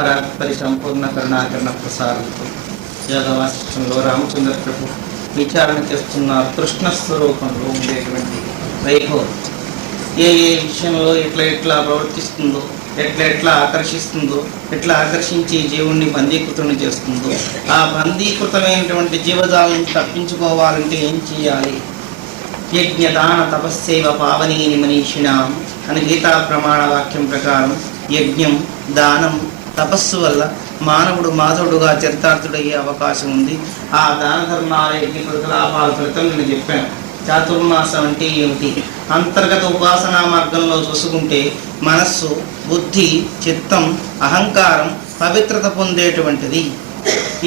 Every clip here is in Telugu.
పరాత్పరి సంపూర్ణ కరుణాకరణ ప్రసారంతో యోగవాసిష్టంలో రామచంద్ర ప్రభు విచారణ చేస్తున్న కృష్ణ స్వరూపంలో ఉండేటువంటి వైభవం ఏ ఏ విషయంలో ఎట్లా ప్రవర్తిస్తుందో, ఎట్లా ఆకర్షిస్తుందో, ఎట్లా ఆకర్షించి జీవుణ్ణి బందీకృతుని చేస్తుందో, ఆ బందీకృతమైనటువంటి జీవజాలను తప్పించుకోవాలంటే ఏం చేయాలి? యజ్ఞదాన తపస్సేవ పావనీని మనీషిణాం అని గీతా ప్రమాణ వాక్యం ప్రకారం యజ్ఞం, దానం, తపస్సు వల్ల మానవుడు మాధవుడుగా చరితార్థుడయ్యే అవకాశం ఉంది. ఆ దాన ధర్మాల యజ్ఞ ప్రతిలాభాల ఫలితం నేను చెప్పాను. చాతుర్మాసం అంటే ఏమిటి? అంతర్గత ఉపాసనా మార్గంలో చూసుకుంటే మనస్సు, బుద్ధి, చిత్తం, అహంకారం పవిత్రత పొందేటువంటిది.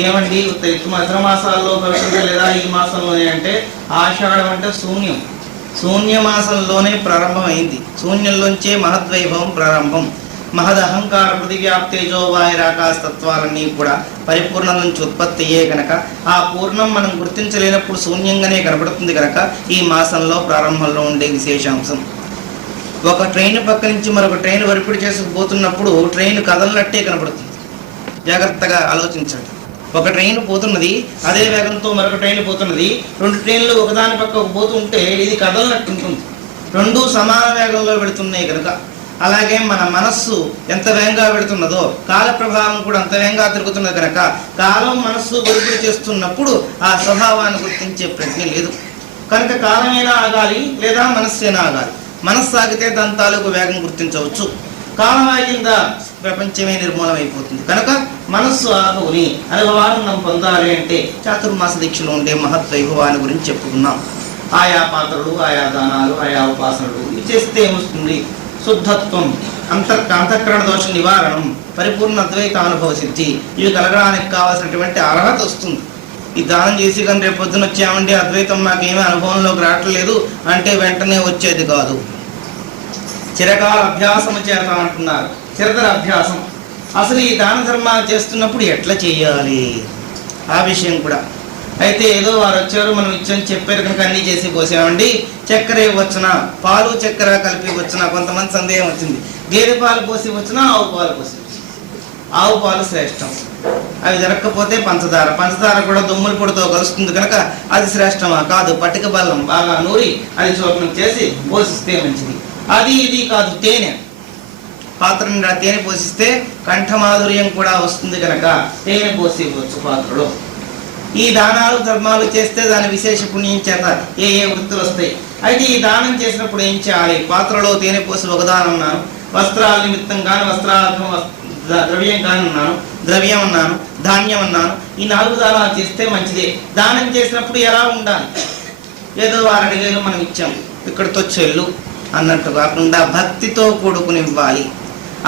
ఏమండి ఇతర మాసాల్లో పవిత్రత లేదా ఈ మాసంలోనే అంటే ఆషాఢం అంటే శూన్యం, శూన్యమాసంలోనే ప్రారంభమైంది. శూన్యంలోంచే మహద్వైభవం ప్రారంభం. మహదహంకార పృథివ్యాప్తేజో వాయురాకాశతత్వాలన్నీ కూడా పరిపూర్ణం నుంచి ఉత్పత్తి అయ్యే కనుక ఆ పూర్ణం మనం గుర్తించలేనప్పుడు శూన్యంగానే కనబడుతుంది కనుక ఈ మాసంలో ప్రారంభంలో ఉండే విశేషాంశం. ఒక ట్రైన్ పక్క నుంచి మరొక ట్రైన్ వరిపిడి చేసుకుపోతున్నప్పుడు ట్రైన్ కదలనట్టే కనబడుతుంది. జాగ్రత్తగా ఆలోచించండి. ఒక ట్రైన్ పోతున్నది, అదే వేగంతో మరొక ట్రైన్ పోతున్నది. రెండు ట్రైన్లు ఒకదాని పక్క పోతూ ఉంటే ఇది కదలనట్టు ఉంటుంది. రెండూ సమాన వేగంలో వెళుతున్నాయి కనుక. అలాగే మన మనస్సు ఎంత వేగంగా వెళుతున్నదో కాల ప్రభావం కూడా అంత వేగంగా తిరుగుతున్నది కనుక కాలం మనస్సు ఒడిపిడి చేస్తున్నప్పుడు ఆ స్వభావాన్ని గుర్తించే ప్రజ్ఞ లేదు కనుక కాలమైనా ఆగాలి లేదా మనస్సైనా ఆగాలి. మనస్సు ఆగితే దాని తాలూకు వేగం గుర్తించవచ్చు. కాలం ఆగిందా ప్రపంచమే నిర్మూలమైపోతుంది. కనుక మనస్సు ఆగుని అనుభవాన్ని పొందాలి అంటే చాతుర్మాస దీక్షలో ఉండే మహద్వైభవాన్ని గురించి చెప్పుకున్నాం. ఆయా పాత్రలు, ఆయా దానాలు, ఆయా ఉపాసనలు ఇవి చేస్తే ఏమొస్తుంది? శుద్ధత్వం, అంతఃకరణ దోష నివారణం, పరిపూర్ణ అద్వైత అనుభవ సిద్ధి ఇవి కలగడానికి కావాల్సినటువంటి అర్హత వస్తుంది. ఈ దానం చేసి కానీ రేపు పొద్దున వచ్చామండి అద్వైతం మాకేమీ అనుభవంలోకి రావట్లేదు అంటే వెంటనే వచ్చేది కాదు. చిరకాల అభ్యాసము చేత అంటున్నారు. చిరతర అభ్యాసం. అసలు ఈ దాన ధర్మాలు చేస్తున్నప్పుడు ఎట్లా చేయాలి ఆ విషయం కూడా. అయితే ఏదో వారు వచ్చారు, మనం ఇచ్చని చెప్పారు కనుక అన్నీ చేసి పోసామండి. చక్కెర ఇవ్వచ్చునా, పాలు చక్కెర కలిపి ఇవ్వచ్చునా? కొంతమంది సందేహం వచ్చింది. గేదె పాలు పోసి ఇవ్వచ్చునా, ఆవు పాలు పోసి ఇవ్వచ్చు? ఆవు పాలు శ్రేష్టం. అవి జరగకపోతే పంచదార కూడా దుమ్ముల పొడితో కలుస్తుంది కనుక అది శ్రేష్టమా? కాదు. పట్టిక బెల్లం బాగా నూరి అది చూర్ణం చేసి పోషిస్తే మంచిది. అది ఇది కాదు, తేనె. పాత్ర నిండా తేనె పోషిస్తే కంఠమాధుర్యం కూడా వస్తుంది కనుక తేనె పోసి ఇవ్వచ్చు పాత్రలో. ఈ దానాలు ధర్మాలు చేస్తే దాని విశేష పుణ్యం చేత ఏ వృత్తులు వస్తాయి. అయితే ఈ దానం చేసినప్పుడు ఏం చేయాలి? పాత్రలో తేనె పోసి ఒక దానం అన్నాను, వస్త్రాల నిమిత్తం కానీ వస్త్రార్థం ద్రవ్యం కానీ అన్నాను, ద్రవ్యం అన్నాను, ధాన్యం అన్నాను. ఈ 4 దానాలు చేస్తే మంచిదే. దానం చేసినప్పుడు ఎలా ఉండాలి? ఏదో వారు అడిగేలు మనం ఇచ్చాం ఇక్కడితో చెల్లు అన్నట్టు కాకుండా భక్తితో కూడుకుని ఇవ్వాలి.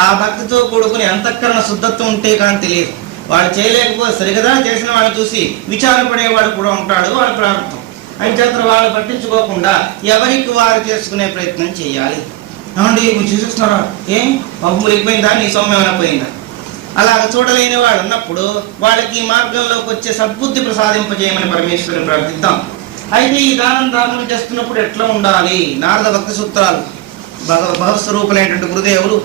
ఆ భక్తితో కూడుకుని అంతఃకరణ శుద్ధత్వం ఉంటే కానీ తెలియదు. వాడు చేయలేకపోతే సరిగదా చేసిన వాళ్ళని చూసి విచారపడేవాడు కూడా ఉంటాడు. వాడు ప్రారంభం అంచేత వాళ్ళు పట్టించుకోకుండా ఎవరికి వారు చేసుకునే ప్రయత్నం చేయాలి. ఏమండి మీరు చూస్తున్నారా, ఏం పంపు మురిగిపోయిందా, నీ సొమ్ము ఏమైనా పోయిందా? అలాగ చూడలేని వాడు ఉన్నప్పుడు వాళ్ళకి ఈ మార్గంలోకి వచ్చే సద్బుద్ధి ప్రసాదింపజేయమని పరమేశ్వరుని ప్రార్థిద్దాం. అయితే ఈ దానం చేస్తున్నప్పుడు ఎట్లా ఉండాలి? నారద భక్తి సూత్రాలు భగవస్వరూపులైనటువంటి గురుదేవులు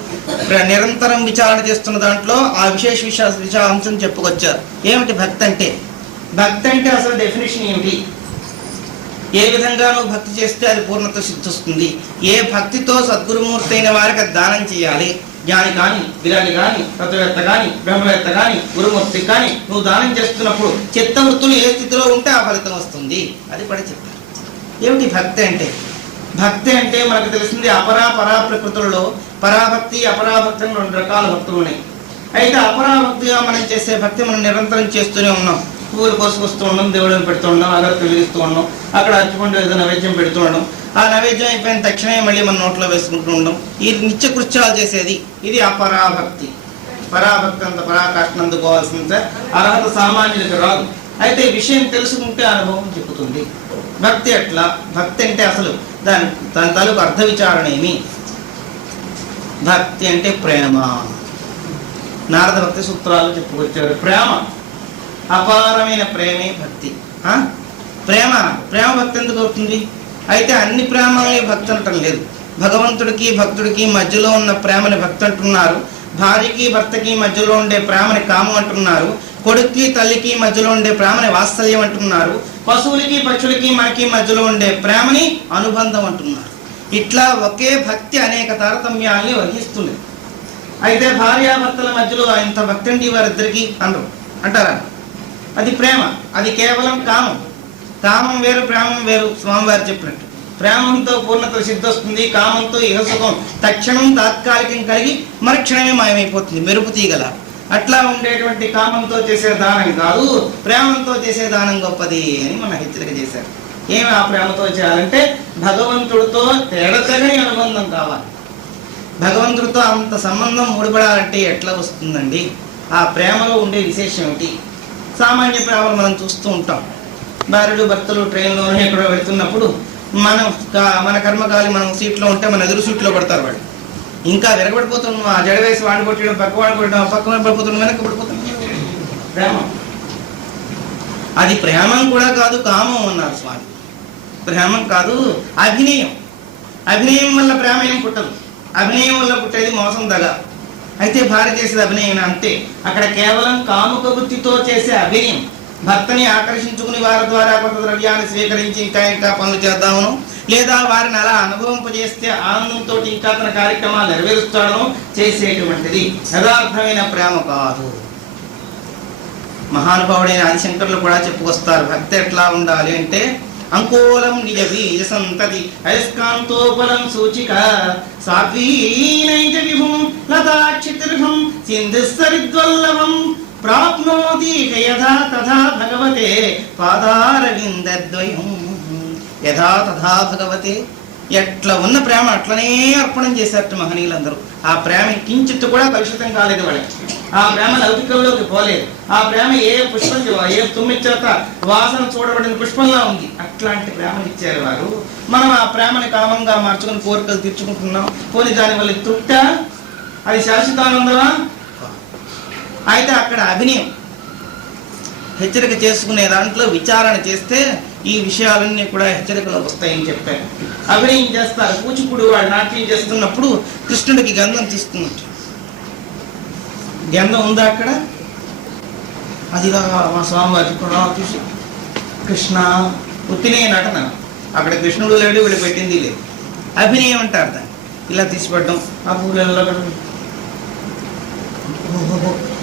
నిరంతరం విచారణ చేస్తున్న దాంట్లో ఆ విశేష అంశం చెప్పుకొచ్చారు. ఏమిటి భక్తి అంటే? భక్తి అంటే అసలు డెఫినేషన్ ఏమిటి? ఏ విధంగా నువ్వు భక్తి చేస్తే అది పూర్ణత సిద్ధిస్తుంది? ఏ భక్తితో సద్గురుమూర్తి అయిన వారికి అది దానం చేయాలి? జ్ఞాని కానీ, విరాగి కానీ, తత్వవేత్త కానీ, బ్రహ్మవేత్త కానీ, గురుమూర్తి కానీ నువ్వు దానం చేస్తున్నప్పుడు చిత్తవృత్తులు ఏ స్థితిలో ఉంటే ఆ ఫలితం వస్తుంది. అది కూడా చెప్తారు. ఏమిటి భక్తి అంటే? భక్తి అంటే మనకు తెలిసింది పరా ప్రకృతుల్లో పరాభక్తి, అపరాభక్తి అని 2 రకాల భక్తులు ఉన్నాయి. అయితే అపరాభక్తిగా మనం చేసే భక్తి మనం నిరంతరం చేస్తూనే ఉన్నాం. పువ్వులు కోసుకొస్తూ ఉన్నాం, దేవుడిని పెడుతూ ఉన్నాం, అగరత్తులు వెలిగిస్తూ ఉన్నాం, అక్కడ అరటిపండు ఏదో నైవేద్యం పెడుతూ ఉన్నాం. ఆ నైవేద్యం అయిపోయిన తక్షణమే మళ్ళీ మన నోట్లో వేసుకుంటూ ఉన్నాం. ఈ నిత్య కృత్యాలు చేసేది ఇది అపరాభక్తి. పరాభక్తి అంత పరాకాష్ఠను అందుకోవాల్సినంత అర్హత సామాన్యులకు రాదు. అయితే ఈ విషయం తెలుసుకుంటే అనుభవం చెప్పుతుంది. భక్తి ఎట్లా? భక్తి అంటే అసలు దాని తాలూకు అర్థ విచారణ ఏమి? భక్తి అంటే ప్రేమ. నారద భక్తి సూత్రాలు చెప్పుకొచ్చారు. ప్రేమ, అపారమైన ప్రేమే భక్తి. ప్రేమ భక్తి ఎందుకు అవుతుంది? అయితే అన్ని ప్రేమలే భక్తి అనటం లేదు. భగవంతుడికి భక్తుడికి మధ్యలో ఉన్న ప్రేమని భక్తి అంటున్నారు. భార్యకి భర్తకి మధ్యలో ఉండే ప్రేమని కామం అంటున్నారు, కొడుక్కి తల్లికి మధ్యలో ఉండే ప్రేమని వాత్సల్యం అంటున్నారు, పశువులకి పక్షులకి మనకి మధ్యలో ఉండే ప్రేమని అనుబంధం అంటున్నారు. ఇట్లా ఒకే భక్తి అనేక తారతమ్యాల్ని వహిస్తుంది. అయితే భార్యాభర్తల మధ్యలో ఇంత భక్తి అండి వారిద్దరికి అంటారా? అది ప్రేమ, అది కేవలం కామం. కామం వేరు, ప్రేమం వేరు. స్వామివారు చెప్పినట్టు ప్రేమంతో పూర్ణత సిద్ధొస్తుంది, కామంతో ఇహసుఖం తక్షణం తాత్కాలికం కలిగి మరుక్షణమే మాయమైపోతుంది, మెరుపు తీగల. అట్లా ఉండేటువంటి కామంతో చేసే దానం కాదు, ప్రేమంతో చేసే దానం గొప్పది అని మన హెచ్చరిక చేశారు. ఏమి ఆ ప్రేమతో చేయాలంటే భగవంతుడితో తేడతగని అనుబంధం కావాలి. భగవంతుడితో అంత సంబంధం ముడిపడాలంటే ఎట్లా వస్తుందండి? ఆ ప్రేమలో ఉండే విశేషం ఏమిటి? సామాన్య ప్రేమలు మనం చూస్తూ ఉంటాం. భార్యలు భర్తలు ట్రైన్లోనే ఎక్కడో వెళుతున్నప్పుడు మన కర్మకాలి మనం సీట్లో ఉంటే మన ఎదురు సీట్లో పడతారు వాళ్ళు. ఇంకా విరగబడిపోతున్నాం, ఆ జడ వేసి వాడిని కొట్టడం, పక్క వాడిని కొట్టడం, పక్కన పడిపోతున్నాం, వెనక్కి పడిపోతున్నాం. ప్రేమ అది ప్రేమం కూడా కాదు, కామం అన్నారు స్వామి. ప్రేమం కాదు, అభినయం. అభినయం వల్ల ప్రేమ ఏం పుట్టదు, అభినయం వల్ల పుట్టేది మోసం దగ. అయితే భార్య చేసేది అభినయం అంతే. అక్కడ కేవలం కాముక వృత్తితో చేసే అభినయం, భర్తని ఆకర్షించుకుని వారి ద్వారా కొంత ద్రవ్యాన్ని స్వీకరించి ఇంకా పనులు చేద్దామను, లేదా వారిని అలా అనుభవింపజేస్తే ఆనందంతో ఇంకా తన కార్యక్రమాలు నెరవేరుస్తాడను చేసేటువంటిది యథార్థమైన ప్రేమ కాదు. మహానుభావుడైన ఆదిశంకరులు కూడా చెప్పుకొస్తారు భక్తి ఎట్లా ఉండాలి అంటే, అంకోలం నిజ బీజ సంతతి అయస్కాంతోపలం సూచిక సాత్వీనైజ విభుం లతాక్షితిర్భం సింధుస్సరిద్వల్లభం ప్రాప్నోతి యథా తథా భగవతే పాదారవిందద్వయం. యథా తథా భగవతే, ఎట్లా ఉన్న ప్రేమ అట్లనే అర్పణం చేశారట మహనీయులందరూ. ఆ ప్రేమని కించిత్తు కూడా కలుషితం కాలేదు వాళ్ళకి. ఆ ప్రేమ లౌకికంలోకి పోలేదు. ఆ ప్రేమ ఏ పుష్పం, ఏ తుమ్మిచేత వాసన చూడబడిన పుష్పంలా ఉంది. అట్లాంటి ప్రేమని ఇచ్చారు వారు. మనం ఆ ప్రేమని కామంగా మార్చుకుని కోరికలు తీర్చుకుంటున్నాం. పోనీ దానివల్ల తృప్త, అది శాశ్వతానందమా? అయితే అక్కడ అభినయం, హెచ్చరిక చేసుకునే దాంట్లో విచారణ చేస్తే ఈ విషయాలన్నీ కూడా హెచ్చరికలో వస్తాయని చెప్పారు. అభినయం చేస్తారు. కూచిపూడి వాడు నాట్యం చేస్తున్నప్పుడు కృష్ణుడికి గంధం తీస్తున్నట్టు. గంధం ఉందా అక్కడ? అదిగా మా స్వామివారి చూసి కృష్ణ ఉత్తినే నటన. అక్కడ కృష్ణుడు లేడు, వీళ్ళు పెట్టింది లేదు. అభినయం అంటారు దాన్ని. ఇలా తీసిపడ్డం, ఆ పూలలో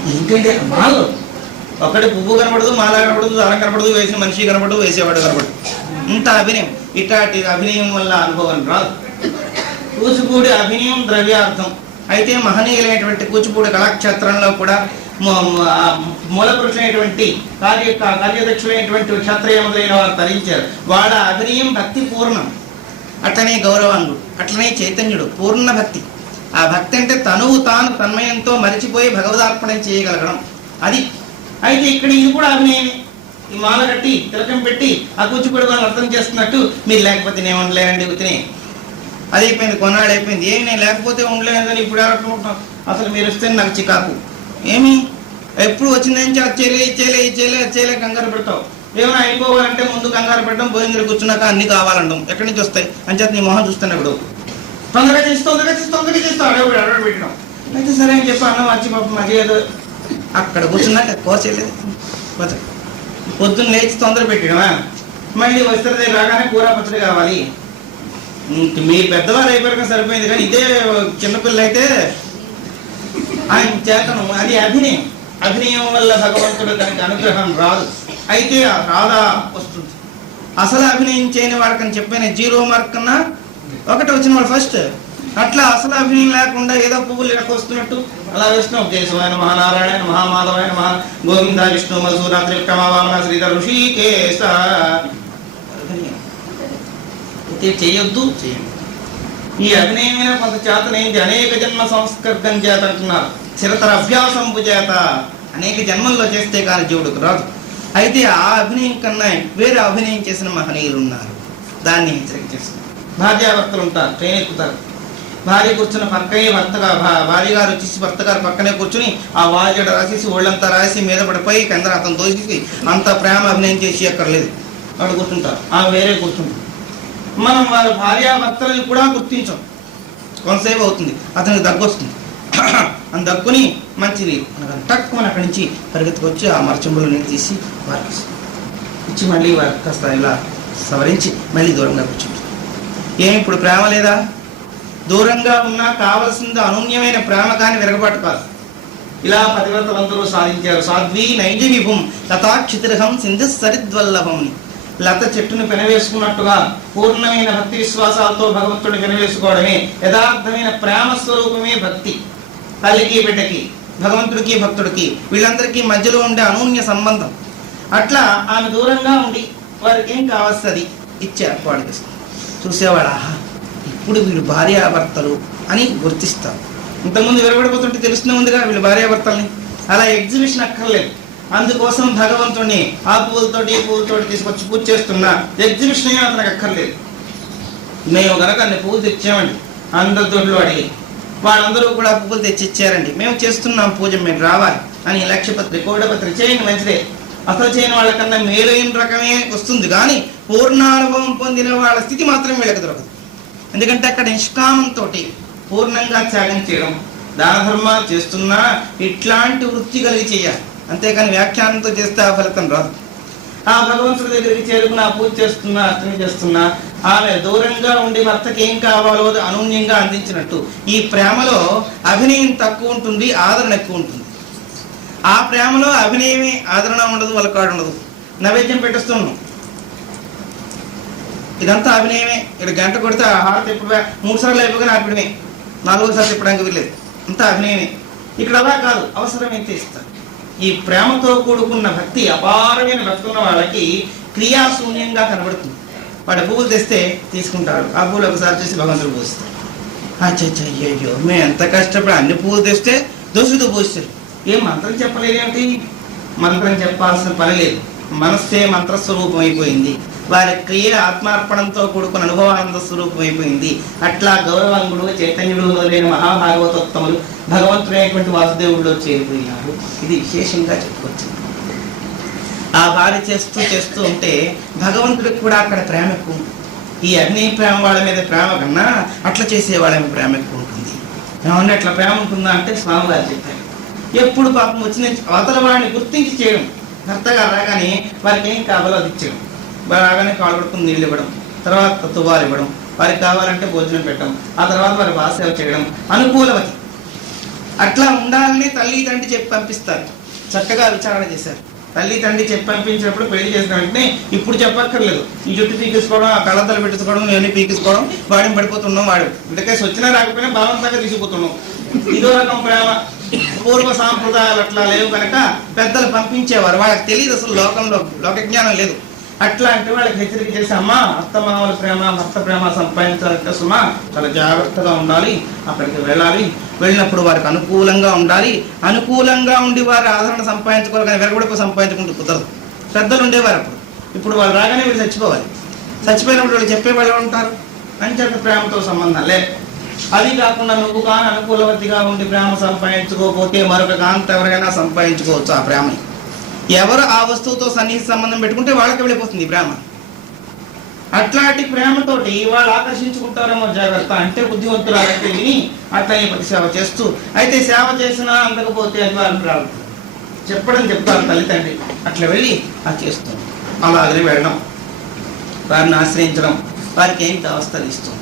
ఏంటంటే మాలో ఒకటి పువ్వు కనపడదు, మాల కనపడదు, దారం కనపడదు, వేసిన మనిషి కనపడదు, వేసేవాడు కనపడదు. ఇంత అభినయం. ఇట్లాంటి అభినయం వల్ల అనుభవం రాదు. కూచిపూడి అభినయం ద్రవ్యార్థం. అయితే మహనీయులైనటువంటి కూచిపూడి కళాక్షేత్రంలో కూడా మూల పురుషులైనటువంటి కార్యదక్షులైనటువంటి క్షత్రియ మొదలైన వారు తరించారు. వాడ అభినయం భక్తి పూర్ణం. అట్లనే గౌరవాంగుడు, అట్లనే చైతన్యుడు పూర్ణ భక్తి. ఆ భక్తి అంటే తనువు తాను తన్మయంతో మరిచిపోయి భగవదార్పణం చేయగలగడం అది. అయితే ఇక్కడ ఇది కూడా అభినయమే. ఈ మాల కట్టి తిలకం పెట్టి ఆ కూచిపూడి వాళ్ళు అర్థం చేస్తున్నట్టు, మీరు లేకపోతే నేను ఉండలేనండి ఉతినే. అది అయిపోయింది, కొన్నాడు అయిపోయింది. ఏమి నేను లేకపోతే ఉండలేదని ఇప్పుడు ఎవరుకుంటున్నాం? అసలు మీరు వస్తే నాకు చికాకు. ఏమి ఎప్పుడు వచ్చిందని చేయలే కంగారు పెడతావు. ఏమైనా అయిపోవాలంటే ముందు కంగారు పెట్టడం, భోజనం కూర్చున్నాక అన్ని కావాలంటాం. ఎక్కడి నుంచి వస్తాయి అని చెప్పి నీ మొహం చూస్తున్నప్పుడు తొందరగా చేస్తావు అడవి పెట్టడం. అయితే సరే అని చెప్పి అన్నం వచ్చి పాపం అది ఏదో అక్కడ కూర్చున్నాక కోసేలేదు. పొద్దున్న లేచి తొందర పెట్టడమా? మళ్ళీ వస్తుంది రాగానే కూర పచ్చడి కావాలి. మీ పెద్దవారు అయిపోయాక సరిపోయింది. కానీ ఇదే చిన్నపిల్ల అయితే ఆయన చేతను. అది అభినయం. అభినయం వల్ల భగవంతుడు దానికి అనుగ్రహం రాదు. అయితే రాధా వస్తుంది. అసలు అభినయం చేయని వాడికని చెప్పిన 0 మార్క్ కన్నా 1 వచ్చిన వాడు ఫస్ట్. అట్లా అసలు అభినయం లేకుండా ఏదో పువ్వులు లెక్క వస్తున్నట్టు అలా వేస్తున్నాం. కేశవాయన మహానారాయణ మహామాధవాయన మహా గోవింద విష్ణు మధుసూర త్రివిక్రమ శ్రీధర ఋషికేశ. అయితే చేయొద్దు, చేయండి. ఈ అభినయమైన కొంత చేతనైంది. అనేక జన్మ సంస్కృతం చేత అంటున్నారు. చిరతర అభ్యాసంపు చేత అనేక జన్మల్లో చేస్తే కానీ జీవుడికి రాదు. అయితే ఆ అభినయం కన్నా వేరే అభినయం చేసిన మహనీయులు ఉన్నారు. దాన్ని హెచ్చరిక చేస్తున్నారు. భార్యాభర్తలు ఉంటారు, ట్రైన్ ఎక్కుతారు. భార్య కూర్చున్న పక్కనే భార్య గారు వచ్చేసి భర్త గారు పక్కనే కూర్చుని ఆ వాజడ రాసేసి ఒళ్ళంతా రాసి మీద పడిపోయి కింద అతను తోసేసి అంత ప్రేమ అభినయం చేసి అక్కర్లేదు. వాడు కూర్చుంటారు, ఆమె వేరే కూర్చుంటారు. మనం వారి భార్యాభర్తలను కూడా గుర్తించాం. కొంతసేపు అవుతుంది, అతనికి దగ్గొస్తుంది. అని దక్కుని మంచి నీరు అనగా టక్కుమని అక్కడి నుంచి పరిగెత్తుకొచ్చి ఆ మరచెంబులో నీరు తీసి వారికి ఇచ్చి మళ్ళీ వారికి కాస్త ఇలా సవరించి మళ్ళీ దూరంగా కూర్చుంటుంది. ఇప్పుడు ప్రేమ లేదా? దూరంగా ఉన్నా కావలసింది అనూన్యమైన ప్రేమ కానీ విరగబాటు కాదు. ఇలా పతివ్రతలందరూ సాధించారు. సాధ్వీ నైజ విభుం లతాక్షితిరహం సింధు సరిద్వల్లభం. లత చెట్టును పెనవేసుకున్నట్టుగా పూర్ణమైన భక్తి విశ్వాసాలతో భగవంతుడిని పెనవేసుకోవడమే యథార్థమైన ప్రేమ స్వరూపమే భక్తి. తల్లికి బిడ్డకి, భగవంతుడికి భక్తుడికి, వీళ్ళందరికీ మధ్యలో ఉండే అనూన్య సంబంధం. అట్లా ఆమె దూరంగా ఉండి వారికి ఏం కావస్తుంది ఇచ్చారు. వాడికి చూసేవాడు, ఆహా ఇప్పుడు వీళ్ళు భార్యాభర్తలు అని గుర్తిస్తారు. ఇంతకుముందు విరగబడిపోతుంటే తెలుస్తూనే ఉందిగా వీళ్ళు భార్యాభర్తల్ని. అలా ఎగ్జిబిషన్ అక్కర్లేదు. అందుకోసం భగవంతుడిని ఆ పువ్వులతోటి ఈ పువ్వులతోటి తీసుకొచ్చి పూజ చేస్తున్నా ఎగ్జిబిషన్ అయినా అతనికి అక్కర్లేదు. మేము కనుక అన్ని పువ్వులు తెచ్చామండి అందరి దొడ్లు అడిగి, వాళ్ళందరూ కూడా పువ్వులు తెచ్చి ఇచ్చారండి, మేము చేస్తున్నాం పూజ, మీరు రావాలి అని లక్ష్యపత్రి కోడపత్రి చేయండి, మంచిదే. అసలు చేయని వాళ్ళకన్నా మేలైన రకమే వస్తుంది, కానీ పూర్ణానుభవం పొందిన వాళ్ళ స్థితి మాత్రం వీళ్ళకి దొరకదు. ఎందుకంటే అక్కడ నిష్కామంతో పూర్ణంగా త్యాగం చేయడం, దాన ధర్మాలు చేస్తున్నా ఇట్లాంటి వృత్తి కలిగి చేయాలి. అంతేకాని వ్యాఖ్యానంతో చేస్తే ఆ ఫలితం రాదు. ఆ భగవంతుడి దగ్గరికి చేరుకుని ఆ పూజ చేస్తున్నా, అర్చన చేస్తున్నా ఆమె దూరంగా ఉండి భర్తకి ఏం కావాలో అనూన్యంగా అందించినట్టు ఈ ప్రేమలో అభినయం తక్కువ ఉంటుంది, ఆదరణ ఎక్కువ ఉంటుంది. ఆ ప్రేమలో అభినయమే, ఆదరణ ఉండదు, వలకాడు ఉండదు. నైవేద్యం పెట్టేస్తున్నాం, ఇదంతా అభినయమే. ఇక్కడ గంట కొడితే ఆ హారతి ఎప్పుడు 3 సార్లు అయిపోగానే ఆపడమే, 4వ సార్లు చెప్పడానికి వీల్లేదు, అంతా అభినయమే. ఇక్కడ అలా కాదు, అవసరమైతే ఇస్తారు. ఈ ప్రేమతో కూడుకున్న భక్తి, అపారమైన భక్తి ఉన్న వాళ్ళకి క్రియాశూన్యంగా కనబడుతుంది. వాడు పువ్వులు తెస్తే తీసుకుంటాడు, ఆ పువ్వులు ఒకసారి చేసి భగవంతుడు పూజిస్తారు. అయ్యో మేము ఎంత కష్టపడి అన్ని పువ్వులు తెస్తే దోషులతో పూజిస్తారు. ఏం మంత్రం చెప్పలేదేమిటి? మంత్రం చెప్పాల్సిన పని లేదు, మనస్సే మంత్రస్వరూపం అయిపోయింది. వారి క్రియ ఆత్మార్పణంతో కూడుకున్న అనుభవానంద స్వరూపం అయిపోయింది. అట్లా గౌరవంగుడు చైతన్యుడు మొదలైన మహాభాగవతోత్తములు భగవంతుడైనటువంటి వాసుదేవుడిలో చేరిపోయినారు. ఇది విశేషంగా చెప్పుకోవచ్చు. ఆ భార్య చేస్తూ ఉంటే భగవంతుడికి కూడా అక్కడ ప్రేమ ఎక్కువ ఉంటుంది. ఈ అగ్ని ప్రేమ వాళ్ళ మీద ప్రేమ కన్నా అట్లా చేసే వాళ్ళ మీద ప్రేమ ఎక్కువ ఉంటుంది. ఏమన్నా అట్లా ప్రేమ ఉంటుందా అంటే స్వామి గారు చెప్పారు, ఎప్పుడు పాపం వచ్చిన అవతల వాడిని గుర్తించి చేయడం, భర్తగా రాగానే వారికి ఏం కావాలో అది ఇచ్చడం, రాగానే కాళ్ళు పడుకుని నీళ్ళు ఇవ్వడం, తర్వాత తువాలు ఇవ్వడం, వారికి కావాలంటే భోజనం పెట్టడం, ఆ తర్వాత వారి బాసేవ చేయడం, అనుకూలవతి. అట్లా ఉండాలని తల్లి తండ్రి చెప్పి పంపిస్తారు. చక్కగా విచారణ చేశారు. తల్లి తండ్రి చెప్పి పంపించినప్పుడు పెళ్లి చేసిన వెంటనే ఇప్పుడు చెప్పక్కర్లేదు, ఈ జుట్టు పీకేసుకోవడం, ఆ కళ్ళతలు పెట్టుకోవడం, ఇవన్నీ పీకేసుకోవడం, వాడిని పడిపోతున్నాం, వాడు బిడ్డకేసి వచ్చినా రాకపోయినా బలవంతంగా తీసుకుపోతున్నాం. ఇదో రకం ప్రేమ. పూర్వ సాంప్రదాయాలు అట్లా లేవు కనుక పెద్దలు పంపించేవారు. వాళ్ళకి తెలియదు అసలు లోకంలో లోకజ్ఞానం లేదు. అట్లా అంటే వాళ్ళకి హెచ్చరిక చేసి, అమ్మా అత్తమామల ప్రేమ భర్త ప్రేమ సంపాదించాలంటే సుమా చాలా జాగ్రత్తగా ఉండాలి, అక్కడికి వెళ్ళాలి, వెళ్ళినప్పుడు వారికి అనుకూలంగా ఉండాలి, అనుకూలంగా ఉండి వారి ఆదరణ సంపాదించుకోవాలి, కానీ వెరగొడపు సంపాదించుకుంటూ కుదరదు. పెద్దలు ఉండేవారు అప్పుడు. ఇప్పుడు వాళ్ళు రాగానే వీళ్ళు చచ్చిపోవాలి. చచ్చిపోయినప్పుడు వాళ్ళు చెప్పేవాళ్ళు ఉంటారు అని చెప్పి ప్రేమతో సంబంధం లేదు. అది కాకుండా నువ్వు కానీ అనుకూలవతిగా ఉండి ప్రేమ సంపాదించుకోకపోతే మరొక కాంత ఎవరైనా సంపాదించుకోవచ్చు ఆ ప్రేమని. ఎవరు ఆ వస్తువుతో సన్నిహిత సంబంధం పెట్టుకుంటే వాళ్ళకి వెళ్ళిపోతుంది ప్రేమ. అట్లాంటి ప్రేమతోటి వాళ్ళు ఆకర్షించుకుంటారేమో జాగ్రత్త అంటే బుద్ధివంతులు అయితే విని అట్లా ప్రతి సేవ చేస్తూ, అయితే సేవ చేసినా అందకపోతే అది వాళ్ళు రాదు చెప్తారు తల్లిదండ్రి. అట్లా వెళ్ళి అది చేస్తుంది. అలాగనే వెళ్ళడం, వారిని ఆశ్రయించడం, వారికి ఏం కావస్తుంది ఇస్తుంది,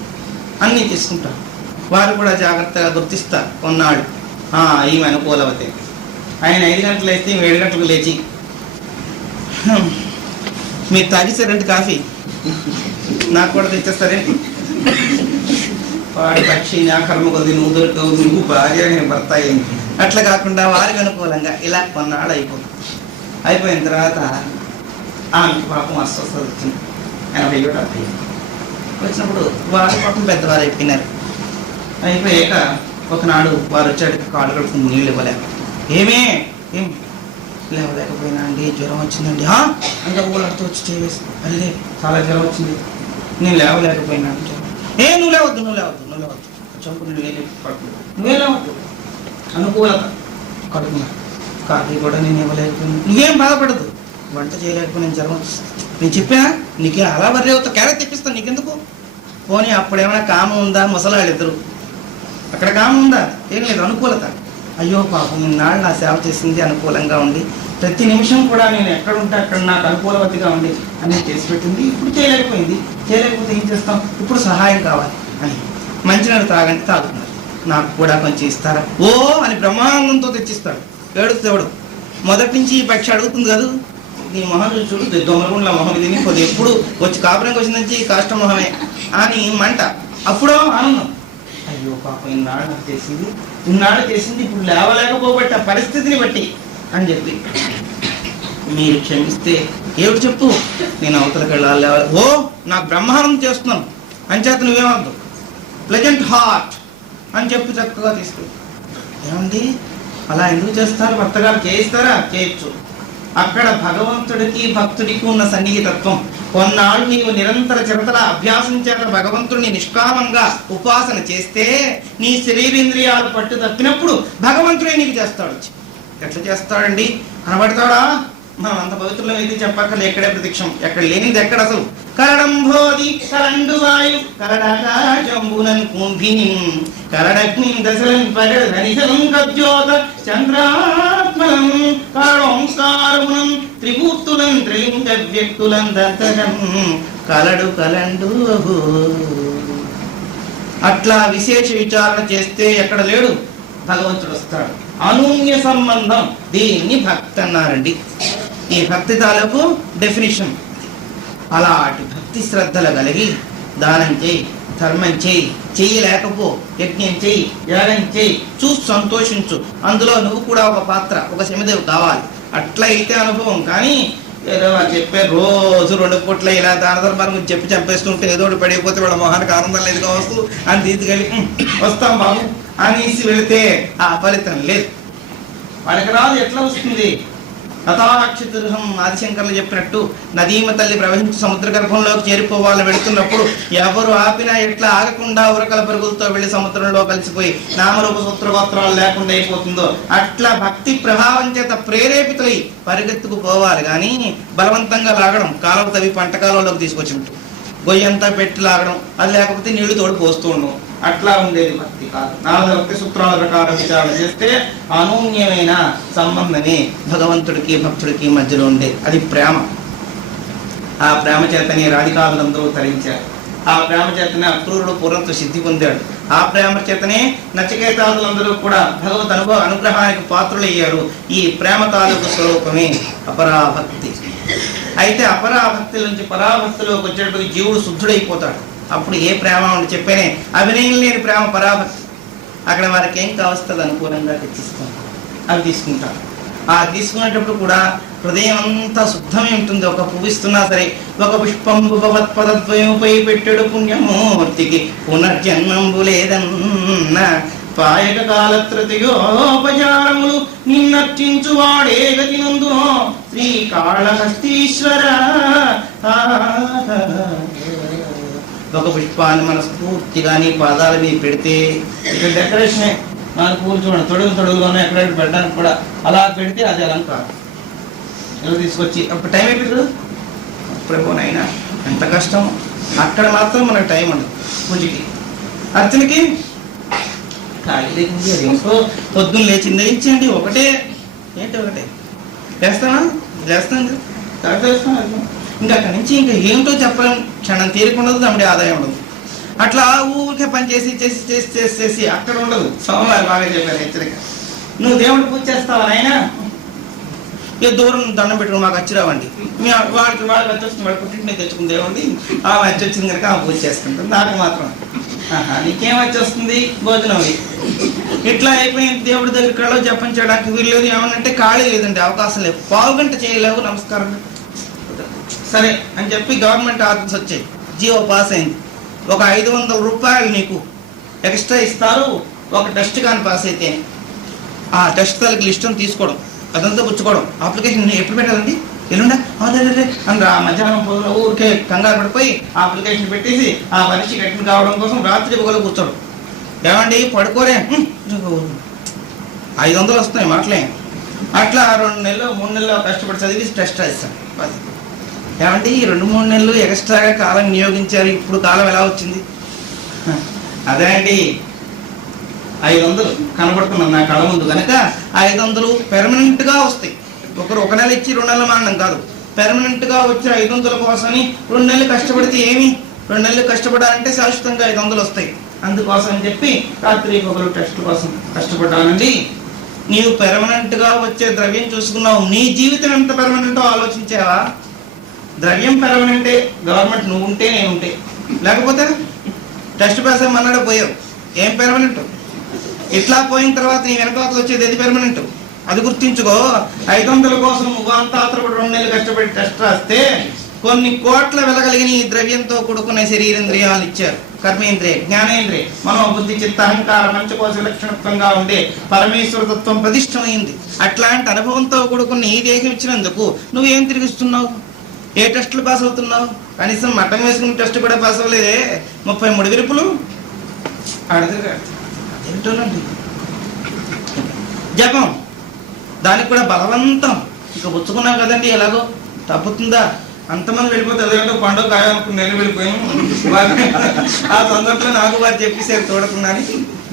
అన్నీ తీసుకుంటారు. వారు కూడా జాగ్రత్తగా గుర్తిస్తారు. కొన్నాడు ఈమె అనుకూలవతే, ఆయన 5 గంటలు వేస్తే 7 గంటలకు లేచి, మీరు తాగిస్తారంటే కాఫీ నాకు కూడా తెచ్చేస్తారేంటి, వాడి పక్షి నా కర్మ కొద్ది నువ్వు దొరకవు, నువ్వు భార్య నేను భర్త అయింది. అట్లా కాకుండా వారికి అనుకూలంగా ఇలా కొన్నాడు అయిపోతుంది. అయిపోయిన తర్వాత ఆమెకు పాపం అస్వస్థత వచ్చింది. 80 వచ్చినప్పుడు వారి పాపం పెద్దవారు అయిపోయినారు. అయిపోయాక ఒకనాడు వారు వచ్చాడు, కాళ్ళు కడుపుకుని నీళ్ళు ఇవ్వలేక, ఏం లేవలేకపోయినా అండి, జ్వరం వచ్చిందండి అంత ఊళ్ళతో వచ్చి చేసి, అల్లే చాలా జ్వరం వచ్చింది, నేను లేవలేకపోయినా అంటే, నువ్వు లేవద్దు చంపు నువ్వే లేవద్దు, అనుకూలత కడుపున్నా, కాఫీ కూడా నేను ఇవ్వలేకపోయినా, నువ్వేం బాధపడదు, వంట చేయలేకపోయినా జ్వరం వచ్చింది, నేను చెప్పినా నీకే అలా వర్రే అవుతా, క్యారెట్ తెప్పిస్తాను నీకెందుకు, పోనీ అప్పుడేమైనా కామం ఉందా, ముసలాళ్ళిద్దరు అక్కడ కాముందా ఏం లేదు, అనుకూలత. అయ్యో పాపం ఇన్నాళ్ళు నా సేవ చేసింది అనుకూలంగా ఉండి, ప్రతి నిమిషం కూడా నేను ఎక్కడ ఉంటే అక్కడ నాకు అనుకూలవతిగా ఉండి అనేది చేసి పెట్టింది. ఇప్పుడు చేయలేకపోయింది, చేయలేకపోతే ఏం చేస్తాం, ఇప్పుడు సహాయం కావాలి అని మంచినీళ్ళు తాగండి, తాగుతున్నారు. నాకు కూడా కొంచెం ఇస్తారా? ఓ అని బ్రహ్మాండంతో తెచ్చిస్తాడు. ఏడుస్తాడు. మొదటి నుంచి ఈ పక్షి అడుగుతుంది కదా, నీ మొహం చూడు, దొంగగుండ్ల మొహం తిని కొద్ది ఎప్పుడు వచ్చి కాపురంకి వచ్చిన నుంచి కాష్ట మొహమే అని మంట. అప్పుడో ఆనందం, అయ్యో పాపం ఇన్నాళ్ళు నాకు చేసింది, ఇన్నాళ్ళు చేసింది, ఇప్పుడు లేవలేకపోబట్టి ఆ పరిస్థితిని బట్టి అని చెప్పి మీరు క్షమిస్తే ఏమిటి చెప్పు, నేను అవతలకి వెళ్ళాలి. ఓ నాకు బ్రహ్మానందం చేస్తున్నాను అంచేత నువ్వేమద్దు, ప్లెజెంట్ హార్ట్ అని చెప్పి చక్కగా తీసుకు. ఏమండి అలా ఎందుకు చేస్తారు? భర్త గారు చేయిస్తారా? చేయొచ్చు. అక్కడ భగవంతుడికి భక్తుడికి ఉన్న సన్నిహితత్వం. కొన్నాళ్ళు నీవు నిరంతర చిరతల అభ్యాసం చేత భగవంతుడిని నిష్కామంగా ఉపాసన చేస్తే నీ శరీరేంద్రియాలు పట్టు తప్పినప్పుడు భగవంతుడే నీకు చేస్తాడు. ఎట్లా చేస్తాడండి? కనబడతాడా? మనం అంత పవిత్రులం అయితే చెప్పక్కర్లే, ఎక్కడే ప్రత్యక్షం, ఎక్కడ లేనిది ఎక్కడ అసలు. కరడంబోది కరండు వాయు కరడాకాశంబునన్ కుంభిని కరడగ్ని దశలన్ పగడ ధనిశలం కజ్యోత చంద్రాత్మలం కరడోంకారమునం త్రిమూర్తులం త్రిలింగ వ్యక్తులం దర్శనం కలడు కలండు. అట్లా విశేష విచారణ చేస్తే ఎక్కడ లేడు, భగవంతుడు వస్తాడు. అనూన్య సంబంధం, దీన్ని భక్తి అన్నారండి. ఈ భక్తి తాలూకు డెఫినిషన్. అలాంటి భక్తి శ్రద్ధలు కలిగి దానం చేయి, ధర్మం చేయి, చెయ్యలేకపో యజ్ఞం చేయి, యాగం చేయి, చూసి సంతోషించు. అందులో నువ్వు కూడా ఒక పాత్ర, ఒక శమిదేవి కావాలి. అట్లా అయితే అనుభవం. కానీ ఏదో చెప్పే రోజు 2 పూట్ల ఇలా దాన ధర్మాల గురించి చెప్పి చంపేస్తుంటే ఏదో పడిపోతే వాళ్ళ మొహానికి ఆనందం లేదు కావచ్చు అని తీసుకెళ్ళి వస్తాం బాబు అనేసి వెళితే ఆ ఫలితం లేదు, వాళ్ళకి రాదు. ఎట్లా వస్తుంది? హతాక్షితుర్హం ఆదిశంకర్లు చెప్పినట్టు నదీమ తల్లి ప్రవహించి సముద్ర గర్భంలోకి చేరిపోవాలి. వెళుతున్నప్పుడు ఎవరు ఆపినా ఎట్లా ఆగకుండా ఉరకల పరుగులతో వెళ్లి సముద్రంలో కలిసిపోయి నామరూప సూత్రగోత్రాలు లేకుండా అయిపోతుందో అట్లా భక్తి ప్రభావం చేత ప్రేరేపితులై పరిగెత్తుకు పోవాలి. కానీ బలవంతంగా లాగడం, కాలువ తవ్వి పంట కాలంలోకి తీసుకొచ్చింటు గొయ్యంతా పెట్టి లాగడం, అది లేకపోతే నీళ్లు తోడు పోస్తూ ఉండడం, అట్లా ఉండేది భక్తి కాదు. 4 భక్తి సూత్రాల ప్రకారం విచారణ చేస్తే అనూన్యమైన సంబంధమే భగవంతుడికి భక్తుడికి మధ్యలో ఉండేది. అది ప్రేమ. ఆ ప్రేమ చేతనే రాధికాదులందరూ తరించారు. ఆ ప్రేమ చేతనే అక్రూరుడు పూర్ణత్వ సిద్ధి పొందాడు. ఆ ప్రేమ చేతనే నచికేతాదులందరూ కూడా భగవత్ అనుగ్రహానికి పాత్రులయ్యారు. ఈ ప్రేమ తాలూకు స్వరూపమే అపరాభక్తి. అయితే అపరాభక్తి నుంచి పరాభక్తిలోకి వచ్చేటప్పుడు జీవుడు శుద్ధుడైపోతాడు. అప్పుడు ఏ ప్రేమ ఉండి చెప్పేనే అభినయం లేని ప్రేమ పరాభక్తి. అక్కడ వారికి ఏం కావస్తుంది అనుకూలంగా తెచ్చిస్తాం, అవి తీసుకుంటారు. ఆ తీసుకునేటప్పుడు కూడా హృదయం అంతా శుద్ధమై ఉంటుంది. ఒక పువ్వు ఇస్తున్నా సరే, ఒక పుష్పంబు భగవత్పదద్వయముపై పెట్టెడు పుణ్యమూర్తికి పునర్జన్మంబు లేదన్న పాయక కాలతృతయోపచారములు నిన్నర్చించువాడే గతి నందునో శ్రీకాళహస్తీశ్వర. ఒక పుష్పాన్ని మనస్ఫూర్తిగా నీ పాదాల మీద పెడితే, ఇక్కడ డెకరేషనే మన పూలు చూడండి, తొడుగులోనే ఎక్కడెక్కడ పెట్టడానికి కూడా అలా పెడితే అది అలంకారం. ఇలా తీసుకొచ్చి అప్పుడు టైం అయిపోతుంది. అప్పుడైనా ఎంత కష్టం. అక్కడ మాత్రం మనకు టైం ఉండదు. పూజకి అర్చనకి ఖాళీ లేకుంది. అది ఎంతో పొద్దున్న లేచింది ఇచ్చేయండి, ఒకటే ఏంటి ఒకటే చేస్తానా చేస్తాను చేస్తాను. ఇంకా అక్కడి నుంచి ఇంకా ఏమిటో చెప్పలేం. క్షణం తీరకుండదు, తమ్ముడి ఆదాయం ఉండదు. అట్లా ఊరికే పని చేసి చేసి చేసి చేసి చేసి అక్కడ ఉండదు. సోమవారం బాగా చెప్పారు హెచ్చరిక. నువ్వు దేవుడు పూజ చేస్తావా ఆయన? ఏ దూరం దండం పెట్టుకుని మాకు వచ్చి రావండి, వాడికి వచ్చేస్తుంది, వాడి పుట్టింటిని తెచ్చుకుని దేవుడి ఆమె వచ్చి వచ్చింది కనుక ఆమె పూజ చేసుకుంటాం. నాకు మాత్రం నీకేం వచ్చేస్తుంది భోజనం. ఇట్లా అయిపోయింది. దేవుడి దగ్గర కళ్ళ జపం చేయడానికి వీలు లేదు. ఏమనంటే ఖాళీ లేదండి, అవకాశం లేదు, 1/2 గంట చేయలేవు, నమస్కారం సరే అని చెప్పి గవర్నమెంట్ ఆర్డర్స్ వచ్చాయి. జియో పాస్ అయింది. ఒక 500 రూపాయలు నీకు ఎక్స్ట్రా ఇస్తారు ఒక టెస్ట్ కానీ పాస్ అయితే. ఆ టెస్ట్ తలకి లిస్టును తీసుకోవడం, అదంతా పుచ్చుకోవడం. అప్లికేషన్ ఎప్పుడు పెట్టాలండి? ఎల్లుండా అదే అని మధ్యాహ్నం ఊరికే కంగారు పడిపోయి ఆ అప్లికేషన్ పెట్టేసి ఆ పరీక్ష కట్టిన కావడం కోసం రాత్రి పొగలు కూర్చోడం. ఏమండి పడుకోరే, 500 వస్తున్నాయి మాటలే. అట్లా 2 నెలలు 3 నెలలు కష్టపడి చదివి టెస్ట్ రాస్తాను. ఏమంటే ఈ 2-3 నెలలు ఎక్స్ట్రాగా కాలం వినియోగించారు. ఇప్పుడు కాలం ఎలా వచ్చింది? అదే అండి, 500 కనబడుతున్నాం నా కళ ముందు కనుక 500 పెర్మనెంట్గా వస్తాయి. ఒక నెల ఇచ్చి 2 నెలలు మానడం కాదు, పెర్మనెంట్గా వచ్చిన 500 కోసమని 2 నెలలు కష్టపడితే ఏమి, 2 నెలలు కష్టపడాలంటే శాశ్వతంగా 500 వస్తాయి. అందుకోసం అని చెప్పి రాత్రి పగలు టెస్ట్ కోసం కష్టపడ్డానండి. నీవు పెర్మనెంట్గా వచ్చే ద్రవ్యం చూసుకున్నావు, నీ జీవితం ఎంత పెర్మనెంటో ఆలోచించావా? ద్రవ్యం పెర్మనెంటే, గవర్నమెంట్ నువ్వు ఉంటే నేను ఉంటే, లేకపోతే టెస్ట్ పాస్ అమ్మన్నాడు పోయావు, ఏం పెర్మనెంట్? ఇట్లా పోయిన తర్వాత నీ వెనకాతలు వచ్చేది ఏది పెర్మనెంట్? అది గుర్తించుకో. 500 కోసం నువ్వు అంతా 2 నెలలు కష్టపడి టెస్ట్ రాస్తే కొన్ని కోట్ల వెలగలిగిన ఈ ద్రవ్యంతో కూడుకునే శరీరేంద్రియాలు ఇచ్చారు. కర్మేంద్రియ, జ్ఞానేంద్రియ, మనోబుద్ధి, చిత్త, అహంకార, పంచకోశ లక్షణత్వంగా ఉండే పరమేశ్వర తత్వం ప్రతిష్టమైంది. అట్లాంటి అనుభవంతో కూడుకున్న ఈ దేహం ఇచ్చినందుకు నువ్వేం తిరిగిస్తున్నావు? ఏ టెస్టులు పాస్ అవుతున్నావు? కనీసం మట్టం వేసుకున్న టెస్ట్ కూడా పాస్ అవ్వలేదే. 33 విరుపులు అదేంటోనండి. జపం, దానికి కూడా బలవంతం. ఇంకా పుచ్చుకున్నాం కదండి, ఎలాగో తప్పుతుందా? అంతమంది వెళ్ళిపోతే అదేంటో పండుగ కాయాలనుకుని నేను వెళ్ళిపోయాను. ఆ సందర్భంలో నాకు వారు చెప్పేసారు చూడకుండాని.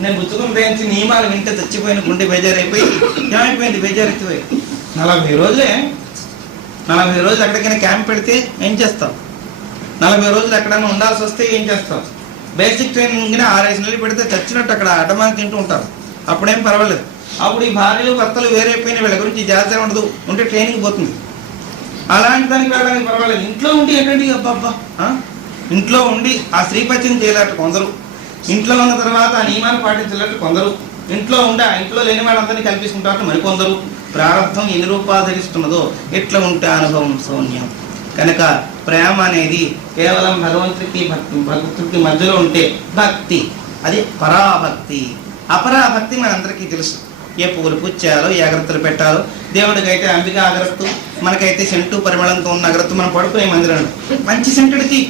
నేను పుచ్చుకుని దేనికి నియమాలు వింటే చచ్చిపోయిన గుండె బేజారైపోయి ఏమైపోయింది, బేజారెత్తిపోయి 40 రోజులే. 40 రోజులు ఎక్కడికైనా క్యాంప్ పెడితే ఏం చేస్తావు? 40 రోజులు ఎక్కడైనా ఉండాల్సి వస్తే ఏం చేస్తావు? బేసిక్ ట్రైనింగ్ 6-5 నెలలు పెడితే చచ్చినట్టు అక్కడ అడ్డమాని తింటూ ఉంటారు. అప్పుడేం పర్వాలేదు. అప్పుడు ఈ భార్యలు భర్తలు వేరైపోయిన వీళ్ళ గురించి జాగ్రత్త ఉండదు, ఉంటే ట్రైనింగ్ పోతుంది. అలాంటి దానికి వెళ్ళడానికి పర్వాలేదు. ఇంట్లో ఉండి ఏంటండి అబ్బా, ఇంట్లో ఉండి ఆ శ్రీపత్యం చేయలేట కొందరు, ఇంట్లో ఉన్న తర్వాత ఆ నియమాన్ని పాటించలేట కొందరు, ఇంట్లో ఉండి ఆ ఇంట్లో లేని వాళ్ళందరినీ కల్పించుకుంటారు మరికొందరు. ప్రారంభం ఎన్ని రూపాలు ధరిస్తున్నదో ఎట్లా ఉంటే అనుభవం శూన్యం. కనుక ప్రేమ అనేది కేవలం భగవంతుడికి భక్తుడికి మధ్యలో ఉంటే భక్తి, అది పరాభక్తి. అపరాభక్తి మనందరికీ తెలుసు. ఏ పువ్వులు పూజ చేయాలో, ఏ అగరత్తులు పెట్టాలో. దేవుడికి అయితే అంబిక అగరత్తు, మనకైతే సెంటు పరిమళంతో ఉన్న అగరత్తు. మనం పడుకునే మందిరంలో మంచి సెంటుడికి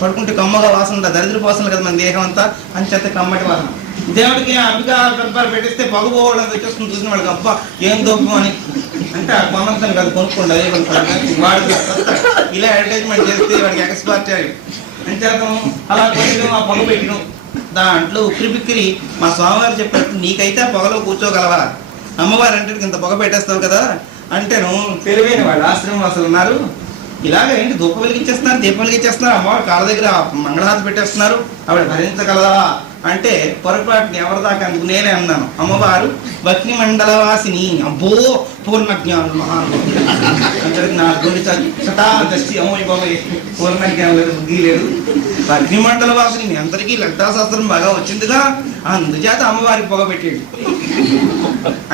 పడుకుంటే కమ్మగా వాసన ఉంటుంది. దరిద్ర వాసన కదా మన దేహం అంతా, అంచేత కమ్మటి వాసన. దేవుడికి అంబిక గర్భాలు పెట్టిస్తే పగుపోవడం వచ్చేస్తుంది. చూసిన వాడికి అబ్బా ఏం దోపం అని అంటే ఆ కొనంతం కాదు, కొనుక్కోండి అదే కొనుక్కోండి. వాడికి ఇలా అడ్వర్టైజ్మెంట్ చేస్తే వాడికి ఎక్స్పర్ట్ అంచేతం అలా ఆ పగు పెట్టిన దాంట్లో ఉక్కిరి బిక్కిరి. మా స్వామివారు చెప్పినట్టు నీకైతే పొగలో కూర్చోగలవా? అమ్మవారు అంటే ఇంత పొగ పెట్టేస్తావు కదా అంటేను తెలివైన వాళ్ళు ఆశ్రమం అసలు ఉన్నారు. ఇలాగ ఏంటి ధూప వెలిగించేస్తున్నారు, దీపం వెలిగించేస్తున్నారు, అమ్మవారు కాళ్ళ దగ్గర మంగళహారతి పెట్టేస్తున్నారు, ఆవిడ భరించగలదా అంటే పొరపాటుని ఎవరిదాకా అందుకు నేనే అన్నాను. అమ్మవారు భక్తి మండలవాసిని, అబ్బో పూర్ణ జ్ఞానం మహానుభావుడు అందరికి నా గుండె శతాదశి అమ్మోయి బాబాయ్ పూర్ణ జ్ఞానం లేదు, బుద్ధి లేదు. భక్తి మండలవాసిని మీ అందరికీ లలితాశాస్త్రం బాగా వచ్చిందిగా, అందుచేత అమ్మవారికి పొగబెట్టేది.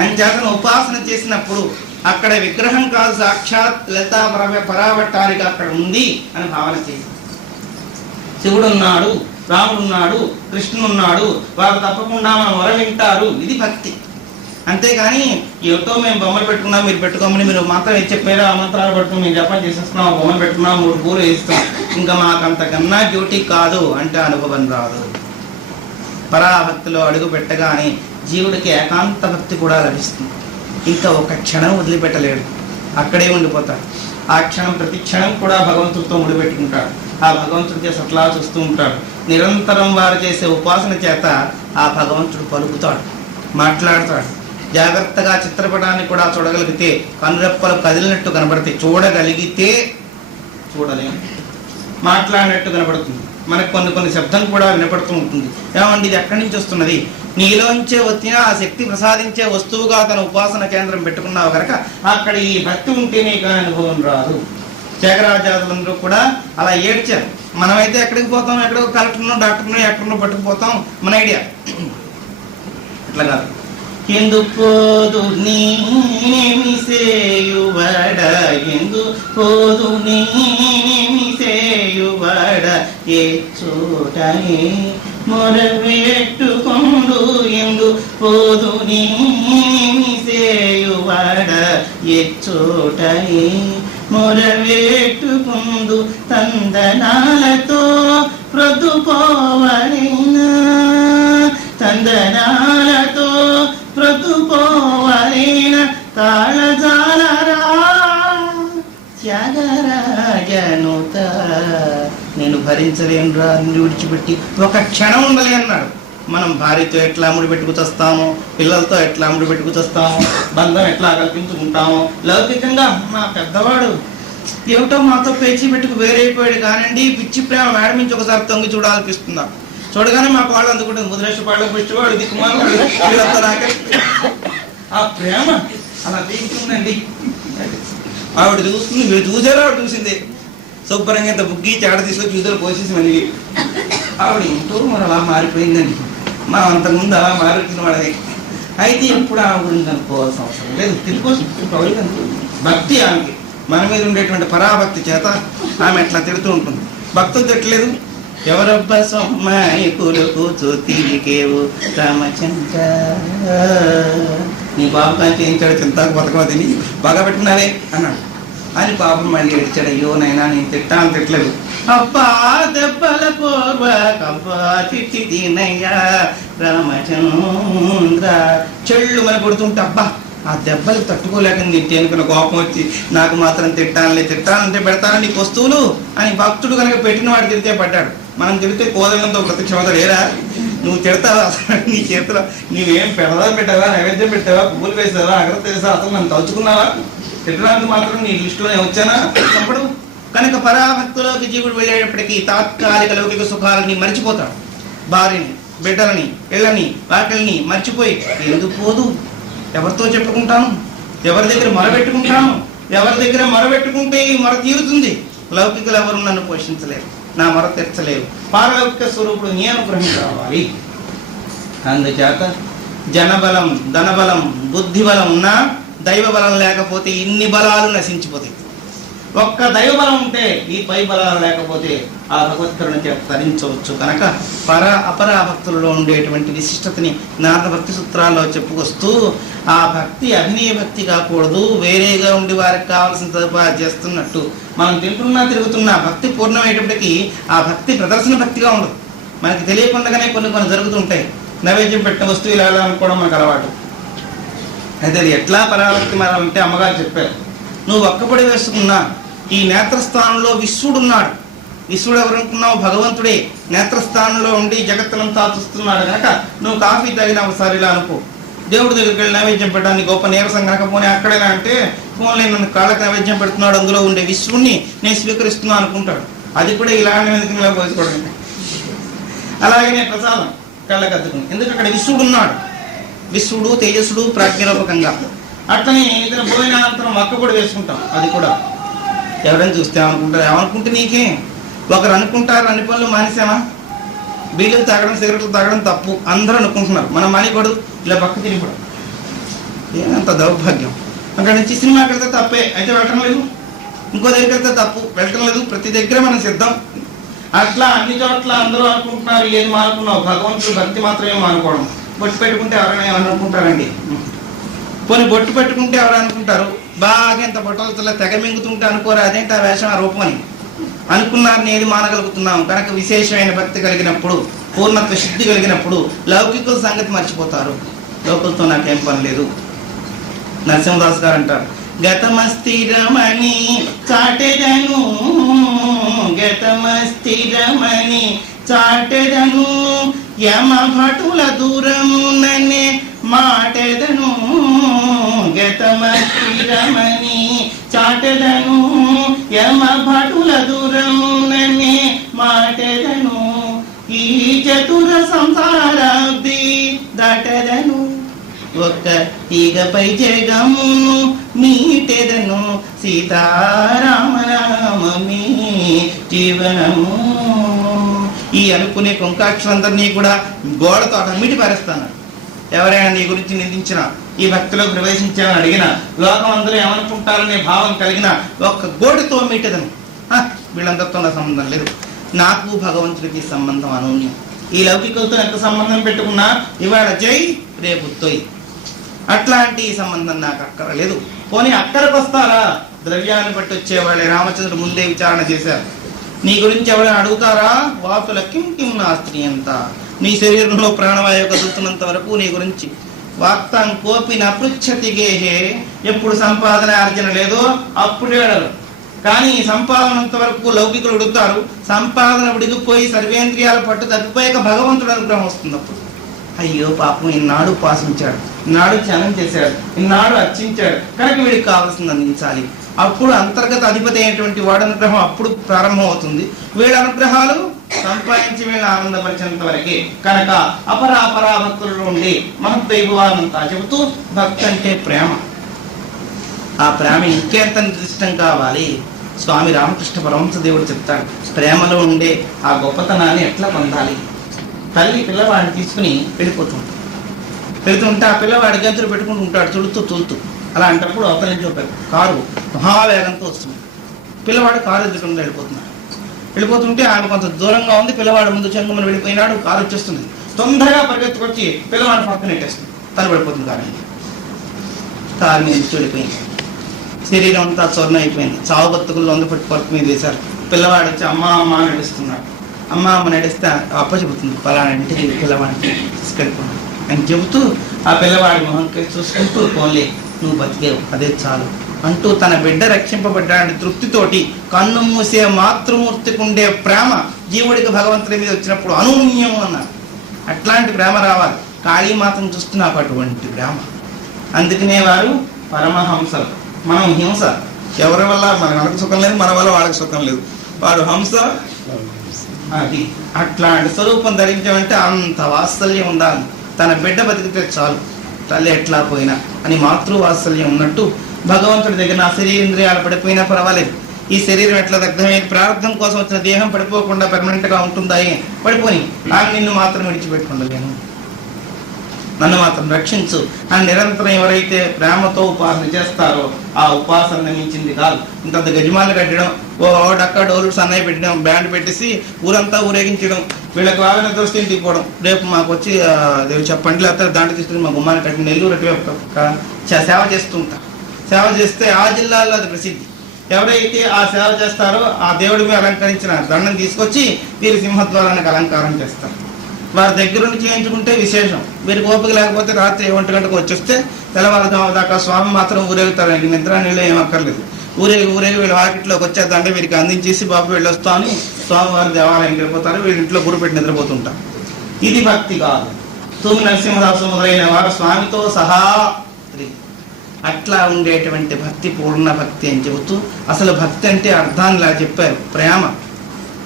అంచేతను ఉపాసన చేసినప్పుడు అక్కడ విగ్రహం కాదు, సాక్షాత్ లలితా పరావట్టారిగా అక్కడ ఉంది అని భావన చేసి, శివుడు ఉన్నాడు, రాముడు ఉన్నాడు, కృష్ణుడు ఉన్నాడు, వారు తప్పకుండా మనం మొర వింటారు. ఇది భక్తి. అంతేగాని ఏమిటో మేము బొమ్మలు పెట్టుకున్నాం, మీరు పెట్టుకోమని మీరు మాత్రం ఏం చెప్పారో ఆ మంత్రాలు పట్టుకుని మేము జపం చేసేస్తున్నాం, బొమ్మలు పెట్టుకున్నాం, 3 పూలు వేస్తాం, ఇంకా మాకు అంతకన్నా డ్యూటీ కాదు అంటే అనుభవం రాదు. పరాభక్తిలో అడుగు పెట్టగానే జీవుడికి ఏకాంత భక్తి కూడా లభిస్తుంది. ఇంకా ఒక క్షణం వదిలిపెట్టలేడు, అక్కడే ఉండిపోతాడు. ఆ క్షణం ప్రతి క్షణం కూడా భగవంతుడితో ముడిపెట్టుకుంటాడు. ఆ భగవంతుడి చేసి అట్లా చూస్తూ ఉంటాడు. నిరంతరం వారు చేసే ఉపాసన చేత ఆ భగవంతుడు పలుకుతాడు, మాట్లాడతాడు. జాగ్రత్తగా చిత్రపటాన్ని కూడా చూడగలిగితే కనురెప్పలు కదిలినట్టు కనబడితే, చూడగలిగితే చూడలేము, మాట్లాడినట్టు కనబడుతుంది. మనకు కొన్ని శబ్దం కూడా వినపడుతూ ఉంటుంది. ఏమండి ఇది ఎక్కడి నుంచి వస్తున్నది? నీలోంచే వచ్చిన ఆ శక్తి ప్రసాదించే వస్తువుగా తన ఉపాసన కేంద్రం పెట్టుకున్నావు కనుక అక్కడ ఈ భక్తి ఉంటేనే కానీ అనుభవం రాదు. శేఖరాచార్యులందరూ కూడా అలా ఏడ్చారు. మనమైతే ఎక్కడికి పోతాం, ఎక్కడికో కలెక్టర్నో డాక్టర్నో ఎక్కడనో పట్టుకుపోతాం, మన ఐడియా. ఇట్లా కాదు. ఎందుకు పోదు నేమి సేయువడ, ఎందుకు పోదు నేమి సేయువడ, ఏ చోటనే మొరబెట్టుకొండు, ఎందు పోదు నేమి సేయువడ, ఏ చోటనే మొరబెట్టుకొందు, తందనాలతో ప్రొద్దుపోవలైనా, తందనాలతో ప్రొద్దుపోవలైన తాళజాలరా త్యాగరాజనుత. నేను భరించలేనురా నిన్ను విడిచిపెట్టి ఒక క్షణం ఉండలే అన్నాడు. మనం భార్యతో ఎట్లా ముడి పెట్టుకుచొస్తాము, పిల్లలతో ఎట్లా ముడి పెట్టుకుచొస్తాము, బంధం ఎట్లా కల్పించుకుంటాము. లౌకికంగా మా పెద్దవాడు ఏమిటో మాతో పేచి పెట్టుకు వేరైపోయాడు కానండి, పిచ్చి ప్రేమ మేడ నుంచి ఒకసారి తొంగి చూడాలనిపిస్తుందా. చూడగానే మాకు వాళ్ళు అందుకుంటుంది, ముదిరేష్ వాళ్ళు పిచ్చివాడు దిక్కుమాలు వీళ్ళంతా రాకే. ఆ ప్రేమ అలా తీస్తుందండి. ఆవిడ చూస్తుంది, మీరు చూసారో ఆవిడ చూసింది. శుభ్రంగా ఇంత బుగ్గి చాడ తీసుకొని చూసారు పోసేసి మళ్ళీ ఆవిడ ఏంటో మరి అలా మారిపోయిందండి. మనం అంతకుముందు అలా మారుతున్న వాడని. అయితే ఇప్పుడు ఆమె గురించి అనుకోవాల్సిన అవసరం లేదు. తిరిగి భక్తి ఆమెకి మన మీద ఉండేటువంటి పరాభక్తి చేత ఆమె ఎట్లా తిడుతూ ఉంటుంది. భక్తులు తిట్టలేదు. ఎవరొబ్బ సొమ్మాయికులు కూర్చోతికేవు రామచంద్ర, నీ బాబు కానీ చేయించాడు చింతాకు బతకవ తిని బాగా పెట్టుకున్నారే అన్నాడు. అని పాపం మళ్ళీ ఏడ్చాడు. అయ్యో నైనా నేను తిట్టాను తిట్టలేదు. అబ్బా దెబ్బల పూర్వ కబ్బా తిట్టి తినయ్యా రామచంద్ర, చెళ్ళు మన కొడుతుంటే అబ్బా ఆ దెబ్బలు తట్టుకోలేక తిట్టి అనుకున్న కోపం వచ్చి నాకు మాత్రం తిట్టాలంటే పెడతాను నీకు వస్తువులు అని భక్తుడు కనుక పెట్టిన వాడు తిడితే పడ్డాడు. మనం తిడితే కోదలంతో ప్రత్యక్షమవుతా లేరా, నువ్వు తిడతావా, నీ చేతిలో నీవేం పెడదాం పెట్టావా, నైవేద్యం పెట్టావా, పువ్వులు వేసావా, అగ్రత వేసావా, అసలు నన్ను తలుచుకున్నావా, తిట్టడానికి మాత్రం నీ లిస్టులో వచ్చానా అప్పుడు. కనుక పరాభక్తులోకి జీవుడు వెళ్ళేటప్పటికీ తాత్కాలిక లౌకిక సుఖాలని మర్చిపోతాడు. భార్యని, బిడ్డలని, ఇళ్ళని, వాకిల్ని మర్చిపోయి ఎందుకు పోదు, ఎవరితో చెప్పుకుంటాను, ఎవరి దగ్గర మొరబెట్టుకుంటాను, ఎవరి దగ్గర మొరబెట్టుకుంటే ఈ మొర తీరుతుంది. లౌకికులు ఎవరు నన్ను పోషించలేరు, నా మొర తీర్చలేరు. పారలౌకిక స్వరూపుడు నీ అనుగ్రహం కావాలి. అందుచేత జనబలం, ధనబలం, బుద్ధి బలం ఉన్నా దైవ బలం లేకపోతే ఇన్ని బలాలు నశించిపోతాయి. ఒక్క దైవ బలం ఉంటే ఈ పై బలాలు లేకపోతే ఆ భగవత్కరుణ చేత తరించవచ్చు. కనుక అపరాభక్తులలో ఉండేటువంటి విశిష్టతని నారద భక్తి సూత్రాల్లో చెప్పుకొస్తూ ఆ భక్తి అభినయ భక్తి కాకూడదు, వేరేగా ఉండి వారికి కావాల్సిన సదుపాయాలు చేస్తున్నట్టు మనం తిరుగుతున్నా భక్తి పూర్ణమయ్యేటప్పటికీ ఆ భక్తి ప్రదర్శన భక్తిగా ఉండదు. మనకి తెలియకుండానే కొన్ని జరుగుతుంటాయి. నైవేద్యం పెట్టిన వస్తువు ఇలా అనుకోవడం మనకు అలవాటు. అయితే అది ఎట్లా పరాభక్తి అంటే అమ్మగారు చెప్పారు, నువ్వు ఒక్కపడి వేసుకున్నా ఈ నేత్రస్థానంలో విశ్వడున్నాడు. విశ్వడు ఎవరనుకున్నావు, భగవంతుడే నేత్రస్థానంలో ఉండి జగత్తునంతా చూస్తున్నాడు. కనుక నువ్వు కాఫీ తాగిన ఒకసారి ఇలా అనుకో, దేవుడి దగ్గరికి వెళ్ళి నైవేద్యం పెట్టడానికి గొప్ప నీరసం కనుక పోనీ అక్కడేనా అంటే ఫోన్లో నన్ను కాళ్ళకి నైవేద్యం పెడుతున్నాడు, అందులో ఉండే విశ్వుణ్ణి నేను స్వీకరిస్తున్నాను అనుకుంటాడు. అది కూడా ఇలాంటి వెనుకలా పోసుకోవడం. అలాగనే ప్రసాదం కళ్ళకి అద్దుకుని, ఎందుకంటే అక్కడ విశ్వడు ఉన్నాడు. విశ్వడు తేజస్సుడు ప్రాజ్ఞరూపకంగా. అట్లనే ఇతర భోజనానంతరం ఒక్కపొడి వేసుకుంటాం. అది కూడా ఎవరైనా చూస్తే ఏమనుకుంటే నీకే, ఒకరు అనుకుంటారు అన్ని పనులు మానేసామా, బీడీలు తాగడం సిగరెట్లు తాగడం తప్పు అందరూ అనుకుంటున్నారు. మన మణికొడు ఇలా పక్క తిరిగిపోవడం ఏమంత దౌర్భాగ్యం. అక్కడ నుంచి సినిమాకి వెళ్తే తప్పే అయితే వెళ్ళటం లేదు, ఇంకో దగ్గరికి వెళ్తే తప్పు వెళ్ళటం లేదు, ప్రతి దగ్గర మనం సిద్ధం. అట్లా అన్ని చోట్ల అందరూ అనుకుంటున్నారు ఏది మానుకున్నావు, భగవంతుడు భక్తి మాత్రమే మానుకోవడం. బొట్టు పెట్టుకుంటే ఎవరైనా ఏమని అనుకుంటారండి, పోనీ బొట్టు పెట్టుకుంటే ఎవరు అనుకుంటారు, బాగా ఇంత బొట్టలతో తెగ మింగుతుంటే అనుకోరు అదేంటి ఆ వేషం ఆ రూపం అని అనుకున్నారని ఏది మానగలుగుతున్నాం. కనుక విశేషమైన భక్తి కలిగినప్పుడు, పూర్ణత్వ సిద్ధి కలిగినప్పుడు లౌకికుల సంగతి మర్చిపోతారు. లౌకులతో నాకేం పని లేదు. నరసింహదాస్ గారు అంటారు, గతమస్థిరమణి చాటెదను, గతమస్థిరమణి చాటెదను, యమ భటుల దూరముననే మాటెదను, గతమస్థిరమణి చాటెదను, యమ భటుల దూరముననే మాటెదను, ఈ చతుర సంసారాబ్ది దాటెదను, ఒక్క ఈగపై జగమును మీటెదను, సీతారామనామమే జీవనము. ఈ అనుకునే కుంకాక్షులందరినీ కూడా గోడతో అటమిటి పారేస్తాను. ఎవరైనా నీ గురించి నిందించినా, ఈ భక్తిలో ప్రవేశించామని అడిగినా, లోకం అందరూ ఏమనుకుంటారనే భావం కలిగిన ఒక్క గోడతో మీటెదను. వీళ్ళందరితో నా సంబంధం లేదు, నాకు భగవంతుడికి సంబంధం అనూన్యం. ఈ లౌకికులతో ఎంత సంబంధం పెట్టుకున్నా ఇవాళ జై రేపు తొయ్, అట్లాంటి సంబంధం నాకు అక్కరలేదు. పోనీ అక్కడికి వస్తారా, ద్రవ్యాన్ని బట్టి వచ్చేవాళ్ళే. రామచంద్రుడు ముందే విచారణ చేశారు, నీ గురించి ఎవరైనా అడుగుతారా, వాతుల కిం కిం నాస్త్రి అంత, నీ శరీరంలో ప్రాణవాయువు కదులుతున్నంత వరకు నీ గురించి వాక్తం కోపిన పృచ్ఛతి గేహే, ఎప్పుడు సంపాదన ఆర్జన లేదో అప్పుడే అడగరు. కానీ సంపాదనంత వరకు లౌకికులు అడుగుతారు, సంపాదన ఉడిగిపోయి సర్వేంద్రియాల పట్టు తప్పిపోయాక భగవంతుడు అనుగ్రహం వస్తుంది. అప్పుడు అయ్యో పాపం ఇన్నాడు ఉపాసించాడు, ఇన్నాడు ధ్యానం చేశాడు, ఇన్నాడు అర్చించాడు కనుక వీడికి కావాల్సింది అందించాలి. అప్పుడు అంతర్గత అధిపతి అయినటువంటి వాడి అనుగ్రహం అప్పుడు ప్రారంభం అవుతుంది. వీళ్ళ అనుగ్రహాలు సంపాదించి వీళ్ళ ఆనందపరిచేంత వరకే. కనుక అపరాపరా భక్తులు ఉండి మహద్వైభవానంతా చెబుతూ భక్తి అంటే ప్రేమ. ఆ ప్రేమ ఇంకెంత నిర్దిష్టం కావాలి. స్వామి రామకృష్ణ పరమహంస దేవుడు చెప్తాడు, ప్రేమలో ఉండే ఆ గొప్పతనాన్ని ఎట్లా పొందాలి. తల్లి పిల్లవాడిని తీసుకుని వెళుతుంటే ఆ పిల్లవాడి గంతులు పెట్టుకుంటూ ఉంటాడు తుడుతూ తూలుతూ. అలాంటప్పుడు అవతల నుంచి ఒక కారు మహావేగంతో వస్తుంది. పిల్లవాడు కారు ఎదుర్కొని వెళ్ళిపోతుంటే ఆమె కొంత దూరంగా ఉంది. పిల్లవాడు ముందు చెంగుమని వెళ్ళిపోయినాడు. కారు వచ్చేస్తుంది. తొందరగా పరిగెత్తుకొచ్చి పిల్లవాడు పక్కన నెట్టేస్తుంది. తలపడిపోతుంది. కారు మీద వెళ్ళిపోయింది. శరీరం అంతా చొరణ అయిపోయింది. చావు బతుకుల్లో పట్టు పరుపు మీద వేశారు. పిల్లవాడు వచ్చి అమ్మ అమ్మ నడుస్తున్నాడు. అమ్మ అమ్మ నడిస్తే అప్ప చెబుతుంది, పలానా ఇంటికి పిల్లవాడిని తీసుకెళ్ళిపోయింది అని చెబుతూ ఆ పిల్లవాడి మొహంకి చూసుకుంటూ పోన్లే నువ్వు బతికేవు అదే చాలు అంటూ తన బిడ్డ రక్షింపబడ్డాడని తృప్తితోటి కన్ను మూసే మాతృమూర్తికి ఉండే ప్రేమ జీవుడికి భగవంతుడి మీద వచ్చినప్పుడు అనూన్యం అన్నారు. అట్లాంటి ప్రేమ రావాలి. కాళీమాతను చూస్తూ నాకు అటువంటి ప్రేమ. అందుకనే వారు పరమహంసలు. మనం హింస, ఎవరి వల్ల మనకు సుఖం లేదు, మన వల్ల వాళ్ళకి సుఖం లేదు. వాడు హంస. అది అట్లాంటి స్వరూపం ధరించామంటే అంత వాత్సల్యం ఉండాలి. తన బిడ్డ బతికితే చాలు, తల్లి ఎట్లా పోయినా అని మాతృవాత్సల్యం ఉన్నట్టు భగవంతుడి దగ్గర నా శరీరేంద్రియాలు పడిపోయినా పర్వాలేదు, ఈ శరీరం ఎట్లా దగ్ధమైన ప్రారంభం కోసం వచ్చిన దేహం పడిపోకుండా పెర్మనెంట్ గా ఉంటుందా, పడిపోయి నాకు నిన్ను మాత్రం విడిచిపెట్టుకుండలేను, నన్ను మాత్రం రక్షించు అని నిరంతరం ఎవరైతే ప్రేమతో ఉపాసన చేస్తారో ఆ ఉపాసన మించింది కాదు. ఇంత గజమాలు కట్టడం, ఓ డక్క డోలు సన్నయ్య పెట్టడం, బ్యాండ్ పెట్టేసి ఊరంతా ఊరేగించడం, వీళ్ళకి వాగిన దృష్టి తీసుకోవడం, రేపు మాకు వచ్చి చెప్పండి లేకపోతే దాంట్లో తీసుకుని మా గుమ్మాన్ని కట్టి నెల్లూరు సేవ చేస్తూ ఉంటారు. సేవ చేస్తే ఆ జిల్లాలో అది ప్రసిద్ధి. ఎవరైతే ఆ సేవ చేస్తారో ఆ దేవుడి మీద అలంకరించిన దండం తీసుకొచ్చి వీరి సింహద్వారానికి అలంకారం చేస్తారు. వారి దగ్గర నుంచి చేయించుకుంటే విశేషం. వీరికి ఓపిక లేకపోతే రాత్రి 1 గంటకు వచ్చేస్తే తెల్లవారుజాము దాకా స్వామి మాత్రం ఊరేగుతారు. నిద్ర నీళ్ళు ఏమక్కర్లేదు. ఊరేగి వీళ్ళ వాకిట్లోకి వచ్చేద్దంటే వీరికి అందించేసి బాబు వెళ్ళొస్తా అని స్వామివారి దేవాలయానికి వెళ్ళిపోతారు. వీళ్ళ ఇంట్లో గురు పెట్టి నిద్రపోతుంటారు. ఇది భక్తి కాదు. తూమి నరసింహదాసు మొదలైన వారు స్వామితో సహా అట్లా ఉండేటువంటి భక్తి పూర్ణ భక్తి అని చెబుతూ అసలు భక్తి అంటే అర్థాన్ని ఇలా చెప్పారు. ప్రేమ,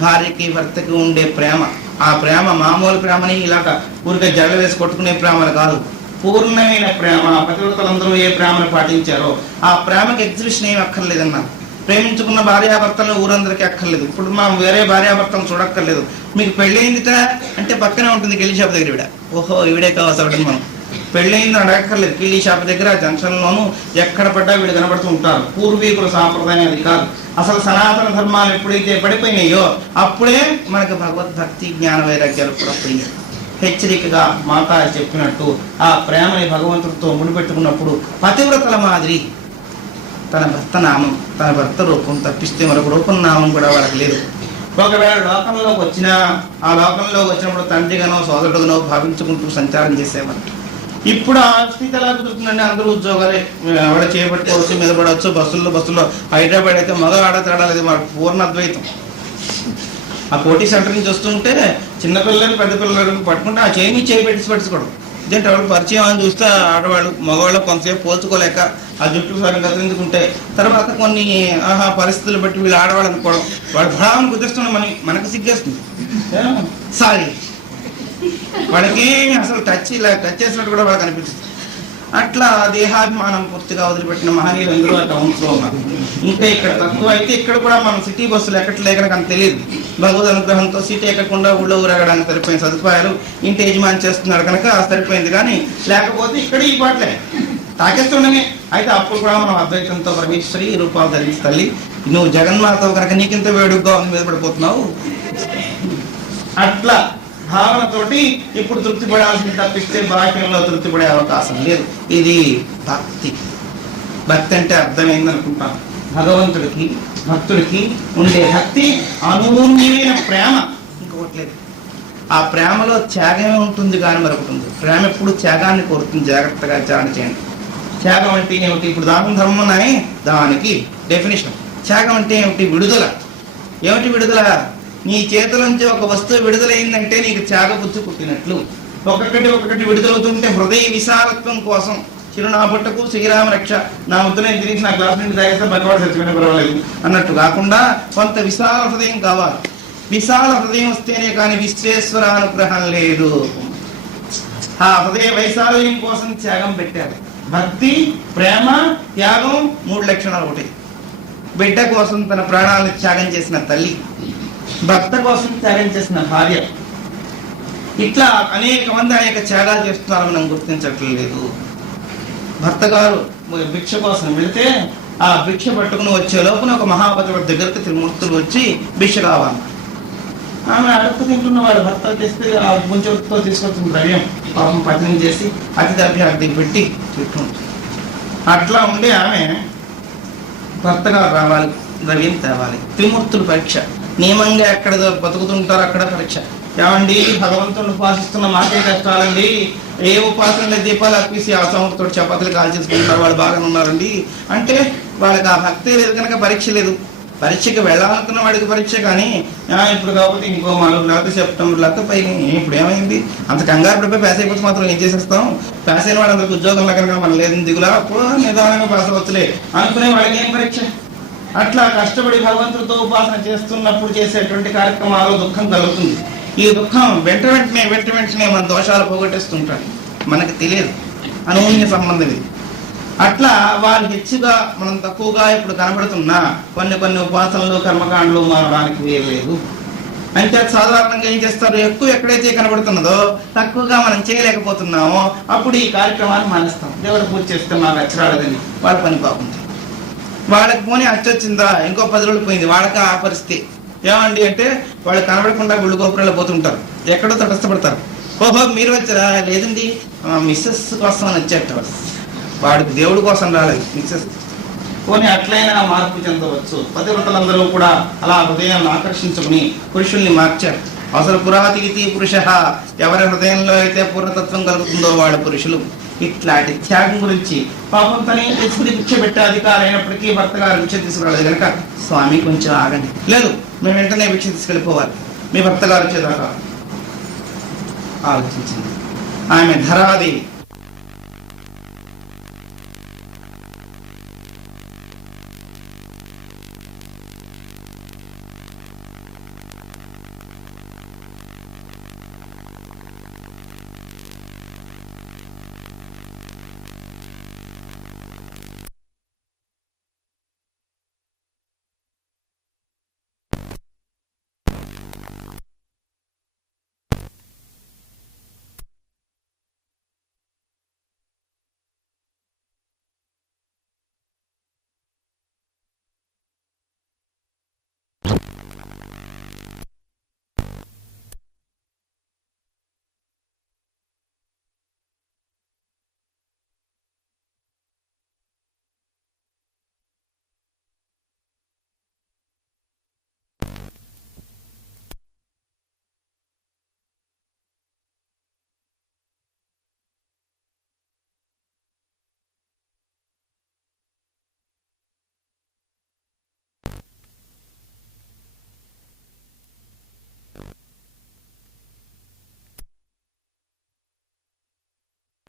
భార్యకి భర్తకి ఉండే ప్రేమ. ఆ ప్రేమ మామూలు ప్రేమని ఇలాగ ఊరికే జడలు వేసి కొట్టుకునే ప్రేమలు కాదు, పూర్ణమైన ప్రేమ. పతివ్రతలందరూ ఏ ప్రేమను పాటించారో ఆ ప్రేమకి ఎగ్జిబిషన్ ఏమి అక్కర్లేదన్నారు. ప్రేమించుకున్న భార్యాభర్తలను ఊరందరికీ అక్కర్లేదు. ఇప్పుడు మనం వేరే భార్యాభర్తలను చూడక్కర్లేదు. మీకు పెళ్ళయిందిట అంటే పక్కనే ఉంటుంది కిళ్ళి షాప్ దగ్గర ఈవిడ, ఓహో ఈవిడే కావాల్సి మనం పెళ్ళయింది అడగక్కర్లేదు. కిళ్ళి షాప్ దగ్గర జంక్షన్లోనూ ఎక్కడ పడ్డా వీడు కనబడుతూ ఉంటారు. పూర్వీకుల సాంప్రదాయం అది కాదు. అసలు సనాతన ధర్మాలు ఎప్పుడైతే పడిపోయినాయో అప్పుడే మనకు భగవద్భక్తి జ్ఞాన వైరాగ్యాలు కూడా పోయినాయి. హెచ్చరికగా మాతా చెప్పినట్టు ఆ ప్రేమని భగవంతుడితో ముడిపెట్టుకున్నప్పుడు పతివ్రతల మాదిరి తన భర్త నామం, తన భర్త రూపం తప్పిస్తే మరొక రూపం నామం కూడా వాళ్ళకి లేదు. ఒకవేళ లోకంలోకి వచ్చినా ఆ లోకంలోకి వచ్చినప్పుడు తండ్రిగానో సోదరుడుగానో భావించుకుంటూ సంచారం చేసేవారు. ఇప్పుడు ఆ స్థితి ఎలా కుదురుతుందండి? అందరూ ఉద్యోగాలే, ఎవడ చేపట్టుకోవచ్చు, మీద పడవచ్చు. బస్సుల్లో హైదరాబాద్ అయితే మగ ఆడ తేడా లేదు, మన పూర్ణ అద్వైతం. ఆ కోటి సెంటర్ నుంచి వస్తుంటే చిన్నపిల్లలు పెద్ద పిల్లలు పట్టుకుంటే ఆ చేయి పెట్టించుకోవడం. ఇదేంటి ఎవరు పరిచయం అని చూస్తే ఆడవాళ్ళు మగవాళ్ళు కొంతసేపు పోల్చుకోలేక ఆ జుట్టు సారి గతించుకుంటే తర్వాత కొన్ని పరిస్థితులు బట్టి వీళ్ళు ఆడవాళ్ళు అనుకోవడం, వాడు భావం కుదిరిస్తున్న మనకు సిగ్గేస్తుంది. సారీ వాడికి అసలు టచ్ చేసినట్టు కూడా వాళ్ళకి అనిపిస్తుంది. అట్లా దేహాభిమానం పూర్తిగా వదిలిపెట్టిన మహనీయులు అందరూ ఆ టౌన్స్లో ఉన్నారు. ఇంకా ఇక్కడ తక్కువ అయితే ఇక్కడ కూడా మనం సిటీ బస్సులు ఎక్కట్లే కనుక అని తెలియదు. భగవద్ అనుగ్రహంతో సిటీ ఎక్కకుండా ఊళ్ళో ఊరగడానికి సరిపోయిన సదుపాయాలు ఇంటి యజమాని చేస్తున్నాడు కనుక సరిపోయింది. కానీ లేకపోతే ఇక్కడ ఈ పాటలే తాకేస్తుండమే. అయితే అప్పుడు కూడా మనం అద్వైతంతో పరమేశ్వరి రూపాలు ధరించి తల్లి నువ్వు జగన్మాత కనుక నీకింత వేడుగ్గా మీద పడిపోతున్నావు. అట్లా భావనతోటి ఇప్పుడు తృప్తి పడాల్సింది తప్పిస్తే బాహ్యంలో తృప్తి పడే అవకాశం లేదు. ఇది భక్తి. భక్తి అంటే అర్థమైంది అనుకుంటాం. భగవంతుడికి భక్తుడికి ఉండే భక్తి అనూన్యమైన ప్రేమ, ఇంకొకటి లేదు. ఆ ప్రేమలో త్యాగమే ఉంటుంది కానీ మరొకటి ఉంది. ప్రేమ ఎప్పుడు త్యాగాన్ని కోరుతుంది. జాగ్రత్తగా విచారణ చేయండి. త్యాగం అంటే ఏమిటి? ఇప్పుడు దానం ధర్మం ఉన్నాయి, దానికి డెఫినేషన్. త్యాగం అంటే ఏమిటి? విడుదల. ఏమిటి విడుదల? నీ చేతుల నుంచి ఒక వస్తువు విడుదలైందంటే నీకు త్యాగ బుద్ధి పుట్టినట్లు. ఒక్కొక్కటి ఒక్కొక్కటి విడుదలవుతుంటే హృదయ విశాలత్వం కోసం చిరునాపట్టకు శ్రీరామ రక్ష నా ముద్దు నేను తిరిగి నా క్లాస్ నుండి తాగిస్తే భగవాడు చచ్చిపోయినా పర్వాలేదు అన్నట్టు కాకుండా కొంత విశాల హృదయం కావాలి. విశాల హృదయం వస్తేనే కానీ విశ్వేశ్వర అనుగ్రహం లేదు. ఆ హృదయ వైశాల్యం కోసం త్యాగం పెట్టారు. భక్తి, ప్రేమ, త్యాగం 3 లక్షణాలు ఒకటి. బిడ్డ కోసం తన ప్రాణాలను త్యాగం చేసిన తల్లి, భర్త కోసం త్యాగం చేసిన భార్య, ఇట్లా అనేక మంది అనేక త్యాగాలు చేస్తున్నారు, మనం గుర్తించట్లేదు. భర్త గారు భిక్ష కోసం వెళితే ఆ భిక్ష పట్టుకుని వచ్చే లోపున ఒక మహాపతి దగ్గరికి త్రిమూర్తులు వచ్చి భిక్ష కావాలి. ఆమె అడుగు తింటున్నవాడు భర్త చేస్తే ఆ ముంచుతో తీసుకొచ్చిన ద్రవ్యం పాపం పచనం చేసి అతి ద్రవ్యార్థికి పెట్టి చుట్టూ అట్లా ఉండి ఆమె భర్త గారు రావాలి, ద్రవ్యం తేవాలి. త్రిమూర్తులు పరీక్ష నియమంగా ఎక్కడ బతుకుతుంటారో అక్కడ పరీక్ష. ఏమండి భగవంతుడు ఉపాసిస్తున్న మాకే కష్టాలండి, ఏ ఉపాసన దీపాలు అర్పిసి ఆ సంవత్సరం చపాతీలు కాల్ చేసుకుంటారు, వాళ్ళు బాగానే ఉన్నారండి అంటే వాళ్ళకి ఆ భక్తి లేదు కనుక పరీక్ష లేదు. పరీక్షకి వెళ్ళాలనుకున్న వాడికి పరీక్ష, కానీ ఇప్పుడు కాకపోతే ఇంకో 4 లేకపోతే సెప్టెంబర్ లేకపోతే పైన ఇప్పుడు ఏమైంది అంత కంగారు పడిపోయి పాస్ అయిపోతే మాత్రం ఏం చేసేస్తాం, పాస్ అయిన వాళ్ళందరికి ఉద్యోగంలో కనుక మనం లేదు దిగులా అప్పుడు నిదానంగా పాస్ అవ్వచ్చులే అనుకునే వాళ్ళకి ఏం పరీక్ష. అట్లా కష్టపడి భగవంతుడితో ఉపాసన చేస్తున్నప్పుడు చేసేటువంటి కార్యక్రమాలు దుఃఖం కలుగుతుంది. ఈ దుఃఖం వెంట వెంటనే మన దోషాలు పోగొట్టేస్తుంటాడు, మనకు తెలియదు, అనూన్య సంబంధం ఇది. అట్లా వారు హెచ్చుగా మనం తక్కువగా ఇప్పుడు కనబడుతున్నా కొన్ని ఉపాసనలు కర్మకాండలు మారడానికి వేయలేదు. అంటే సాధారణంగా ఏం చేస్తారు, ఎక్కువ ఎక్కడైతే కనబడుతున్నదో తక్కువగా మనం చేయలేకపోతున్నామో అప్పుడు ఈ కార్యక్రమాన్ని మానేస్తాం. దేవుడు పూజ చేస్తే మాకు అచ్చరాడదని వాళ్ళ పని బాగుంది, వాళ్ళకి పోనీ అచ్చొచ్చిందా ఇంకో 10 రోజులు పోయింది, వాళ్ళకి ఆ పరిస్థితి. ఏమండి అంటే వాళ్ళు కనబడకుండా గుళ్ళు గోపురాలు పోతుంటారు, ఎక్కడో తటస్థపడతారు. ఓహో మీరు వచ్చారా, లేదండి మిస్సెస్ కోసం అని వచ్చేట, వాడికి దేవుడి కోసం రాలేదు మిస్సెస్. పోనీ అట్లయినా మార్పు చెందవచ్చు. పతివ్రతలందరూ కూడా అలా హృదయాన్ని ఆకర్షించుకుని పురుషుల్ని మార్చారు. అసలు పురాతిథి పురుష, ఎవరి హృదయంలో అయితే పూర్ణతత్వం కలుగుతుందో వాడు పురుషులు. ఇట్లాంటి త్యాగం గురించి పాపం తనే తెచ్చుకుని భిక్ష పెట్టే అధికారం అయినప్పటికీ భర్త గారు భిక్ష తీసుకురాలేదు కనుక స్వామి కొంచెం ఆగండి, లేదు మేము వెంటనే భిక్ష తీసుకెళ్ళిపోవాలి మీ భర్త గారు వచ్చేదాకా ఆలోచించింది. ఆమె ధరాదేవి.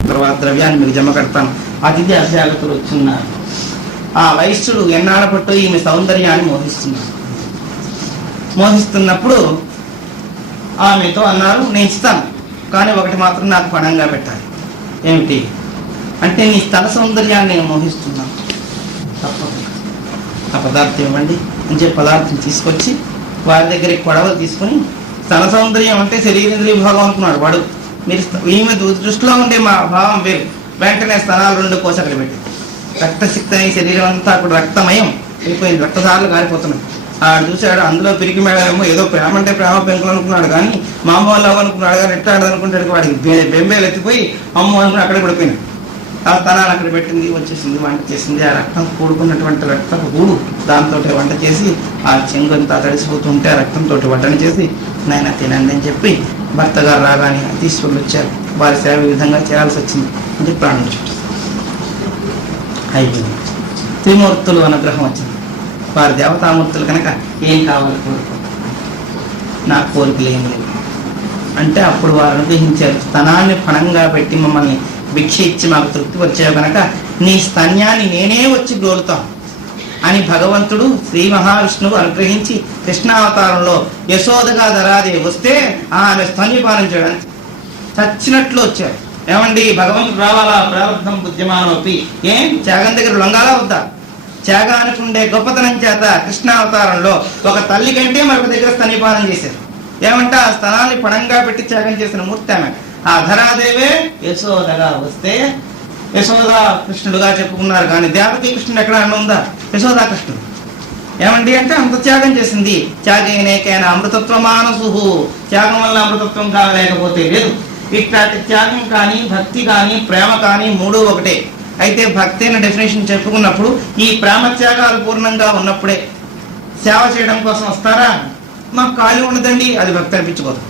తర్వాత ద్రవ్యాన్ని మీకు జమ కడతాను. అతిథి అభ్యాగతులు వచ్చున్నారు. ఆ వైశ్యుడు ఎన్నాళ్ళ పట్టు ఈమె సౌందర్యాన్ని మోహిస్తున్నప్పుడు ఆమెతో అన్నారు, నేను ఇస్తాను కానీ ఒకటి మాత్రం నాకు పణంగా పెట్టాలి. ఏమిటి అంటే నీ స్థల సౌందర్యాన్ని నేను మోహిస్తున్నాను, తప్పకుండా ఆ పదార్థం ఇవ్వండి అని చెప్పి పదార్థం తీసుకొచ్చి వారి దగ్గరికి కొడవలు తీసుకుని, స్థల సౌందర్యం అంటే శరీరేంద్రియ భాగం అనుకున్నాడు వాడు. మీరు ఈమె దృష్టిలో ఉండే మా భావం వేరు. వెంటనే స్థలాలు 2 కోసి అక్కడ పెట్టి రక్తసిక్త శరీరం అంతా అక్కడ రక్తమయం అయిపోయింది, రక్తసార్లు కారిపోతున్నాయి. ఆడు చూశాడు, అందులో పిరికి మేడమేమో ఏదో ప్రేమ అంటే ప్రేమ పెంకులు అనుకున్నాడు కానీ మామూలు అనుకున్నాడు కానీ ఎట్టాడు అనుకుంటాడు. వాడికి బెంబేలు ఎత్తిపోయి అమ్మ అనుకుని అక్కడ పడిపోయినాడు. ఆ స్థలాన్ని అక్కడ పెట్టింది, వచ్చేసింది, వంట చేసింది. ఆ రక్తం కూడుకున్నటువంటి రక్తపు గూడు దాంతో వంట చేసి ఆ చెంగు అంతా తడిసిపోతుంటే ఆ రక్తంతో వడ్డన చేసి నాయన తినండి అని చెప్పి భర్త గారు రాగానే తీసుకుని వచ్చారు. వారి సేవ ఈ విధంగా చేయాల్సి వచ్చింది అంటే ప్రాణం చుట్టూ అయిపోయింది. త్రిమూర్తులు అనుగ్రహం వచ్చింది. వారి దేవతామూర్తులు కనుక ఏం కావాలి కోరుకో, నా కోరికలు ఏం లేవు, అంటే అప్పుడు వారు అనుగ్రహించారు, స్తనాన్ని ఫణంగా పెట్టి మమ్మల్ని భిక్ష ఇచ్చి మాకు తృప్తిపరిచావు కనుక నీ స్తన్యాన్ని నేనే వచ్చి గోలుతాను అని భగవంతుడు శ్రీ మహావిష్ణువు అనుగ్రహించి కృష్ణావతారంలో యశోదగా ధరాదేవి వస్తే ఆమె స్తన్యపానం చేయడానికి చచ్చినట్లు వచ్చారు. ఏమండి, భగవంతుడు రావాలా? ప్రారంభం బుద్ధిమానోపి. ఏం త్యాగం దగ్గర లొంగాలా వద్దా? త్యాగానికి ఉండే గొప్పతనం చేత కృష్ణావతారంలో ఒక తల్లి కంటే మరొక దగ్గర స్తన్యపానం చేశారు. ఏమంటే ఆ స్తనాన్ని పణంగా పెట్టి త్యాగం చేసిన మూర్తి ఆమె. ఆ ధరాదేవే యశోదగా వస్తే యశోదా కృష్ణుడుగా చెప్పుకున్నారు, కానీ దేవకీ కృష్ణుడు ఎక్కడ ఉందా? యశోదా కృష్ణుడు. ఏమండి అంటే అంత త్యాగం చేసింది. త్యాగేనేకైనా అమృతత్వ మానసు. త్యాగం వల్ల అమృతత్వం కాలేకపోతే లేదు. ఇట్లాంటి త్యాగం కానీ భక్తి కానీ ప్రేమ కానీ మూడు ఒకటే. అయితే భక్తి అనే డెఫినేషన్ చెప్పుకున్నప్పుడు ఈ ప్రేమ త్యాగాలు పూర్ణంగా ఉన్నప్పుడే సేవ చేయడం కోసం వస్తారా? మాకు ఖాళీ ఉండదండి, అది భక్తి అనిపించుకోదు.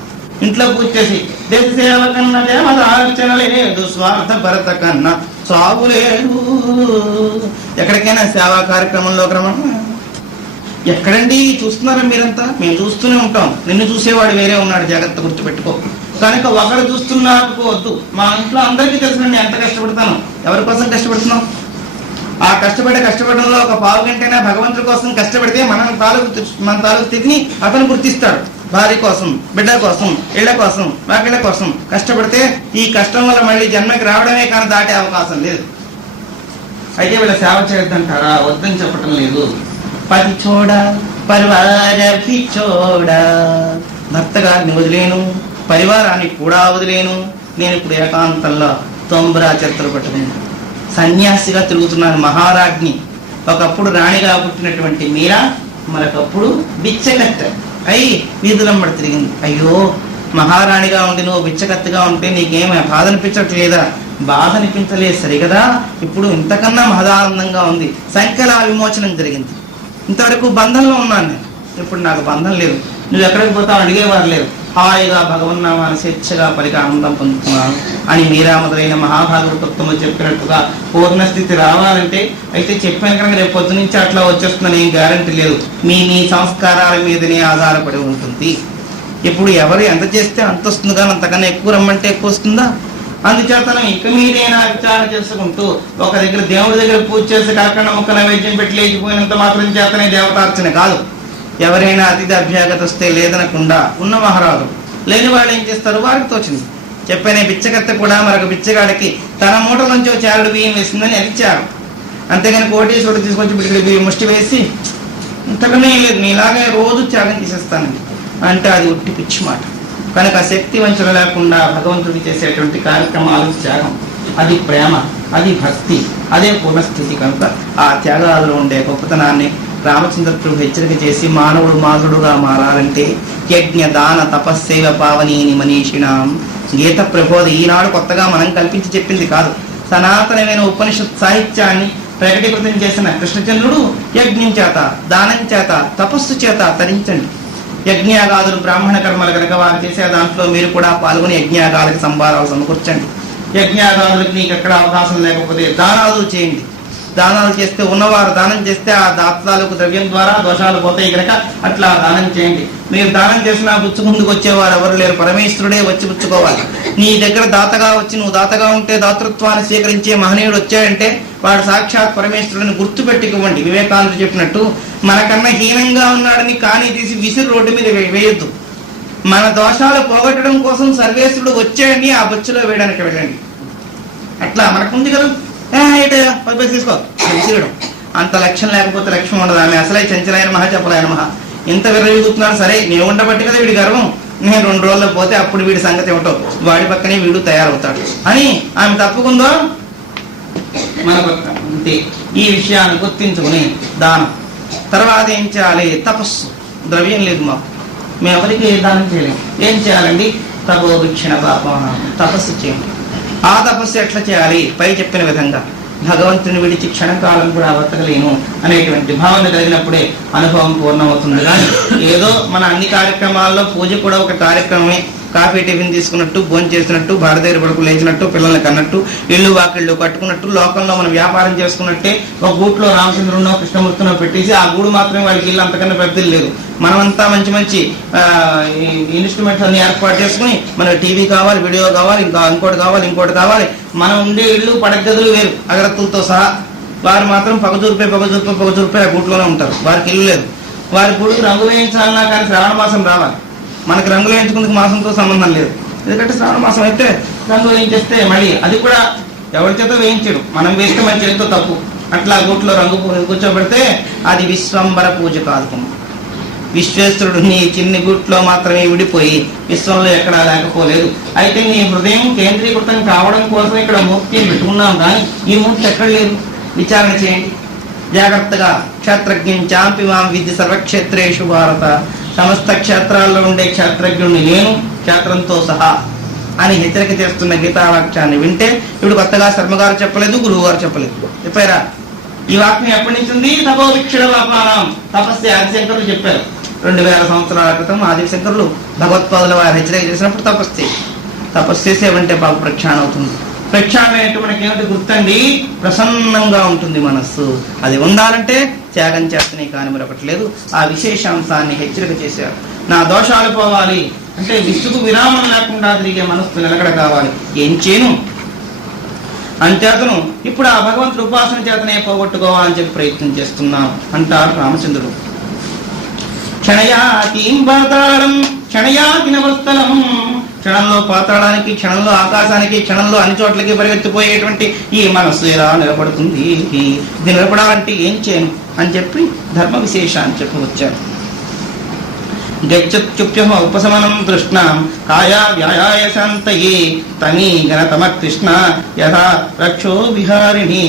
ఇంట్లో పూజ చేసి దేశ సేవ కన్నా దేవత ఆలోచన లేదు, స్వార్థ భరత కన్నా సాగు లేదు. ఎక్కడికైనా సేవా కార్యక్రమంలో క్రమం ఎక్కడండి చూస్తున్నారా మీరంతా? మేము చూస్తూనే ఉంటాం. నిన్ను చూసేవాడు వేరే ఉన్నాడు, జాగ్రత్త గుర్తుపెట్టుకో. కనుక ఒకరు చూస్తున్నారుకోవద్దు. మా ఇంట్లో అందరికీ తెలుసునండి ఎంత కష్టపడతాను, ఎవరి కోసం కష్టపడుతున్నాం. ఆ కష్టపడంలో ఒక పావు గంటైనా భగవంతుడి కోసం కష్టపడితే మన తాలూకు స్థితిని అతను గుర్తిస్తాడు. భార్య కోసం, బిడ్డ కోసం, ఇళ్ల కోసం, వాకిళ్ల కోసం కష్టపడితే ఈ కష్టం వల్ల మళ్ళీ జన్మకి రావడమే కానీ దాటే అవకాశం లేదు. అయితే వీళ్ళ సేవ చేయొద్దంటారా? వద్దని చెప్పటం లేదు. పది చోడ పరివార పిచ్చోడ, భర్త గారిని వదిలేను, పరివారాన్ని కూడా వదిలేను. నేను ఇప్పుడు ఏకాంతంలో తొంబరా చరిత్రలు పట్టుకుని సన్యాసిగా తిరుగుతున్నాను. మహారాజ్ని, ఒకప్పుడు రాణిగా పుట్టినటువంటి మీరా మరొకప్పుడు బిచ్చకత్త అయి వీధులమ్మడి తిరిగింది. అయ్యో, మహారాణిగా ఉండి నువ్వు బిచ్చకత్తగా ఉంటే నీకేమీ బాధ అనిపించట్లేదా? బాధ అనిపించలేదు సరిగదా. ఇప్పుడు ఇంతకన్నా మహదానందంగా ఉంది. సంఖ్యల విమోచనం జరిగింది. ఇంతవరకు బంధంలో ఉన్నాను నేను, ఇప్పుడు నాకు బంధం లేదు. నువ్వు ఎక్కడికి పోతావు అడిగేవారు లేరు. హాయిగా భగవన్నామాన్ని స్వేచ్ఛగా పలికి ఆనందం పొందుతున్నాను అని మీరా మొదలైన మహాభాగవతత్వము చెప్పినట్టుగా పూర్ణస్థితి రావాలంటే అయితే చెప్పాను కనుక రేపు పొద్దు నుంచి అట్లా వచ్చేస్తుందని ఏం గ్యారంటీ లేదు. మీ సంస్కారాల మీదనే ఆధారపడి ఉంటుంది. ఇప్పుడు ఎవరు ఎంత చేస్తే అంత వస్తుంది, కానీ అంతకన్నా ఎక్కువ రమ్మంటే ఎక్కువ వస్తుందా? అందుచేతను ఇక మీరైనా విచారణ చేసుకుంటూ ఒక దగ్గర దేవుడి దగ్గర పూజ చేసి కాకుండా ముక్క నైవేద్యం పెట్టి లేచిపోయినంత మాత్రం చేతనే దేవతార్చన కాదు. ఎవరైనా అతిథి అభ్యాగత వస్తే లేదనకుండా ఉన్న మహారాజు, లేని వాళ్ళు ఏం చేస్తారు? వారికి తోచింది. చెప్పనే బిచ్చకత్త కూడా మరొక బిచ్చగాడికి తన మూటలోంచి చారుడు బియ్యం వేసిందని అడిచారు. అంతేగాని కోటేశ్వరుడు తీసుకొచ్చి బిడ్డకి ముష్టి వేసి ఇంతకనే లేదు, నీలాగే రోజు త్యాగం చేసేస్తానండి అంటే అది ఉట్టి పిచ్చి మాట. కనుక శక్తి వంచన లేకుండా భగవంతుడికి చేసేటువంటి కార్యక్రమాలు త్యాగం, అది ప్రేమ, అది భక్తి, అదే పూర్ణస్థితి. కనుక ఆ త్యాగాలలో ఉండే గొప్పతనాన్ని రామచంద్రుడు హెచ్చరిక చేసి మానవుడు మాధుడుగా మారాలంటే యజ్ఞ దాన తపస్సేవ పావనీని మనీషిణాం. గీత ప్రబోధ ఈనాడు కొత్తగా మనం కల్పించి చెప్పింది కాదు. సనాతనమైన ఉపనిషత్ సాహిత్యాన్ని ప్రకటీకృతం చేసిన కృష్ణచంద్రుడు యజ్ఞం చేత, దానం చేత, తపస్సు చేత తరించండి. యజ్ఞయాగాదులు బ్రాహ్మణ కర్మలు కనుక వారు చేసే దాంట్లో మీరు కూడా పాల్గొని యజ్ఞయాగాలకు సంభారాలు సమకూర్చండి. యజ్ఞయాగాదులకు నీకు ఎక్కడ అవకాశం లేకపోతే దానాలు చేయండి. దానాలు చేస్తే ఉన్నవారు దానం చేస్తే ఆ దాతాలకు ద్రవ్యం ద్వారా దోషాలు పోతాయి కనుక అట్లా దానం చేయండి. మీరు దానం చేసినా పుచ్చుకుందుకు వచ్చేవారు ఎవరు లేరు, పరమేశ్వరుడే వచ్చి పుచ్చుకోవాలి. నీ దగ్గర దాతగా వచ్చి నువ్వు దాతగా ఉంటే దాతృత్వాన్ని స్వీకరించే మహనీయుడు వచ్చాడంటే వాడు సాక్షాత్ పరమేశ్వరుడిని గుర్తు పెట్టుకోవండి. వివేకానందుడు చెప్పినట్టు మనకన్నా హీనంగా ఉన్నాడని కానీ తీసి విసిరి రోడ్డు మీద వేయొద్దు. మన దోషాలు పోగొట్టడం కోసం సర్వేశ్వరుడు వచ్చాడని ఆ బొచ్చులో వేయడానికి వెళ్ళండి. అట్లా మనకుంది కదా, 10 పైసలు తీసుకో విసిరడం. అంత లక్ష్యం లేకపోతే లక్ష్యం ఉండదు. ఆమె అసలే చంచలైన మహా చెప్పలైన మహా ఎంత విర్రవీగుతున్నాడు. సరే నేను ఉండబట్టి కదా వీడి గర్వం, నేను 2 రోజుల్లో పోతే అప్పుడు వీడి సంగతి ఏమిటో, వాడి పక్కనే వీడు తయారవుతాడు అని ఆమె తప్పుకుందో మన పక్క అంతే. ఈ విషయాన్ని గుర్తించుకుని దానం తర్వాత ఏం చేయాలి? తపస్సు. ద్రవ్యం లేదు మాకు, మేము ఎవరికి దానం చేయలేము. ఏం చేయాలండి? తపోభిక్షణ పాపం, తపస్సు చేయండి. ఆ తపస్సు ఎట్లా చేయాలి? పై చెప్పిన విధంగా భగవంతుని విడిచి క్షణకాలం కూడా బతకలేను అనేటువంటి భావన కలిగినప్పుడే అనుభవం పూర్ణమవుతుంది. కానీ ఏదో మన అన్ని కార్యక్రమాల్లో పూజ కూడా ఒక కార్యక్రమమే, కాఫీ టిఫిన్ తీసుకున్నట్టు, భోజనం చేసినట్టు, భార్య దగ్గర పడుకు లేచినట్టు, పిల్లల్ని కన్నట్టు, ఇళ్ళు వాకిళ్ళు కట్టుకున్నట్టు, లోకంలో మనం వ్యాపారం చేసుకున్నట్టే ఒక గూట్లో రామచంద్రునో కృష్ణమూర్తినో పెట్టేసి ఆ గూడు మాత్రమే వాళ్ళకి ఇల్లు అంతకన్నా పెద్దది లేదు. మనమంతా మంచి మంచి ఇన్స్ట్రుమెంట్స్ అన్ని ఏర్పాటు చేసుకుని మనకు టీవీ కావాలి, వీడియో కావాలి, ఇంకోటి కావాలి. మనం ఉండే ఇళ్ళు పడగదులు వేరు అగరత్తులతో సహా. వారు మాత్రం పగజూర్పే ఆ గూట్లోనే ఉంటారు. వారికి ఇల్లు లేదు. వారి గూడుకు రంగు వేయించాలన్నా కానీ శ్రావణ మాసం రావాలి. మనకి రంగులు వేయించుకుందుకు మాసంతో సంబంధం లేదు. ఎందుకంటే శ్రావణ మాసం అయితే రంగు వేయించేస్తే మళ్ళీ అది కూడా ఎవరి చేత వేయించడు, మనం వేస్తే మన చేతితో తప్పు. అట్లా గూట్లో రంగు కూర్చోబెడితే అది విశ్వంబర పూజ కాదు. విశ్వేశ్వరుడు నీ చిన్ని గుట్లో మాత్రమే విడిపోయి విశ్వంలో ఎక్కడా లేకపోలేదు. అయితే నీ హృదయం కేంద్రీకృతం కావడం కోసం ఇక్కడ మూర్తిని పెట్టుకున్నాం, కానీ ఈ మూర్తి ఎక్కడ లేదు. విచారణ చేయండి జాగ్రత్తగా. క్షేత్రజ్ఞం చాంపి మాం విద్య సర్వక్షేత్రేషు భారత. సమస్త క్షేత్రాల్లో ఉండే క్షేత్రజ్ఞుడిని నేను, క్షేత్రంతో సహా అని హెచ్చరిక చేస్తున్న గీతావాక్యాన్ని వింటే ఇప్పుడు కొత్తగా శర్మగారు చెప్పలేదు, గురువు గారు చెప్పలేదు. చెప్పారా? ఈ వాక్యం ఎప్పటి నుంచి ఉంది? తపోవిక్షణ పాపానం. తపస్సు ఆదిశంకరులు చెప్పారు. 2000 సంవత్సరాల క్రితం ఆదిశంకరులు భగవత్పాదుల వారు హెచ్చరిక చేసినప్పుడు తపస్సు చేసేవంటే పాప ప్రక్షాళన అవుతుంది. ప్రక్షాళన మనకి ఏమిటి గుర్తండి? ప్రసన్నంగా ఉంటుంది మనస్సు. అది ఉండాలంటే త్యాగం చేస్తనే కానీ మరొకటి లేదు. ఆ విశేషాంశాన్ని హెచ్చరిక చేశారు. నా దోషాలు పోవాలి అంటే విసుగు విరామం లేకుండా తిరిగే మనస్సు నిలకడ కావాలి. ఏం చేయను అంచేతను ఇప్పుడు ఆ భగవంతుడు ఉపాసన చేతనే పోగొట్టుకోవాలని చెప్పి ప్రయత్నం చేస్తున్నాం అంటారు రామచంద్రుడు. క్షణయాతీం పాతాళం క్షణయాతి నవస్థలం. క్షణంలో పాతాళానికి, క్షణంలో ఆకాశానికి, క్షణంలో అన్ని చోట్లకి పరిగెత్తిపోయేటువంటి ఈ మనస్సు ఎలా నిలబడుతుంది? ఇది నిలబడాలంటే ఏం చేయను అని చెప్పి ధర్మ విశేషాన్ని చెప్పి వచ్చారు. గచ్చత్యుప్యమ ఉపశమనం తృష్ణాం కాయా వ్యాయాయ శాంతయే తని గణతమ కృష్ణ యథా రక్షో విహారిణి.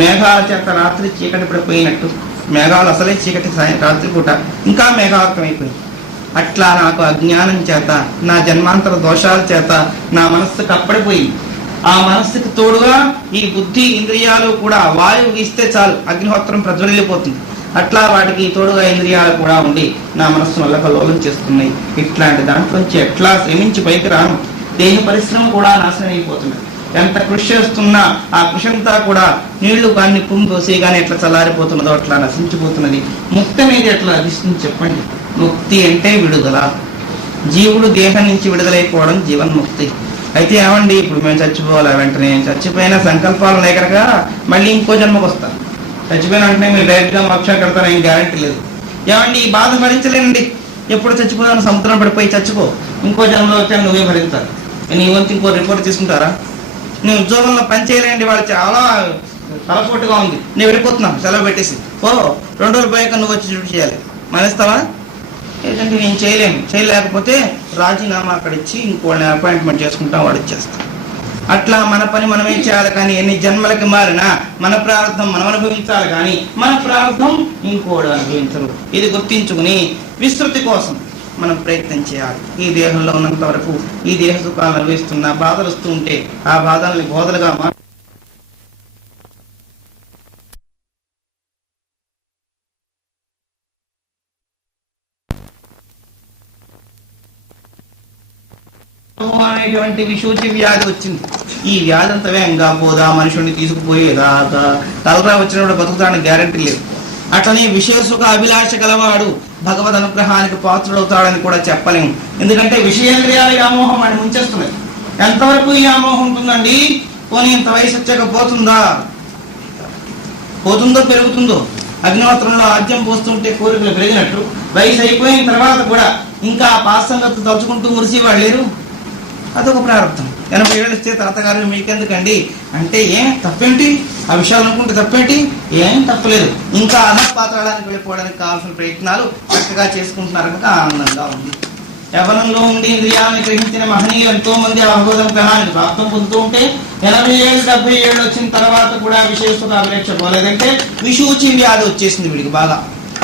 మేఘాల చేత రాత్రి చీకటి పడిపోయినట్టు, మేఘాలు అసలే చీకటి రాత్రిపూట ఇంకా మేఘావృతమైపోయింది. అట్లా నాకు అజ్ఞానం చేత, నా జన్మాంతర దోషాల చేత నా మనస్సు కప్పడిపోయింది. ఆ మనస్సుకి తోడుగా ఈ బుద్ధి ఇంద్రియాలు కూడా వాయువు ఇస్తే చాలు అగ్నిహోత్రం ప్రజ్వలిపోతుంది. అట్లా వాటికి తోడుగా ఇంద్రియాలు కూడా ఉండి నా మనస్సు నల్లకల్లోలం చేస్తున్నాయి. ఇట్లాంటి దాంట్లోంచి ఎట్లా శ్రమించి పైకి రాను. దేహ పరిశ్రమ కూడా నాశనం అయిపోతుంది. ఎంత కృషి చేస్తున్నా ఆ కృషి అంతా కూడా నీళ్లు కానీ నిప్పును పోసి కానీ ఎట్లా చల్లారిపోతున్నదో అట్లా నశించిపోతున్నది. ముక్తి అనేది ఎట్లా లభిస్తుంది చెప్పండి? ముక్తి అంటే విడుదల. జీవుడు దేహం నుంచి విడుదలైపోవడం జీవన్ముక్తి. అయితే ఏమండి ఇప్పుడు మేము చచ్చిపోవాలా? వెంటనే చచ్చిపోయిన సంకల్పాలు ఉన్నాయి కనుక మళ్ళీ ఇంకో జన్మకు వస్తారు. చచ్చిపోయిన వెంటనే మీరు డైరెక్ట్గా మోక్షం కడతారని ఏం గ్యారంటీ లేదు. ఏమండి ఈ బాధ భరించలేనండి, ఎప్పుడు చచ్చిపోయాను సముద్రం పడిపోయి చచ్చిపో, ఇంకో జన్మలో వచ్చాను నువ్వే భరిస్తారు. నీ వంతు ఇంకో రిపోర్ట్ తీసుకుంటారా? నీ ఉద్యోగంలో పని చేయలేండి, వాళ్ళు చాలా తలపోటుగా ఉంది, నేను వెళ్ళిపోతున్నాను సెలవు పెట్టేసి, 2 రోజులు పోయాక నువ్వు వచ్చి డ్యూటీ చేయాలి, మానేస్తావా? ఏంటంటే నేను చేయలేకపోతే రాజీనామా అక్కడ ఇచ్చి ఇంకోళ్ళని అపాయింట్మెంట్ చేసుకుంటాం, వాడు ఇచ్చేస్తాం. అట్లా మన పని మనమే చేయాలి. కానీ ఎన్ని జన్మలకి మారినా మన ప్రారంభం మనం అనుభవించాలి, కానీ మన ప్రారంభం ఇంకోడు అనుభవించరు. ఇది గుర్తించుకుని విస్తృతి కోసం మనం ప్రయత్నం చేయాలి. ఈ దేహంలో ఉన్నంత వరకు ఈ దేహ సుఖాలను అనుభవిస్తున్న బాధలు వస్తూ ఉంటే ఆ బాధల్ని బోధలుగా అనేటువంటి విశూచి వ్యాధి వచ్చింది. ఈ వ్యాధి అంత వేగంగా పోదా మనుషుడిని తీసుకుపోయేదాకా తలరా వచ్చినప్పుడు బతుకుతానికి గ్యారంటీ లేదు. అట్లనే విషయసుఖ అభిలాష గలవాడు భగవద్ అనుగ్రహానికి పాత్రుడవుతాడని కూడా చెప్పలేము. ఎందుకంటే విషయేంద్రియాల వ్యామోహం అని ముంచేస్తున్నది. ఎంతవరకు ఈ వ్యామోహం ఉంటుందండి? పోనీ ఇంత వయసు వచ్చాక పోతుందో పెరుగుతుందో? అగ్నిహోత్రంలో ఆద్యం పోస్తుంటే కోరికలు పెరిగినట్టు వయసు అయిపోయిన తర్వాత కూడా ఇంకా పాసంగతి తలుచుకుంటూ మురిసేవాళ్ళు లేరు. అదొక ప్రారంభం. 80 ఏళ్ళు ఇస్తే తాతగారు మీకెందుకండి అంటే ఏం తప్పేంటి? ఆ విషయాలు అనుకుంటే తప్పేంటి? ఏం తప్పలేదు. ఇంకా అధపాతాళానికి వెళ్ళిపోవడానికి కావాల్సిన ప్రయత్నాలు చక్కగా చేసుకుంటున్నారు కనుక ఆనందంగా ఉంది. యవనంలో ఉండి ఇంద్రియాలను గ్రహించిన మహనీయులు ఎంతో మంది ఆ భగవద్ గ్రహానికి ప్రాప్తం పొందుతూ ఉంటే 80 ఏళ్ళు 70 ఏళ్ళు వచ్చిన తర్వాత కూడా విశేషత అభిలేక్ష పోలేదంటే విశూచి వ్యాధి వచ్చేసింది వీడికి బాగా.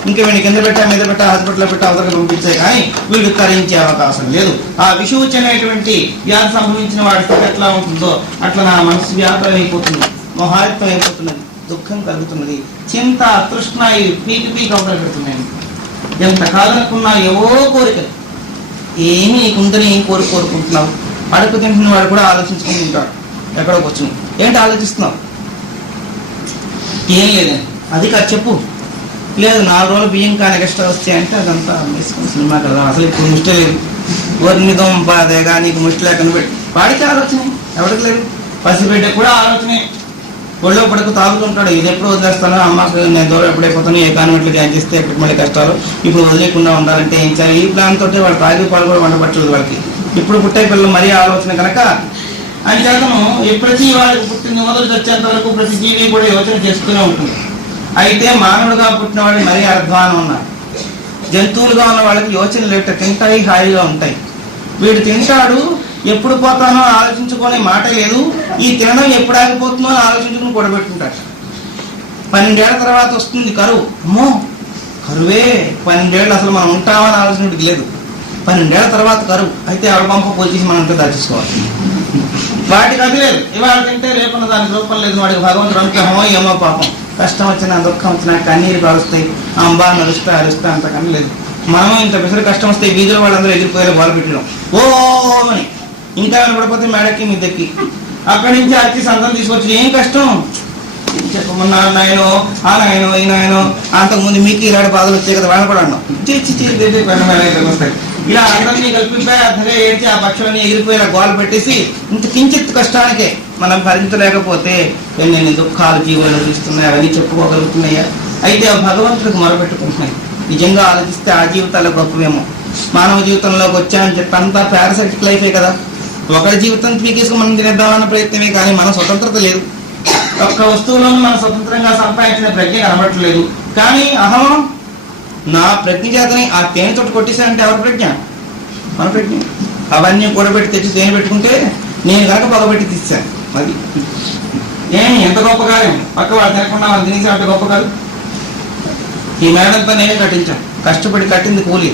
ఇంకా వీడిని కింద పెట్టా మీద పెట్టా హాస్పిటల్లో పెట్టా అవతలకు పంపించాయి కానీ వీడికి తరించే అవకాశం లేదు. ఆ విశూచి అనేటువంటి వ్యాధి సంభవించిన వాడి స్థితి ఎట్లా ఉంటుందో అట్లా నా మనసు వ్యాపారం అయిపోతుంది, మొహారిత్వం అయిపోతున్నది, దుఃఖం కలుగుతున్నది, చింత తృష్ణ పీకి అవతల పెడుతున్నాయి. ఎంత కాదనుకున్నా ఏవో కోరికలు ఏమి నీకుందని ఏం కోరుకుంటున్నావు? అడుగు తింటున్న వాడు కూడా ఆలోచించుకుని ఉంటాడు. ఎక్కడో కూర్చుని ఏంటి ఆలోచిస్తున్నావు? ఏం లేదండి. అది కాదు చెప్పు. లేదు 4 రోజులు బియ్యం కానీ ఎక్స్ట్రా వస్తాయంటే అదంతా వేసుకుని సినిమా కదా. అసలు ఇప్పుడు ముష్టి లేదు. ఊరిని దొంపదేగా నీకు ముష్టి లేకుండా పెట్టి వాడికి ఆలోచన, ఎవరికి లేదు. పసిబిడ్డ కూడా ఆలోచనే. ఒళ్ళో పడుకు తాగుతుంటాడు. ఇది ఎప్పుడు వదిలేస్తాను, అమ్మకు నేను దూరం ఎప్పుడైపోతాను, ఏ కాన్వెంట్లు జాయిన్ చేస్తే ఎక్కడికి మళ్ళీ కష్టాలు, ఇప్పుడు వదిలేకుండా ఉండాలంటే ఏం చేయాలి? ఈ ప్లాన్ తోటి వాళ్ళు తాగి పాలు కూడా వండబట్టలేదు వాళ్ళకి. ఇప్పుడు పుట్టే పిల్లలు మరీ ఆలోచన కనుక అని చేతను ప్రతి వాళ్ళకి పుట్టిన మొదలు వచ్చేంత వరకు ప్రతి జీవి కూడా యోచన చేస్తూనే ఉంటుంది. అయితే మానవుడుగా పుట్టిన వాడిని మరీ అధ్వానం ఉన్నారు. జంతువులుగా ఉన్న వాళ్ళకి యోచన లేట, తింటాయి, హాయిగా ఉంటాయి. వీడు తింటాడు, ఎప్పుడు పోతానో ఆలోచించుకునే మాట లేదు. ఈ తినడం ఎప్పుడు ఆగిపోతుందో ఆలోచించుకుని కూడబెట్టుకుంటాడు. 12 ఏళ్ల తర్వాత వస్తుంది కరువు. అమ్మో కరువే, 12 ఏళ్ళు అసలు మనం ఉంటామని ఆలోచన లేదు. 12 ఏళ్ల తర్వాత కరువు. అయితే ఎవరి పంప పోల్చేసి మనం అంతా దాచేసుకోవాలి. వాటికి అది లేదు. ఇవాళ తింటే రేపున్న దానికి రూపం లేదు. వాడికి భగవంతుడు అనుగ్రహమో ఏమో పాపం. కష్టం వచ్చినా దుఃఖం వచ్చినా కన్నీరు కాలుస్తాయి, అంబా నడుస్తా అరుస్తా, అంతకన్నా లేదు. మనము ఇంత పిసరు కష్టం వస్తే వీధిలో వాళ్ళందరూ ఎగిరిపోయేలా గోల పెట్టడం ఓ అని. ఇంకా వినపడిపోతే మేడకి మిద్దెక్కి అక్కడి నుంచి అచ్చి సంతం తీసుకొచ్చి ఏం కష్టం చెప్పమన్నా నాయనో, ఆ నాయనో, ఈ నాయనో, అంతకుముందు మీకు ఇలాంటి బాధలు వచ్చాయి కదా, వాళ్ళని కూడా అన్నాం వస్తాయి. ఇలా అందరినీ కలిపి అర్థంగా ఏడ్చి ఆ పక్షులన్నీ ఎగిరిపోయేలా గోల పెట్టేసి ఇంత కించిత్ కష్టానికే మనం భరించలేకపోతే ఎన్ని దుఃఖాలు జీవులు చూస్తున్నాయి, అవన్నీ చెప్పుకోగలుగుతున్నాయా? అయితే ఆ భగవంతుడికి మొరపెట్టుకుంటున్నాయి. నిజంగా ఆలోచిస్తే ఆ జీవితాల్లో గొప్పవేమో. మానవ జీవితంలోకి వచ్చామని చెప్పి అంతా పారాసైటిక్ లైఫే కదా. ఒకరి జీవితం పీకేసుకు మనం తినేద్దామన్న ప్రయత్నమే కానీ మన స్వతంత్రత లేదు. ఒక్క వస్తువులను మనం స్వతంత్రంగా సంపాదించిన ప్రజ్ఞ కనబట్టలేదు. కానీ అహం నా ప్రజ్ఞ చేతని ఆ తేనె తోటి కొట్టేశారంటే ఎవరి ప్రజ్ఞ? మన ప్రజ్ఞ. అవన్నీ కూడబెట్టి తెచ్చి తేనె పెట్టుకుంటే నేను కనుక పొగబెట్టి తీసాను. అది ఏమి ఎంత గొప్ప కాదు. పక్క వాళ్ళు తినకుండా వాళ్ళు తినేసి అంత గొప్ప కాదు. ఈ మేడంతో నేనే కట్టించాను. కష్టపడి కట్టింది కూలి.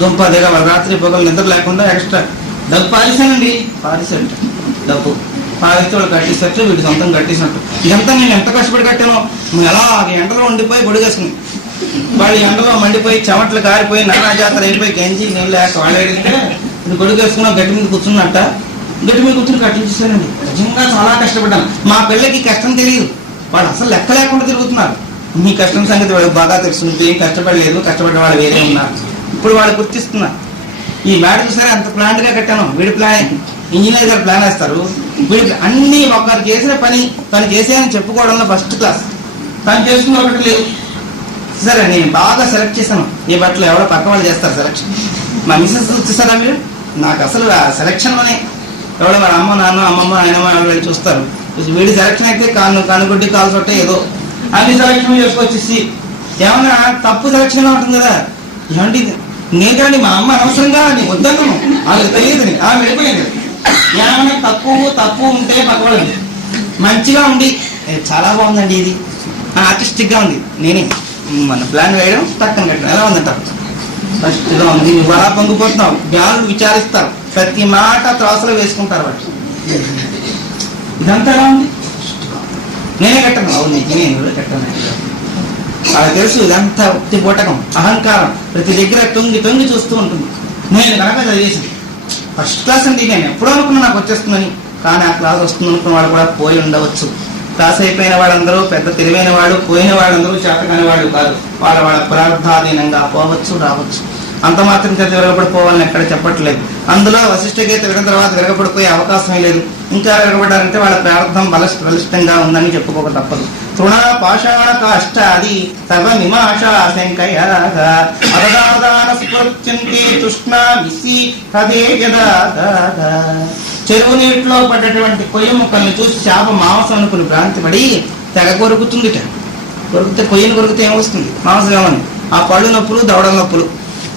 దుంప దిగ రాత్రి పొగలు నిద్ర లేకుండా ఎక్స్ట్రా డబ్బు పాలిసానండి. పాలిసంట డబ్బు పాలిస్తే వాళ్ళు కట్టిస్తారు, వీడు సొంతం కట్టేసినట్టు. ఇదంతా నేను ఎంత కష్టపడి కట్టానో. ఎలా ఎండలో ఉండిపోయి గొడిగేసుకుని వాళ్ళు ఎండలో మండిపోయి చెమట్లు కారిపోయి నానా జాతర అయిపోయి గంజి నీళ్ళు లేక వాళ్ళు ఏడిస్తే ఇది గొడిగేసుకున్నా గడ్డి మీద కూర్చున్నట్ట గడ్డి మీద కూర్చుని కట్టించేసానండి. నిజంగా చాలా కష్టపడ్డాను. మా పిల్లకి కష్టం తెలియదు. వాళ్ళు అసలు లెక్క లేకుండా తిరుగుతున్నారు. మీ కష్టం సంగతి వాళ్ళకి బాగా తెలుసు. ఏం కష్టపడలేదు, కష్టపడే వాళ్ళు వేరే ఉన్నారు. ఇప్పుడు వాళ్ళు గుర్తిస్తున్నారు. ఈ మేడ చూసారా అంత ప్లాంట్ గా కట్టాను. వీడి ప్లాన్ ఇంజనీర్ గారు ప్లాన్ వేస్తారు. వీడికి అన్ని ఒకరు చేసిన పని తను చేసేయని చెప్పుకోవడంలో ఫస్ట్ క్లాస్. తను చేసుకున్న ఒకటి లేదు. సరే నేను బాగా సెలెక్ట్ చేశాను. ఈ బట్టలు ఎవరో పక్క వాళ్ళు చేస్తారు సెలెక్షన్. మా మిస్సెస్ చూస్తారా మీరు? నాకు అసలు సెలెక్షన్ అనే ఎవడో వాళ్ళ అమ్మ నాన్న అమ్మమ్మ ఆయనమ్మ వాళ్ళు చూస్తారు. వీడి సెలెక్షన్ అయితే కానుగొడ్డి కాల్స్ ఉంటే ఏదో అన్ని సెలెక్షన్ చేసుకొచ్చేసి ఏమన్నా తప్పు సెలెక్షన్ ఉంటుంది కదా. ఏమంటే నేనండి మా అమ్మ అనవసరంగా నీకు వద్దన్నాను, వాళ్ళకి తెలియదు, ఆమె వెళ్ళిపోయింది. ఏమన్నా తప్పు ఉంటే పక్కవాళ్ళది మంచిగా ఉండి చాలా బాగుందండి, ఇది ఆర్టిస్టిక్ గా ఉంది, నేనే మన ప్లాన్ వేయడం టక్కన కట్టడం ఎలా ఉందంట ఫస్ట్ గా ఉంది. నువ్వు అలా పొంగిపోతున్నావు. జ్ఞానులు విచారిస్తారు, ప్రతి మాట త్రాసులో వేసుకుంటారు. వాటి ఇదంతా ఎలా ఉంది, నేనే కట్టను. అవును నేను కట్టాను. వాళ్ళకి తెలుసు ఇదంతా ఉత్తి బోటకం, అహంకారం. ప్రతి దగ్గర తొంగి చూస్తూ ఉంటుంది. నేను కనుక చదివేసింది ఫస్ట్ క్లాస్ అండి. నేను ఎప్పుడో అనుకున్నా నాకు వచ్చేస్తుందని. కానీ ఆ క్లాస్ వస్తుంది అనుకున్న వాళ్ళు కూడా పోయి ఉండవచ్చు. క్లాస్ అయిపోయిన వాళ్ళందరూ పెద్ద తెలివైన వాళ్ళు, పోయిన వాళ్ళందరూ చేతకాని వాళ్ళు కాదు. వాళ్ళ ప్రార్థాధీనంగా పోవచ్చు రావచ్చు. అంత మాత్రం చేత విరగబడిపోవాలని ఎక్కడ చెప్పట్లేదు. అందులో వశిష్ఠ గీత విన్న తర్వాత విరగబడిపోయే అవకాశమే లేదు. ఇంకా విరగబడాలంటే వాళ్ళ ప్రార్థం బలిష్టంగా ఉందని చెప్పుకోక తప్పదు. తృణ పాషాణ కాష్టాది సర్వ చెరువు నీటిలో పడ్డటువంటి కొయ్య ముక్కల్ని చూసి చేప మాంసం అనుకుని భ్రాంతి పడి తెగ కొరుకుతుంది. కొరికితే కొయ్యను కొరికితే ఏమొస్తుంది? మాంసం ఏమని ఆ పళ్ళు నొప్పులు, దవడల నొప్పులు.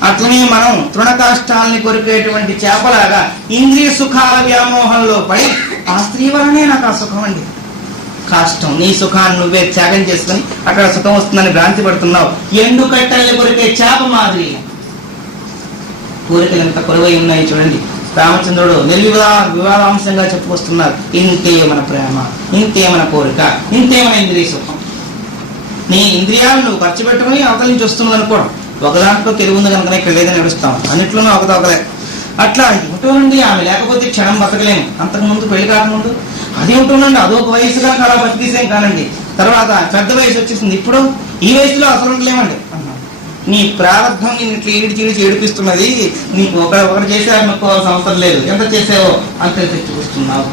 అట్లనే మనం తృణకాష్టాలని కొరికేటువంటి చేపలాగా ఇంద్రియ సుఖాల వ్యామోహంలో పడి ఆ స్త్రీ వలనే నాకు ఆ సుఖం అండి. కాష్టం నీ సుఖాన్ని నువ్వే త్యాగం చేసుకుని అక్కడ సుఖం వస్తుందని భ్రాంతి పడుతున్నావు. ఎండు కట్టల్ని కొరికే చేప మాదిరి కోరికలు ఎంత కొలువై ఉన్నాయి చూడండి. రామచంద్రుడు వివాదాంశంగా చెప్పుకొస్తున్నారు. ఇంతే మన ప్రేమ, ఇంతే మన కోరిక, ఇంతే మన ఇంద్రియ సుఖం. నీ ఇంద్రియాలను నువ్వు ఖర్చు పెట్టుకుని అవతల నుంచి వస్తున్నావు అనుకోవడం. ఒక దాంట్లో తెలివి ఉంది కనుక ఇక్కడ లేదని నడుస్తాం. అన్నిట్లోనూ ఒకలే. అట్లా ఉంటుందండి. ఆమె లేకపోతే క్షణం బతకలేము. అంతకుముందు పెళ్లి కాకముందు అది ఉంటుందండి. అదొక వయసు కనుక అలా బతికేసేం కానండి. తర్వాత పెద్ద వయసు వచ్చేసింది. ఇప్పుడు ఈ వయసులో అసలు ఉండలేమండి. నీ ప్రారంభం నేను ఇట్లా ఈడిచి ఏడిపిస్తున్నది. నీకు ఒకటి చేసే అనుకోవాల్సిన అవసరం లేదు. ఎంత చేసావో అంత తెచ్చుకొస్తున్నావు.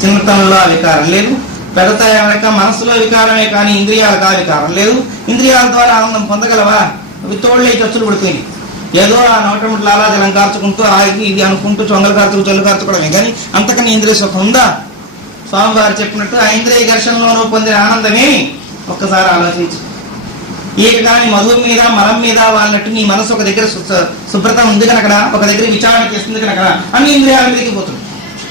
చిన్నతనంలో ఆ వికారం లేదు. పెడతాయనక మనసులో వికారమే కానీ ఇంద్రియాలకు ఆ వికారం లేదు. ఇంద్రియాల ద్వారా ఆనందం పొందగలవా? అవి తోళ్ళే ఖర్చులు పడిపోయినాయి. ఏదో ఆ నోటముట్లు లాలాజలం కార్చుకుంటూ ఇది అనుకుంటూ చొంగలు కార్చుకోవడమే కానీ అంతకని ఇంద్రియ సుఖం ఉందా? స్వామివారు చెప్పినట్టు ఆ ఇంద్రియ ఘర్షణలోనూ పొందిన ఆనందమే ఒక్కసారి ఆలోచించు. ఈక కానీ మధువు మీద మలం మీద వాళ్ళనట్టు నీ మనసు ఒక దగ్గర శుభ్రత ఉంది కనుక, ఒక దగ్గర విచారణ చేస్తుంది కనుక అన్ని ఇంద్రియాల మీదకి పోతుంది.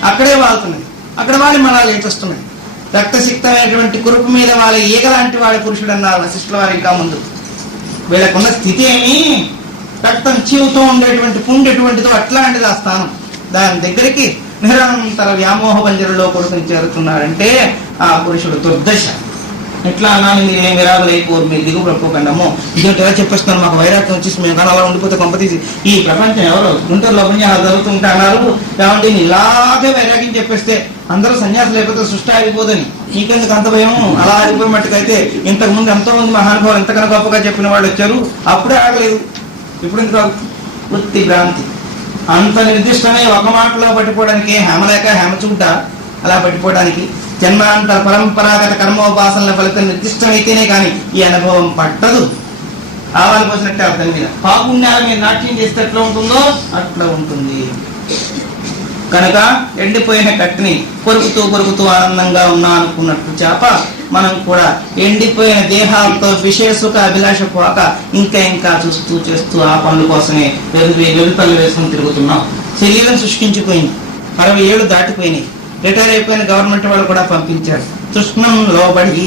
అక్కడే వాళ్తున్నాయి. అక్కడ వాళ్ళ మనాలు ఏంటొస్తున్నాయి. రక్తసిక్తమైనటువంటి కురుపు మీద వాళ్ళ ఈగలాంటి వాడి పురుషుడు అన్నారు వశిష్ఠుల వారు. ఇంకా ముందు వీళ్ళకున్న స్థితి ఏమి, రక్తం చీవుతో ఉండేటువంటి పుండు ఎటువంటిదో అట్లాంటిది ఆ స్థానం. దాని దగ్గరికి నిరంతర వ్యామోహ బంజరులో కొడుకుని చేరుతున్నాడంటే ఆ పురుషుడు దుర్దశ. ఎట్లా అన్నాను, మీరేం విరాగులైపోరు, మీరు దిగు ప్రపోకండము. ఇదేంటి ఎలా చెప్పేస్తున్నాను, మాకు వైరాగ్యం వచ్చేసి మేము కానీ అలా ఉండిపోతే కొంపతీసి ఈ ప్రపంచం ఎవరు గుంటూరులో ఉపన్యాసాలు జరుగుతుంటే అన్నారు కాబట్టి ఇలాగే వైరాగ్యం చెప్పేస్తే అందరూ సన్యాసులు లేకపోతే సృష్టి ఆగిపోదని. నీకెందుకు అంత భయం? అలా ఆగిపోయి మట్టుకైతే ఇంతకు ముందు ఎంతో మంది మహానుభావులు ఎంతకన్నా గొప్పగా చెప్పిన వాళ్ళు వచ్చారు. అప్పుడే ఆగలేదు. ఇప్పుడు ఎందుకు? వృత్తి భ్రాంతి. అంత నిర్దిష్టమై ఒక మాటలో పట్టిపోవడానికి హేమలేక హేమచుంట అలా పట్టిపోవడానికి జన్మాంతర పరంపరాగత కర్మోపాసనల ఫలితం నిర్దిష్టమైతేనే కానీ ఈ అనుభవం పట్టదు. ఆవాలు పోసినట్టే అర్థం మీద పాపుణ్యాల మీద నాట్యం చేస్తే ఎట్లా ఉంటుందో అట్లా ఉంటుంది. కనుక ఎండిపోయిన కట్టిని కొరుకుతూ ఆనందంగా ఉన్నా అనుకున్నట్టు చేప మనం కూడా ఎండిపోయిన దేహాలతో విశేషక అభిలాష పోక ఇంకా చూస్తూ చేస్తూ ఆ పనుల కోసమే వెలుపల్లి వేసుకుని తిరుగుతున్నాం. శరీరం శుష్కించిపోయింది. 60 ఏళ్ళు దాటిపోయినాయి. రిటైర్ అయిపోయిన గవర్నమెంట్ వాళ్ళు కూడా పంపించారు. తృష్ణం లోబడి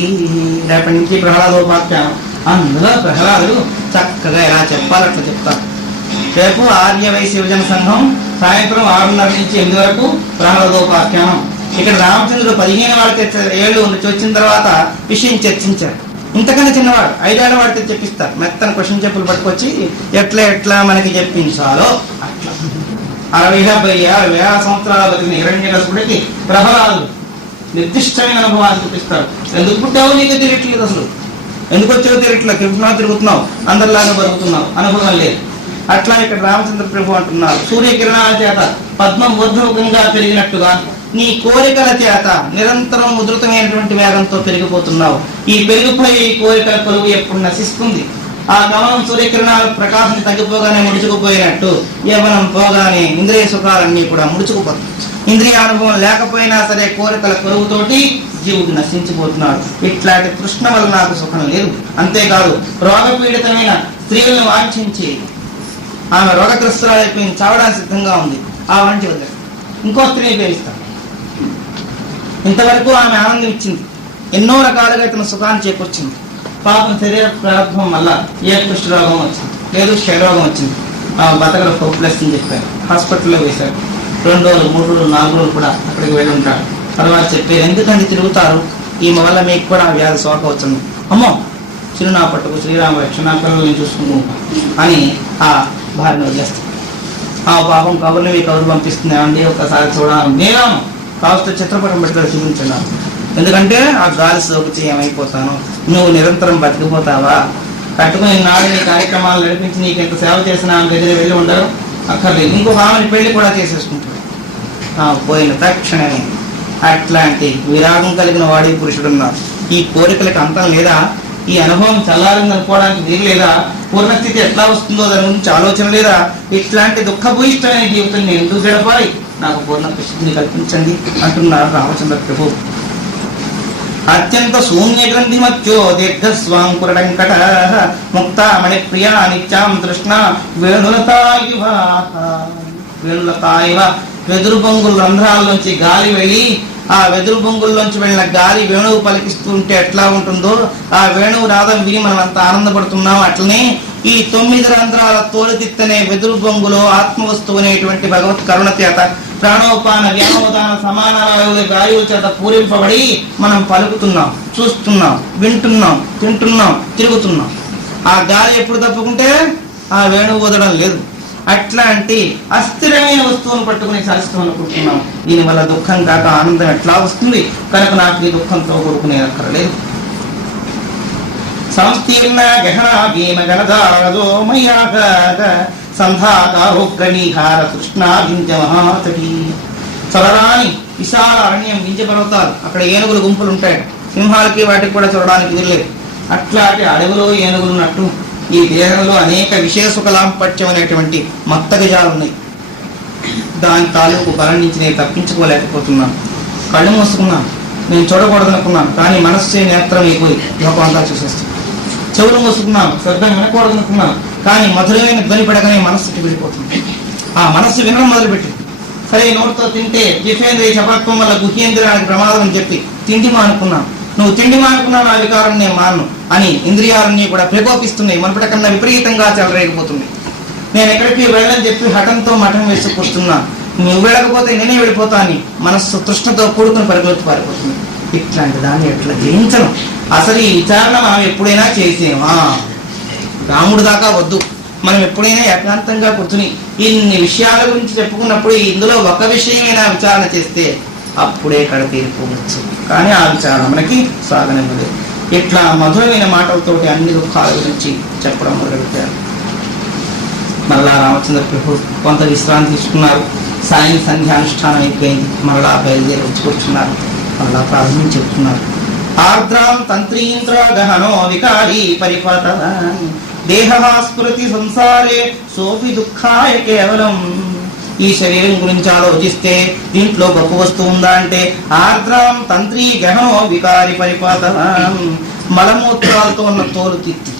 రేపటి నుంచి ప్రహ్లాదోపాఖ్యానం. అందులో ప్రహ్లాదుడు చక్కగా ఎలా చెప్పాలి అట్లా చెప్తారు. రేపు ఆర్య వైశ్య యువజన సంఘం సాయంత్రం 6:30 నుంచి 8 వరకు ప్రహ్లాదోపాఖ్యానం. ఇక్కడ రామచంద్రుడు 15 వాళ్ళకి ఏళ్ళు వచ్చిన తర్వాత విషయం చర్చించారు. ఇంతకన్నా చిన్నవాడు 5 ఏళ్ల వాడితే చెప్పిస్తారు. మెత్తన క్వశ్చన్ చెప్పులు పట్టుకొచ్చి ఎట్లా మనకి చెప్పించాలో అట్లా 60-70 సంవత్సరాల బతికిన హిరణ్యకశిపుడికి ప్రహ్లాదుడు నిర్దిష్టమైన అనుభవాన్ని చూపిస్తాడు. ఎందుకు పుట్టావు నీకు తెలియట్లేదు, అసలు ఎందుకు వచ్చావు తెలియట్లేదు, కృష్ణా తిరుగుతున్నావు, అందరిలాగా బతుకుతున్నావు, అనుభవం లేదు. అట్లా ఇక్కడ రామచంద్ర ప్రభు అంటున్నారు, సూర్యకిరణాల చేత పద్మం ఊర్ధ్వముఖంగా పెరిగినట్టుగా నీ కోరికల చేత నిరంతరం ఉధృతమైనటువంటి వేగంతో పెరిగిపోతున్నావు. ఈ పెరిగిపోయే ఈ కోరికల కొలువు ఎప్పుడు నశిస్తుంది? ఆ గమనం సూర్యకిరణాల ప్రకాశం తగ్గిపోగానే ముడుచుకుపోయినట్టు యవ్వనం పోగానే ఇంద్రియ సుఖాలన్నీ కూడా ముడుచుకుపోతాయి. ఇంద్రియ అనుభవం లేకపోయినా సరే కోరికల కొలువుతోటి జీవుడు నశించిపోతున్నాడు. ఇట్లాంటి తృష్ణ వల్ల నాకు సుఖం లేదు. అంతేకాదు రోగపీడితమైన స్త్రీలను వాంఛించి ఆమె రోగగ్రస్తురాలైపోయింది, చావడానికి సిద్ధంగా ఉంది. ఆ వంటి వద్ద ఇంకో స్త్రీని ప్రేమిస్తాను. ఇంతవరకు ఆమె ఆనందం ఇచ్చింది, ఎన్నో రకాలుగా ఇతను సుఖాన్ని చేకూర్చింది. పాపం శరీర ప్రారంభం వల్ల ఏ కుష్ఠ రోగం వచ్చింది, లేదు క్షయరోగం వచ్చింది. బతకలు హోప్లెస్ అని చెప్పారు. హాస్పిటల్లో వేశారు. 2 రోజులు 3 రోజులు 4 రోజులు కూడా అక్కడికి వెళ్ళి ఉంటారు. తర్వాత చెప్పారు, ఎందుకంటే తిరుగుతారు, ఈమె వల్ల మీకు కూడా వ్యాధి సోకవచ్చును. అమ్మో చిరునా పట్టుకు శ్రీరామ రక్షణ పిల్లల్ని చూసుకుంటూ అని ఆ భార్యను వదిలేస్తాను. ఆ పాపం కబుర్లు మీకు కబురు పంపిస్తున్నాయండి, ఒకసారి చూడాలి. నేను కాస్త చిత్రపటం పెట్టుకొని చూపించున్నాను. ఎందుకంటే ఆ గాలి సోకితే ఏమైపోతాను, నువ్వు నిరంతరం బతికిపోతావా? కట్టుకుని నాడు నీ కార్యక్రమాలు నడిపించి నీకు ఎంత సేవ చేసినా ఆమె దగ్గర వెళ్ళి ఉండరు, అక్కర్లేదు. ఇంకొక ఆమెను పెళ్లి కూడా చేసేసుకుంటాడు పోయిన తక్షణమే. అట్లాంటి విరాగం కలిగిన వాడి పురుషుడున్నారు. ఈ కోరికలకు అంతం లేదా? ఈ అనుభవం చల్లారింది అనుకోవడానికి వీలు లేదా? పూర్ణస్థితి ఎట్లా వస్తుందో దాని గురించి ఆలోచన లేదా? ఇట్లాంటి దుఃఖభూయిష్టమైన జీవితం నేను ఎందుకు గడపాలి? నాకు పూర్ణ స్థితిని కల్పించండి అంటున్నారు రామచంద్ర ప్రభు. అత్యంత శూన్య గ్రంథి మధ్యో దీర్ఘస్వాంకురటంకట ముక్తామణి ప్రియా నిత్యాం తృష్ణ వేణులతాయివ. వెదురు బొంగుల రంధ్రాల్లోంచి గాలి వెళ్ళి ఆ వెదురు బొంగుల్లోంచి వెళ్ళిన గాలి వేణువు పలికిస్తూ ఉంటే ఎట్లా ఉంటుందో, ఆ వేణువు రాధం విని మనం అంత ఆనందపడుతున్నాం. అట్లనే ఈ 9 రంధ్రాల తోలుతిత్తనే వెదురు బొంగులో ఆత్మవస్తువు అనేటువంటి భగవత్ కరుణ చేత ప్రాణోపాన వ్యామోదాన సమాన వాయువుల చేత పూరింపబడి మనం పలుకుతున్నాం, చూస్తున్నాం, వింటున్నాం, తింటున్నాం, తిరుగుతున్నాం. ఆ గాలి ఎప్పుడు తప్పుకుంటే ఆ వేణువు వదడం లేదు. అట్లాంటి అస్థిరమైన వస్తువును పట్టుకుని శాస్త్రం అనుకుంటున్నాం. దీనివల్ల దుఃఖం కాక ఆనందం ఎట్లా వస్తుంది? కనుక నాకు ఈ దుఃఖంతో కొడుకునే అక్కర్లేదు. సంస్థీర్ణ గహన భీమ గణదారదో మయాగ సంధాకారోగ్రనీహార తృష్ణాభింజ మహాతటి. చొరరాని విశాల అరణ్యం, వింజ పర్వతాలు, అక్కడ ఏనుగుల గుంపులు ఉంటాయి. సింహాలకి వాటికి కూడా చూడడానికి వీల్లేదు. అట్లాంటి అడవిలో ఏనుగులు ఉన్నట్టు ఈ దేహంలో అనేక విశేషకలాంపత్యం అనేటువంటి మత్తగజాలు ఉన్నాయి. దాని తాలూకు బలం నుంచి నేను తప్పించుకోలేకపోతున్నాను. కళ్ళు మూసుకున్నాను, నేను చూడకూడదనుకున్నాను, కానీ మనస్సే నేత్రం అయిపోయి లోకం అంతా చూసేస్తాను. చెవులు మూసుకున్నాను, శబ్దం వినకూడదనుకున్నాను, కానీ మధురమైన ధ్వని పడగానే మనస్సుకి వెళ్ళిపోతుంది. ఆ మనస్సు వినడం మొదలుపెట్టింది. సరే, నోటితో తింటే జిఫేంద్రియ చపత్వం వల్ల గుహ్యేంద్రియానికి ప్రమాదం అని చెప్పి తిండి మానుకున్నాను. నువ్వు తిండి మానుకున్నావు, ఆ వికారం నేను మాను అని ఇంద్రియాలన్నీ కూడా ప్రకోపిస్తున్నాయి. మనపటి కన్నా విపరీతంగా చెలరేగిపోతున్నాయి. నేను ఎక్కడికి వెళ్ళని చెప్పి హఠంతో మఠం వేసి కూర్చున్నాను. నువ్వు వెళ్ళకపోతే నేనే వెళ్ళిపోతా అని మనస్సు తృష్ణతో కూడుకుని పరిగెత్తి పారిపోతుంది. ఇట్లాంటి దాన్ని ఎట్లా జయించను? అసలు ఈ విచారణ మనం ఎప్పుడైనా చేసేమా? రాముడు దాకా వద్దు, మనం ఎప్పుడైనా ఏకాంతంగా కూర్చుని ఇన్ని విషయాల గురించి చెప్పుకున్నప్పుడు ఇందులో ఒక విషయమైనా విచారణ చేస్తే అప్పుడే కడ తీరిపోవచ్చు. కానీ ఆ విచారణ మనకి సాగనివ్వలేదు. ఇట్లా మధురమైన మాటలతోటి అన్ని దుఃఖాల గురించి చెప్పడం మొదలుపెట్టారు. మరలా రామచంద్ర ప్రభు కొంత విశ్రాంతి తీసుకున్నారు. సాయం సంధ్యానుష్ఠానం అయిపోయింది. మరలా బయలుదేరి వచ్చి కూర్చున్నారు. మరలా ప్రారంభించి చెప్తున్నారు. ఆర్ద్రాం తంత్రీంద్ర గహనో వికారీ పరిపత దేహ స్మృతి సంసారే సోపి దుఃఖాయ కేవలం. ఈ శరీరం గురించి ఆలోచిస్తే దీంట్లో గొప్ప వస్తువు ఉందా అంటే ఆర్ద్రాం తంత్రీ గహనో వికారి పరిపాత, మలమూత్రాలతో ఉన్న తోలు తిత్తి.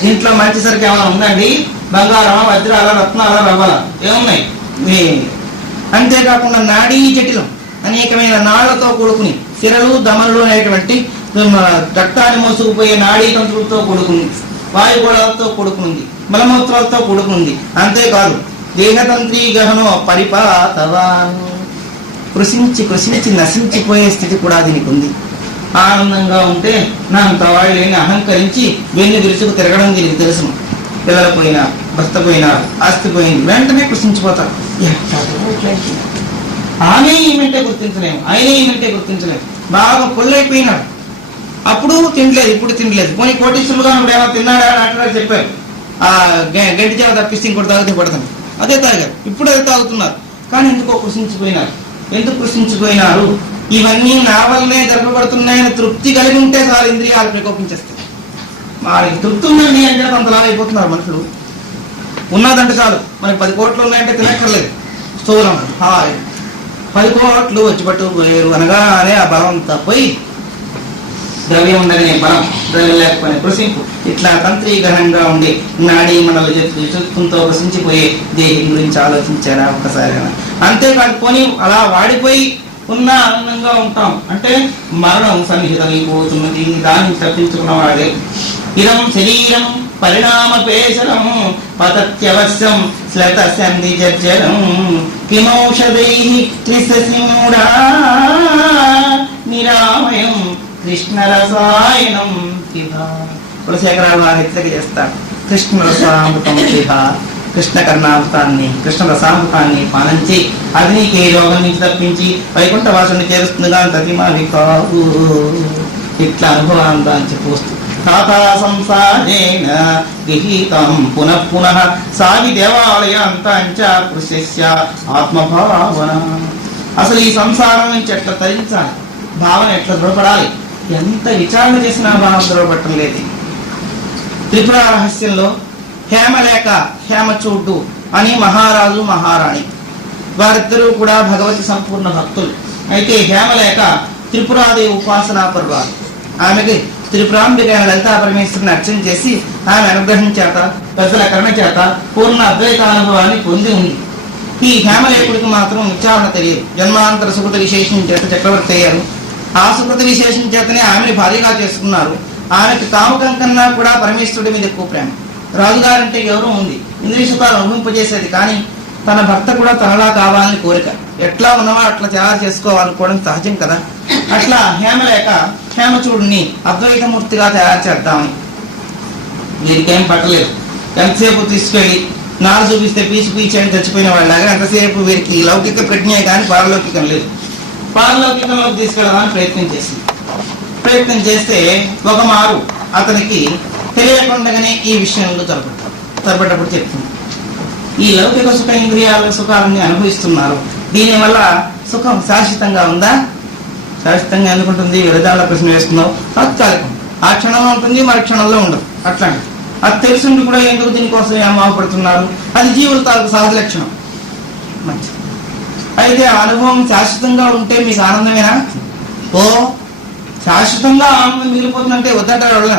దీంట్లో మంచి సరికి ఏమైనా ఉందండి? బంగారమా, వజ్రాల, రత్నాల, రవ్వల ఏమున్నాయి? అంతేకాకుండా నాడీ జటిలం, అనేకమైన నాళ్లతో కూడుకుని సిరలు దమనులు అనేటువంటి రక్తాన్ని మోసుకుపోయే నాడీ తంత్రులతో కూడుకుంది, వాయుగోళాలతో కూడుకునుంది, మలమూత్రాలతో కూడుకునుంది. అంతేకాదు దేహతంత్రీ గహనో పరిపాతవాన్, కృషించి కృషించి నశించిపోయే స్థితి కూడా దీనికి ఉంది. ఆనందంగా ఉంటే నా అంత వాళ్ళని అహంకరించి వెన్ను విరుచుకు తిరగడం దీనికి తెలుసును. పిల్లలు పోయినా, భర్త పోయినా, ఆస్తి పోయింది, వెంటనే కృషించిపోతారు. ఆమె ఈమెంటే గుర్తించలేము, ఆయనే ఈమెంటే గుర్తించలేము. బాగా పొల్లైపోయినాడు, అప్పుడు తినలేదు, ఇప్పుడు తినలేదు. పోనీ కోటీశ్వరులుగా ఇప్పుడు ఏమో తిన్నాడా డాక్టర్ చెప్పారు. ఆ గంటి చేవ తప్పిస్తే ఇంకోటి తాగితే పడతాను, అదే తాగారు, ఇప్పుడు అదే తాగుతున్నారు. కానీ ఎందుకో కృషించిపోయినారు. ఎందుకు కృషించిపోయినారు? ఇవన్నీ నా వల్లనే జరపబడుతున్నాయని తృప్తి కలిగి ఉంటే చాలు ఇంద్రియాలు ప్రకోపించేస్తాయి. వాళ్ళకి తృప్తి ఉందండి అంటే కొంతలా అయిపోతున్నారు మనుషులు. ఉన్నదంటే చాలు, మనకి 10 కోట్లు ఉన్నాయంటే తినక్కర్లేదు. స్థూలం 10 కోట్లు వచ్చి పట్టుకుపోయారు అనగానే ఆ బలం తప్పోయి ద్రవ్యం ఉండగానే బలం, ద్రవ్యం లేకపోయినా కృషింపు. ఇట్లా తంత్రీకరంగా ఉండి నాడీ మనలు చెప్తుంతో కృషించిపోయి దేహం గురించి ఆలోచించారా ఒక్కసారిగా? అంతేకాదు, పోనీ అలా వాడిపోయి ఉన్న ఆనందంగా ఉంటాం అంటే మరణం సన్నిహితమైపోతున్నది, దాన్ని తప్పించుకున్న వాడే. ఇదం శరీరం పరిణామపేశరం పతత్యవశ్యం శ్లత సంధి జర్జరం కిమౌషధైః త్రిససిమూఢా నిరామయం కృష్ణరసాయనం పిబా. కులశేఖరాలు వారు హెచ్చరిక చేస్తారు. కృష్ణరసామృతం పిబా, కృష్ణ కర్ణామృతాన్ని, కృష్ణ రసామృతాన్ని పాలించి అగ్నికి రోగం నుంచి తప్పించి వైకుంఠ వాసుని చేరుస్తుంది కానీ తతిమావి కావు. ఇట్లా అనుభవాన్ని పోస్తూ తాతా సంసారేణ గృహీతం పునః పునః సాగి దేవాలయాంతాంచ కృష్య ఆత్మభావన. అసలు ఈ సంసారం నుంచి ఎట్లా తరించాలి, భావన ఎట్లా దృఢపడాలి? ఎంత విచారణ చేసినా భావన దృఢపడటం లేదు. త్రిపుర రహస్యంలో హేమలేఖ, హేమచూడు అని మహారాజు మహారాణి వారిద్దరూ కూడా భగవతి సంపూర్ణ భక్తులు. అయితే హేమలేఖ త్రిపురాదేవి ఉపాసనా పర్వాలు. ఆమెకి త్రిపురాంబిక లలితా పరమేశ్వరుని అర్చన చేసి ఆమె అనుగ్రహం చేత, ప్రజల కరుణ చేత పూర్ణ అద్వైత అనుభవాన్ని పొంది ఉంది. ఈ హేమలేఖుడికి మాత్రం విచారణ తెలియదు. జన్మాంతర సుకృత విశేషం చేత చక్రవర్తి అయ్యారు. ఆ సుకృత విశేషం చేతనే ఆమెని భార్యగా చేసుకున్నారు. ఆమెకు కాముకం కన్నా కూడా పరమేశ్వరుడి మీద ఎక్కువ ప్రేమ. రాజుగారంటే గౌరవం ఉంది, ఇంద్రియసుఖాలు అనుభవింపజేసేది. కానీ తన భర్త కూడా తనలా కావాలని కోరిక. ఎట్లా ఉన్నవా అట్లా తయారు చేసుకోవాలనుకోవడం సహజం కదా. అట్లా హేమలేఖ హేమచూడుని అద్వైతమూర్తిగా తయారు చేద్దామని వీరికేం పట్టలేదు. ఎంతసేపు తీసుకెళ్ళి నాలు చూపిస్తే పీచి పీచి అని చచ్చిపోయిన వాళ్ళలాగా ఎంతసేపు వీరికి లౌకిక ప్రజ్ఞ కానీ పారలౌకికం లేదు. పారలౌకికంలోకి తీసుకెళ్ళడానికి ప్రయత్నం చేస్తే ఒక మారు అతనికి తెలియకుండానే ఈ విషయంలో తరపడ్డప్పుడు చెప్తుంది, ఈ లౌకిక సుఖ ఇంద్రియాల సుఖాలని అనుభవిస్తున్నారు, దీనివల్ల సుఖం శాశ్వతంగా ఉందా? శాశ్వతంగా ఎందుకుంటుంది? విరదాల ప్రశ్న వేస్తున్నావు. తాత్కాలికం, ఆ క్షణంలో ఉంటుంది, మరు క్షణంలో ఉండదు. అట్లాంటి అది తెలుసుండి కూడా ఎందుకు దీనికోసం ఏమాపడుతున్నారు? అది జీవుల తాలూకు సహజ లక్షణం. మంచిది. అయితే ఆ అనుభవం శాశ్వతంగా ఉంటే మీకు ఆనందమేనా? ఓ శాశ్వతంగా ఆనందం మిగిలిపోతుందంటే వద్దంటారు వాళ్ళ.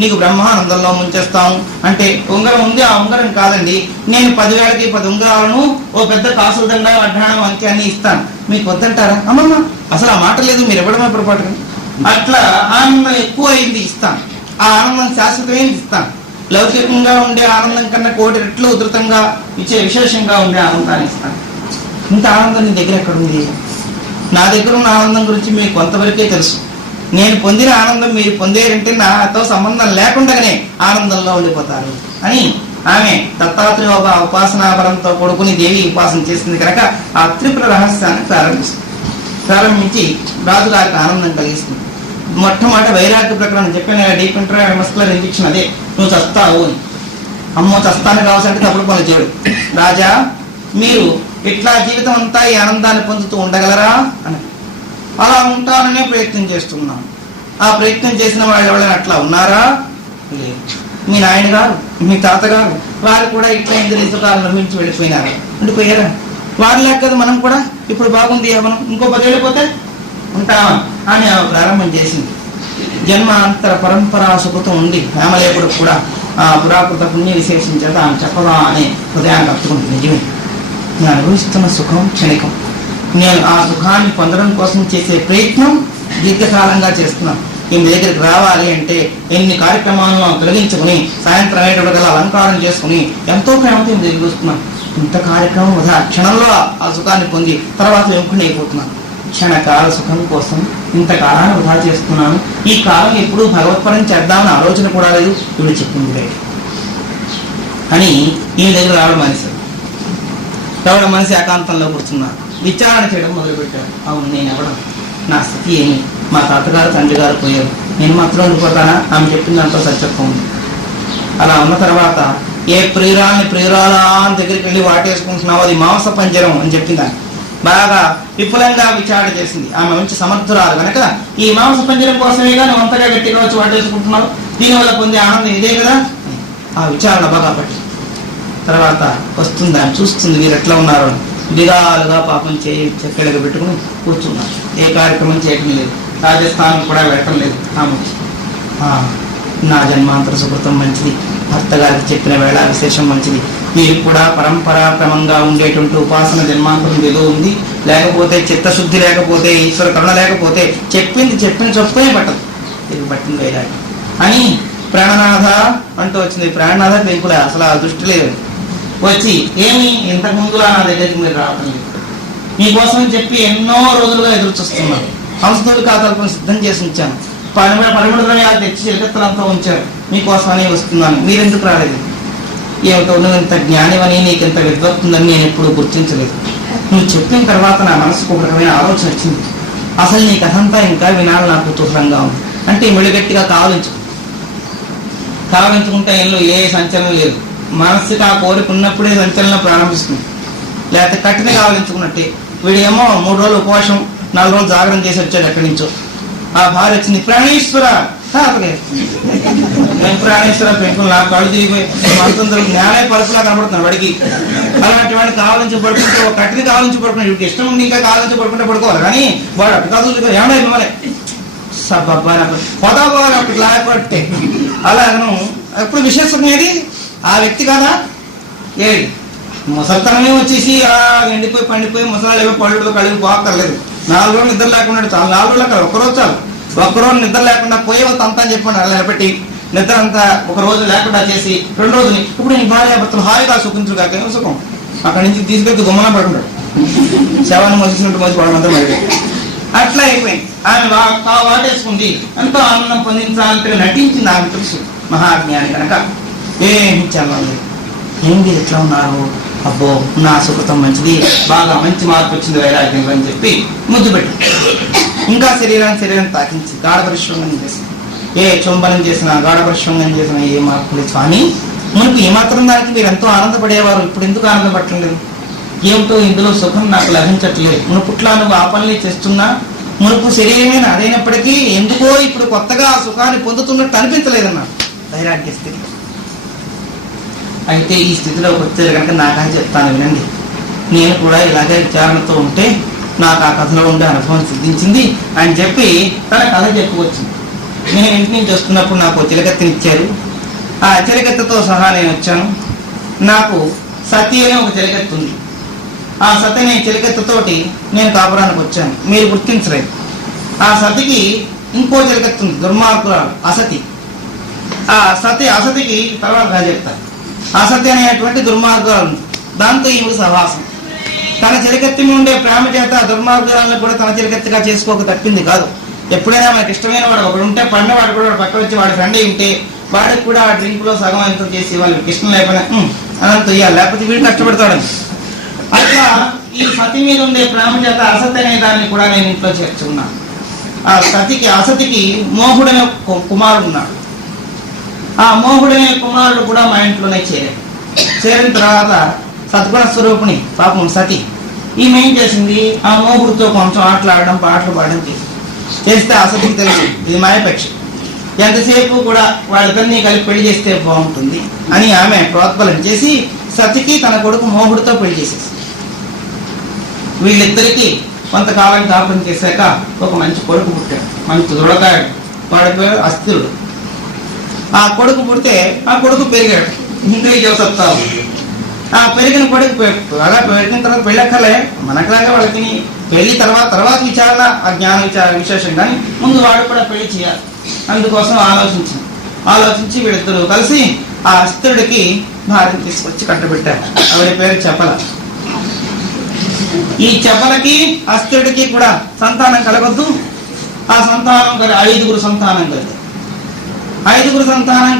నీకు బ్రహ్మానందంలో ముంచేస్తాం అంటే ఉంగరం ఉంది, ఆ ఉంగరం కాదండి, నేను 10,000కి 10 ఉంగరాలను ఓ పెద్ద కాసుల దండ అడ్డాణం అంత్యాన్ని ఇస్తాను, మీకు వద్దంటారా? అమ్మమ్మ అసలు ఆ మాట లేదు, మీరు ఇవ్వడమే పొరపాటు. అట్లా ఆనందం ఎక్కువ అయింది ఇస్తాను, ఆ ఆనందం శాశ్వతమైంది ఇస్తాను. లౌకికంగా ఉండే ఆనందం కన్నా 1,000 రెట్లు ఉధృతంగా ఇచ్చే విశేషంగా ఉండే ఆనందాన్ని ఇస్తాను. ఇంత ఆనందం నీ దగ్గర ఎక్కడుంది? నా దగ్గర ఉన్న ఆనందం గురించి మీకు కొంతవరకే తెలుసు. నేను పొందిన ఆనందం మీరు పొందేరంటే నాతో సంబంధం లేకుండానే ఆనందంలో ఉండిపోతారు అని ఆమె దత్తాత్రేయ ఉపాసనాపరంతో కొడుకుని దేవి ఉపాసన చేసింది కనుక ఆ త్రిపుర రహస్యాన్ని ప్రారంభించి రాజుగారికి ఆనందం కలిగిస్తుంది. మొట్టమొదటి వైరాగ్య ప్రకరణం చెప్పిన డీప్ మస్కులర్ ఇంజెక్షన్, అదే నువ్వు చస్తావు అని. అమ్మో చస్తాను కావాల్సింటే తప్పుడు పనులు చేయడు. రాజా మీరు ఇట్లా జీవితం అంతా ఈ ఆనందాన్ని పొందుతూ ఉండగలరా అని. అలా ఉంటాననే ప్రయత్నం చేస్తున్నాను. ఆ ప్రయత్నం చేసిన వాళ్ళు ఎవరైనా అట్లా ఉన్నారా? లేదు. మీ నాయన గారు, మీ తాతగారు వారు కూడా ఇట్లా ఇంద్రియ సుఖాలు నిర్మించి ఉండిపోయారా? వారు లేక కదా మనం కూడా ఇప్పుడు బాగుంది, మనం ఇంకో 10 ఏళ్ళు పోతే ఉంటామా అని ప్రారంభం చేసింది. జన్మాంతర పరంపరా సుఖతం ఉంది హేమలేపుడు కూడా ఆ పురాకృత పుణ్య విశేషం చేత ఆమె చెప్పదా అనే హృదయాన్ని కట్టుకుంటుంది. నిజమే, నేను అనుభవిస్తున్న సుఖం క్షణికం, నేను ఆ సుఖాన్ని పొందడం కోసం చేసే ప్రయత్నం దీర్ఘకాలంగా చేస్తున్నాను. ఈమె దగ్గరికి రావాలి అంటే ఎన్ని కార్యక్రమాలను తొలగించుకుని సాయంత్రం అయ్యేటప్పుడు అలంకారం చేసుకుని ఎంతో ప్రేమతో ఈమె దగ్గరికి వస్తున్నాను. ఇంత కార్యక్రమం వృధా, క్షణంలో ఆ సుఖాన్ని పొంది తర్వాత వెంకుని అయిపోతున్నాను. క్షణకాల సుఖం కోసం ఇంతకాలాన్ని వృధా చేస్తున్నాను, ఈ కాలం ఎప్పుడు భగవత్పరం చేద్దామని ఆలోచన కూడా లేదు, ఇప్పుడు చెప్పింది రైట్ అని ఈమె దగ్గర రావడం మనిషి మనిషి ఏకాంతంలో కూర్చున్నారు. విచారణ చేయడం మొదలుపెట్టారు. అవును, నేను ఎవడం, నా స్థితి ఏమి, మా తాతగారు తండ్రి గారు పోయారు, నేను మాత్రం ఉండిపోతానా? ఆమె చెప్పిన దాంట్లో సత్యత్వం ఉంది. అలా ఉన్న తర్వాత ఏ ప్రియురాలా అని దగ్గరికి వెళ్ళి వాటేసుకుంటున్నావు, అది మాంస పంజరం అని చెప్పిందాన్ని బాగా విపులంగా విచారణ చేసింది. ఆమె మంచి సమర్థురాలు కనుక ఈ మాంస పంజరం కోసమేగా నువ్వు అంతగా గట్టిగా వచ్చి వాటేసుకుంటున్నావు, దీనివల్ల పొందే ఆనందం ఇదే కదా. ఆ విచారణ బాగా పట్టి తర్వాత వస్తుంది, ఆమె చూస్తుంది వీరు ఎట్లా ఉన్నారు. విధాలుగా పాపం చెక్కడిగా పెట్టుకుని కూర్చున్నారు. ఏ కార్యక్రమం చేయటం లేదు, రాజస్థానం కూడా వెళ్ళటం లేదు. నా జన్మాంతర సుకృతం మంచిది, భర్త గారికి చెప్పిన వేళ విశేషం మంచిది, వీరు కూడా పరంపరాక్రమంగా ఉండేటువంటి ఉపాసన జన్మాంతరం ఏదో ఉంది, లేకపోతే చిత్తశుద్ధి లేకపోతే ఈశ్వర కరుణ లేకపోతే చెప్పిన చొప్పునే పట్టదు, ఇది పట్టింది వైరాగ్యం అని ప్రాణనాథ అంటూ వచ్చింది. ప్రాణనాథ పెంకుల అసలు ఆ దృష్టి లేదు. వచ్చి ఏమి ఇంతకు ముందులా నా దగ్గరికి మీరు రావటం లేదు, మీకోసం చెప్పి ఎన్నో రోజులుగా ఎదురు చూస్తున్నాను, హంసతోలి ఖాతాలను సిద్ధం చేసి ఉంచాను, 13 ద్రవ్యాలు తెచ్చి చిలకత్తలంతా ఉంచారు, మీకోసమనే వస్తున్నాను, మీరెందుకు రాలేదు? ఏమిటో నువ్వు ఇంత జ్ఞానివని, నీకు ఇంత విద్వత్తుందని నేను ఎప్పుడూ గుర్తించలేదు. నువ్వు చెప్పిన తర్వాత నా మనసుకు ఒక రకమైన ఆలోచన వచ్చింది, అసలు నీ కథంతా ఇంకా వినాలి నాకు కుతూహలంగా ఉంది అంటే మెడిగట్టిగా కావలించుకుంటే ఏళ్ళు ఏ సంచలనం లేదు. మనస్సుకి ఆ కోరిక ఉన్నప్పుడే సంచలనం ప్రారంభిస్తుంది, లేకపోతే కట్టిన కావలించుకున్నట్టే. వీడేమో 3 రోజులు ఉపవాసం 4 రోజులు జాగరణ చేసి వచ్చాడు ఎక్కడి నుంచో. ఆ భార్య వచ్చింది, ప్రాణేశ్వర ప్రాణేశ్వర పెంకులు నా కళ్ళు తిరిగిపోయి మనసుందరూ జ్ఞానే పరుపులా కనబడుతున్నాడు వాడికి. అలాంటి వాడిని కావాలని పడుకుంటే ఒక కట్టిని కావాలని పడుకున్నాడు, వీడికి ఇష్టం ఉండి ఇంకా కావాలని పడుకుంటే పడుకోవాలి, కానీ వాడు అటు కాదు ఏమన్నా మిమ్మల్ని పొదవాలి అప్పుడు లేకపోతే అలాగను. ఎప్పుడు విశేషం ఏది ఆ వ్యక్తి కదా, ఏది ముసలితనమే వచ్చేసి అలా ఎండిపోయి పండిపోయి ముసలాళ్ళు ఏవో పళ్ళు కళ్ళు పోక్కర్లేదు. 4 రోజులు నిద్ర లేకుండా చాలు, 4 రోజులు అక్కడ ఒక్కరోజు చాలు. ఒక్కరోజు నిద్ర లేకుండా పోయే అంతా అని చెప్పండి, అలా నిలబెట్టి నిద్ర అంతా ఒక రోజు లేకుండా చేసి 2 రోజుని ఇప్పుడు నేను భార్యాభర్తలు హాయిగా సుఖించుడు కాక సుఖం అక్కడి నుంచి తీసుకెళ్తే గుమ్మలా పడుకుంటాడు, శవాన్ని మోసినట్టు మోసి పడమంతా మరి అట్లా అయిపోయింది. ఆమె వాటేసుకుంది, ఎంతో ఆనందం పొందించాలంటే నటించింది. ఆమె తెలుసు మహాజ్ఞాని కనుక ఏమి చల్లలేదు. ఏంటి ఎట్లా ఉన్నారు, అబ్బో నా సుకృతం మంచిది, బాగా మంచి మార్పు వచ్చింది వైరాగ్యం అని చెప్పి ముద్దు పెట్టు. ఇంకా శరీరం తాకించి గాఢ పరిశ్రమం చేసి ఏ చుంబనం చేసినా గాఢ పరిశ్రమం చేసినా ఏ మార్పు లేదు స్వామి. మునుపు ఏమాత్రం దానికి మీరు ఎంతో ఆనందపడేవారు, ఇప్పుడు ఎందుకు ఆనందపడలేదు? ఏమిటో ఇందులో సుఖం నాకు లభించట్లేదు. మునుపుట్లా నువ్వు ఆ పనులే చేస్తున్నా, మునుపు శరీరమైన అదైనప్పటికీ ఎందుకో ఇప్పుడు కొత్తగా ఆ సుఖాన్ని పొందుతున్నట్టు అనిపించలేదన్నా వైరాగ్య స్థితి. అయితే ఈ స్థితిలోకి వచ్చేది కనుక నాకని చెప్తాను వినండి. నేను కూడా ఇలాగే విచారణతో ఉంటే నాకు ఆ కథలో ఉండే అనుభవం సిద్ధించింది అని చెప్పి తన కథ చెప్పుకొచ్చింది. నేను ఇంటి నుంచి వస్తున్నప్పుడు నాకు చిలకత్తెనిచ్చారు. ఆ చిలకత్తెతో సహా నేను వచ్చాను. నాకు సతీ అనే ఒక చిలకత్తె ఉంది. ఆ సతి అనే చిలకత్తెతోటి నేను కాపురానికి వచ్చాను. మీరు గుర్తించలేదు. ఆ సతికి ఇంకో చిలకత్తె ఉంది, దుర్మార్గురాలు అసతి. ఆ అసతికి తర్వాత చెప్తాను. అసతి అనేటువంటి దుర్మార్గురాలు, దాంతో ఈవిడ సహవాసం. తన చిలకత్తి ఉండే ప్రేమ చేత దుర్మార్గురాలను కూడా తన చిలకత్తిగా చేసుకోక తప్పింది కాదు. ఎప్పుడైనా మనకి ఇష్టమైన వాడు ఒకడు ఉంటే పండేవాడు కూడా పక్క వచ్చి వాడి ఫ్రెండ్ ఉంటే వాడికి కూడా ఆ డ్రింక్ లో సగం ఎంతో చేసి వాళ్ళకి ఇష్టం లేకపోయినా అనంత ఇయ్యాలి, లేకపోతే వీడు కష్టపడతాడని. అట్లా ఈ సతి మీద ఉండే ప్రేమ చేత అసతి అనే దాన్ని కూడా నేను ఇంట్లో చేర్చుకున్నాను. ఆ అసతికి మోహుడనే కుమారుడు ఉన్నాడు. ఆ మోహుడనే కుమారుడు కూడా మా ఇంట్లోనే చేరిన తర్వాత సద్గుణ స్వరూపిణి పాపం సతి ఈమె ఏం చేసింది, ఆ మోహుడితో కొంచెం ఆటలాడడం పాటలు పాడడం చేస్తే అసతికి తెలుసు ఇది మాయపక్ష, ఎంతసేపు కూడా వాళ్ళిద్దరినీ కలిపి పెళ్లి చేస్తే బాగుంటుంది అని ఆమె ప్రోత్బలం చేసి సతికి తన కొడుకు మోహుడితో పెళ్లి చేసేసి వీళ్ళిద్దరికి కొంతకాలం కాపురం చేశాక ఒక మంచి కొడుకు పుట్టాడు. మంచి దృఢకాయుడు, వాడి పేరు అస్థిరుడు. ఆ కొడుకు పుడితే ఆ కొడుకు పెరిగాడు, ఇంద్రియ జీవసత్తాలు. ఆ పెరిగిన కొడుకు అలా పెరిగిన తర్వాత పెళ్ళక్కర్లే, మనకులాగా వాళ్ళకి పెళ్లి తర్వాత విచారణ ఆ జ్ఞాన విచారణ విశేషం, కానీ ముందు వాడు కూడా పెళ్లి చేయాలి. అందుకోసం ఆలోచించి వీళ్ళిద్దరూ కలిసి ఆ అస్థిరుడికి భార్యను తీసుకొచ్చి కట్టబెట్టారు. ఆవిడ పేరు చెప్పల. ఈ చెప్పలకి అస్థిరుడికి కూడా సంతానం కలగొద్దు. ఆ సంతానం ఐదుగురు సంతానం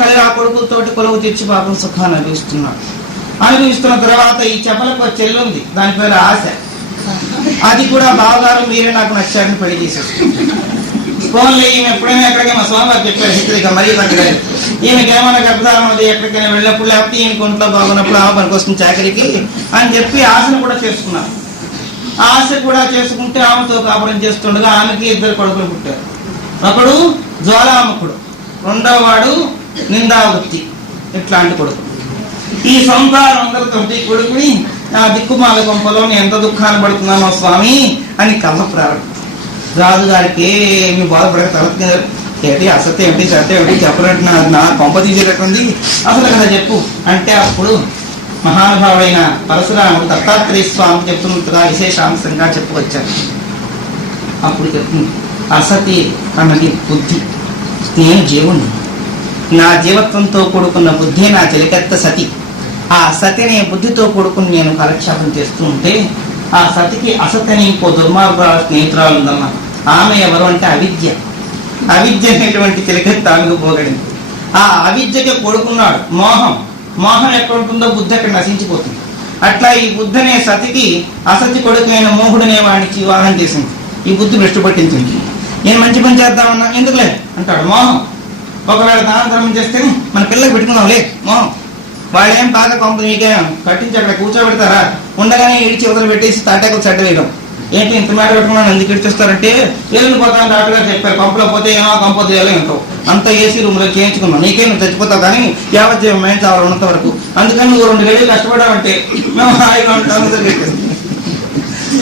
కలిగి ఆ కొడుకులతోటి కొలువు తెచ్చి పాపం సుఖాన్ని అనుభవిస్తున్న తర్వాత ఈ చెప్పలకు ఒక చెల్లి ఉంది, దాని పేరు ఆశ. అది కూడా బావగారు మీరే నాకు నచ్చారని పెళ్లి చేసేది. ఫోన్లో ఈమె ఎప్పుడైనా ఎక్కడికి మా స్వామివారు చెప్పారు హిత్రిక మరీ తగ్గలేదు, ఈమెకి ఏమైనా గర్భధారం ఉంది ఎక్కడికైనా వెళ్ళినప్పుడు, లేకపోతే ఈమె కొంట్లో బాగున్నప్పుడు ఆమె పనికి వస్తుంది చాకరికి అని చెప్పి ఆశను కూడా చేసుకున్నారు. ఆశ కూడా చేసుకుంటే ఆమెతో కాపురం చేస్తుండగా ఆమెకి ఇద్దరు కొడుకులు పుట్టారు. ఒకడు జ్వాలాముఖుడు, రెండవ వాడు నిందావృత్తి. ఇట్లాంటి కొడుకు. ఈ సంసారం అందరితో కొడుకుని ఆ దిక్కుమాల కొంపలో నేను ఎంత దుఃఖాన్ని పడుతున్నానో స్వామి అని కళ్ళ ప్రారంభం. రాజుగారికి ఏమి బాధపడక తర్వాత ఏంటి అసత్యం ఏమిటి సత్యం ఏమిటి చెప్పలేంటి, నా కొంప తీసేటట్టుంది, అసలు కదా చెప్పు అంటే అప్పుడు మహానుభావుడైన పరశురాముడు దత్తాత్రేయ స్వామి చెప్తున్నట్టుగా విశేషాంశంగా చెప్పుకొచ్చారు. అప్పుడు చెప్తుంది, అసతి అన్నది బుద్ధి, నేను జీవుణ్ణి, నా జీవత్వంతో కూడుకున్న బుద్ధి నా చిలకెత్త సతి. ఆ సతి అనే బుద్ధితో కూడుకుని నేను కాలక్షేపం చేస్తూ ఉంటే ఆ సతికి అసతి అని ఇంకో దుర్మార్గురాలు స్నేహితురాలు ఉందన్న. ఆమె ఎవరు అంటే అవిద్య అనేటువంటి చిలకెత్త ఆమెకు పోగడింది. ఆ అవిద్యకి కొడుకున్నాడు మోహం ఎక్కడ ఉంటుందో బుద్ధి అక్కడ నశించిపోతుంది. అట్లా ఈ బుద్ధి అనే సతికి అసతి కొడుకైన మోహుడనే వాడికి వివాహం చేసింది. ఈ బుద్ధి భ్రష్టు పట్టించింది. నేను మంచి పని చేద్దామన్నా ఎందుకులే అంటాడు మోహం. ఒకవేళ దాన ధర్మం చేస్తే మన పిల్లకి పెట్టుకున్నాంలే మోహం. వాళ్ళేం బాగా కొంప నీకే కట్టించి అక్కడ కూర్చోబెడతారా, ఉండగానే ఇడిచి వదిలి పెట్టేసి తాటాకులు చెడ్డ వేయడం. ఏంటి ఇంత మాట పెట్టుకున్నాను ఎందుకు ఇడిచేస్తారంటే ఏళ్ళు పోతాను డాక్టర్ గారు చెప్పారు, పంపలో పోతే ఏమో కంపోతే ఎంతో అంత ఏసీ రూమ్ లో చేయించుకున్నాం, నీకే నువ్వు చచ్చిపోతావు కానీ యావజ్జీవం మేము చావాలి ఉన్నంత వరకు, అందుకని నువ్వు 2 గడియలు కష్టపడావంటే మేము హాయిగా ఉంటాము.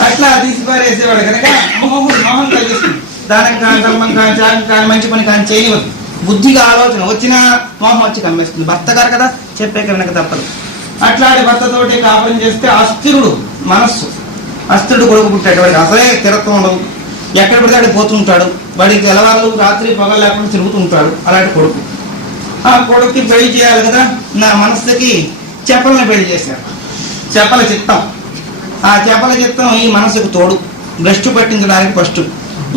అట్లా తీసిపారేసేవాడు కనుక మోహం కలిగిస్తుంది. దానికి కానీ ధర్మం కానీ త్యాగం కానీ మంచి పని కానీ చేయనివ్వదు. బుద్ధిగా ఆలోచన వచ్చినా మోహం వచ్చి కమ్మేస్తుంది. భర్త గారు కదా చెప్పే కనుక తప్పదు. అట్లాంటి భర్తతోటి కాపురం చేస్తే అస్థిరుడు మనస్సు, అస్థిరుడు కొడుకు పుట్టాడు. వాడికి అసలే స్థిరత్వం ఉండదు, ఎక్కడ పడితే అక్కడ పోతుంటాడు. వాడికి తెల్లవాళ్ళు రాత్రి పగలు లేకుండా తిరుగుతుంటాడు. అలాంటి కొడుకు. ఆ కొడుకుకి పెళ్లి చేయాలి కదా, నా మనస్సుకి చెప్పలని పెళ్లి చేశాడు. చెప్పల చిత్తం. ఆ చెప్పల చిత్తం ఈ మనసుకు తోడు, భ్రష్టు పట్టించడానికి ఫస్ట్.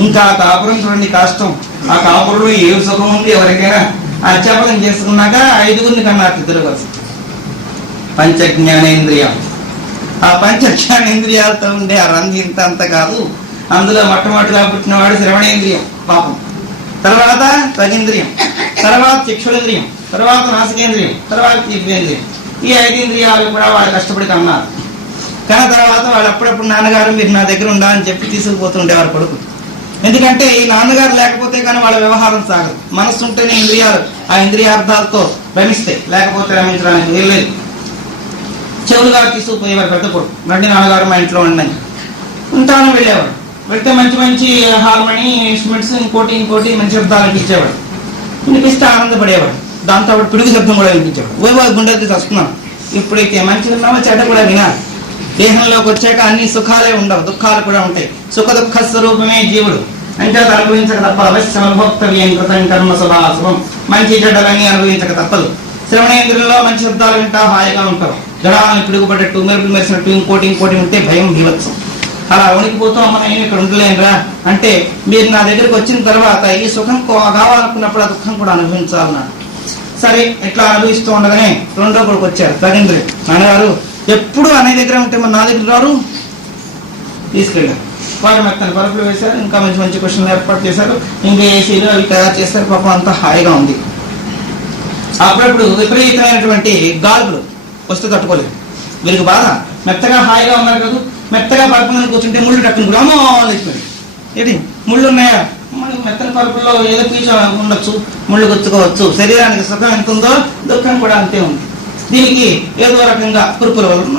ఇంకా కాపురం చూడండి కష్టం. ఆ కాపురంలో ఏ సుఖం ఉంది ఎవరికైనా. ఆ చెప్పలం చేసుకున్నాక 5గురిని కన్నారు ఇద్దరు కలిసి. పంచ జ్ఞానేంద్రియం. ఆ పంచ జ్ఞానేంద్రియాలతో ఉండే ఆ రంగు ఇంత అంత కాదు. అందులో మొట్టమొదటిగా పుట్టినవాడు శ్రవణేంద్రియం పాపం, తర్వాత త్వగింద్రియం, తర్వాత చక్షురేంద్రియం, తర్వాత నాసికేంద్రియం, తర్వాత జీవేంద్రియం. ఈ 5 ఇంద్రియాలు కూడా వాళ్ళు కష్టపడి కన్నారు. కానీ తర్వాత వాళ్ళు అప్పుడప్పుడు నాన్నగారు మీరు నా దగ్గర ఉండాలని చెప్పి తీసుకుపోతుండేవారు కొడుకు. ఎందుకంటే ఈ నాన్నగారు లేకపోతే కానీ వాళ్ళ వ్యవహారం సాగదు. మనస్సు ఉంటేనే ఇంద్రియాలు ఆ ఇంద్రియార్థాలతో రమిస్తాయి, లేకపోతే రమించడానికి వెళ్ళలేదు. చెవులుగా తీసుకుపోయేవారు పెద్ద కొడుకు, రండి నాన్నగారు మా ఇంట్లో ఉండని ఉంటాను వెళ్ళేవాడు. వెళ్తే మంచి మంచి హార్మోని ఇన్స్ట్రుమెంట్స్ ఇంకోటి మంచి శబ్దాలు ఇచ్చేవాడు. వినిపిస్తే ఆనందపడేవాడు. దాంతో అప్పుడు పిడుగు శబ్దం కూడా వినిపించేవాడు. గుండెకి వస్తున్నాను. ఇప్పుడైతే మంచి విన్నామో చెడ్డ కూడా వినాలి. దేహంలోకి వచ్చాక అన్ని సుఖాలే ఉండవు, దుఃఖాలు కూడా ఉంటాయి. సుఖ దుఃఖ స్వరూపమే జీవుడు. అంటే అది అనుభవించక తప్ప అవశ్యం అనుభోక్తవ్యం కృతం కర్మ శుభాశుభం. మంచి చెడ్డలన్నీ అనుభవించక తప్పదు. శ్రవణేంద్రియంలో మంచి శబ్దాలు వింటా హాయిగా ఉంటారు. జడాలను పిడుగుపడ్డట్టు మెరుపులు మెరిసినట్టు ఇంకోటి ఉంటే భయం భీవత్సం. అలా వణికిపోతూ అమ్మ నేను ఇక్కడ ఉండలేనురా అంటే మీరు నా దగ్గరికి వచ్చిన తర్వాత ఈ సుఖం కావాలనుకున్నప్పుడు ఆ దుఃఖం కూడా అనుభవించాలన్నాడు. సరే ఇట్లా అనుభవిస్తూ ఉండగానే రెండో కొడుకు వచ్చారు త్వగింద్రియం. నాన్నగారు ఎప్పుడు అనే దగ్గర ఉంటే మన నా దగ్గర రారు, తీసుకెళ్ళారు. వాడు మెత్తని పరుపులు వేశారు, ఇంకా మంచి మంచి క్వశ్చన్లు ఏర్పాటు చేశారు, ఇంకా ఏసీలు అవి తయారు చేశారు. పాపం అంతా హాయిగా ఉంది. అప్పుడప్పుడు విపరీతమైనటువంటి గాలులు వస్తే తట్టుకోలేదు. వీరికి బాధ. మెత్తగా హాయిగా ఉన్నారు కదా, మెత్తగా పరుపు మీద కూర్చుంటే ముళ్ళు టక్కుని అమ్మో లేచిపోయి ఏంటి ముళ్ళు ఉన్నాయా, మనకి మెత్తని పరుపుల్లో ఏదో పీచ ఉండొచ్చు, ముళ్ళు గుచ్చుకోవచ్చు. శరీరానికి సుఖం ఎంత ఉందో దుఃఖం కూడా అంతే ఉంది. దీనికి ఏదో రకంగా కురుపుల వలన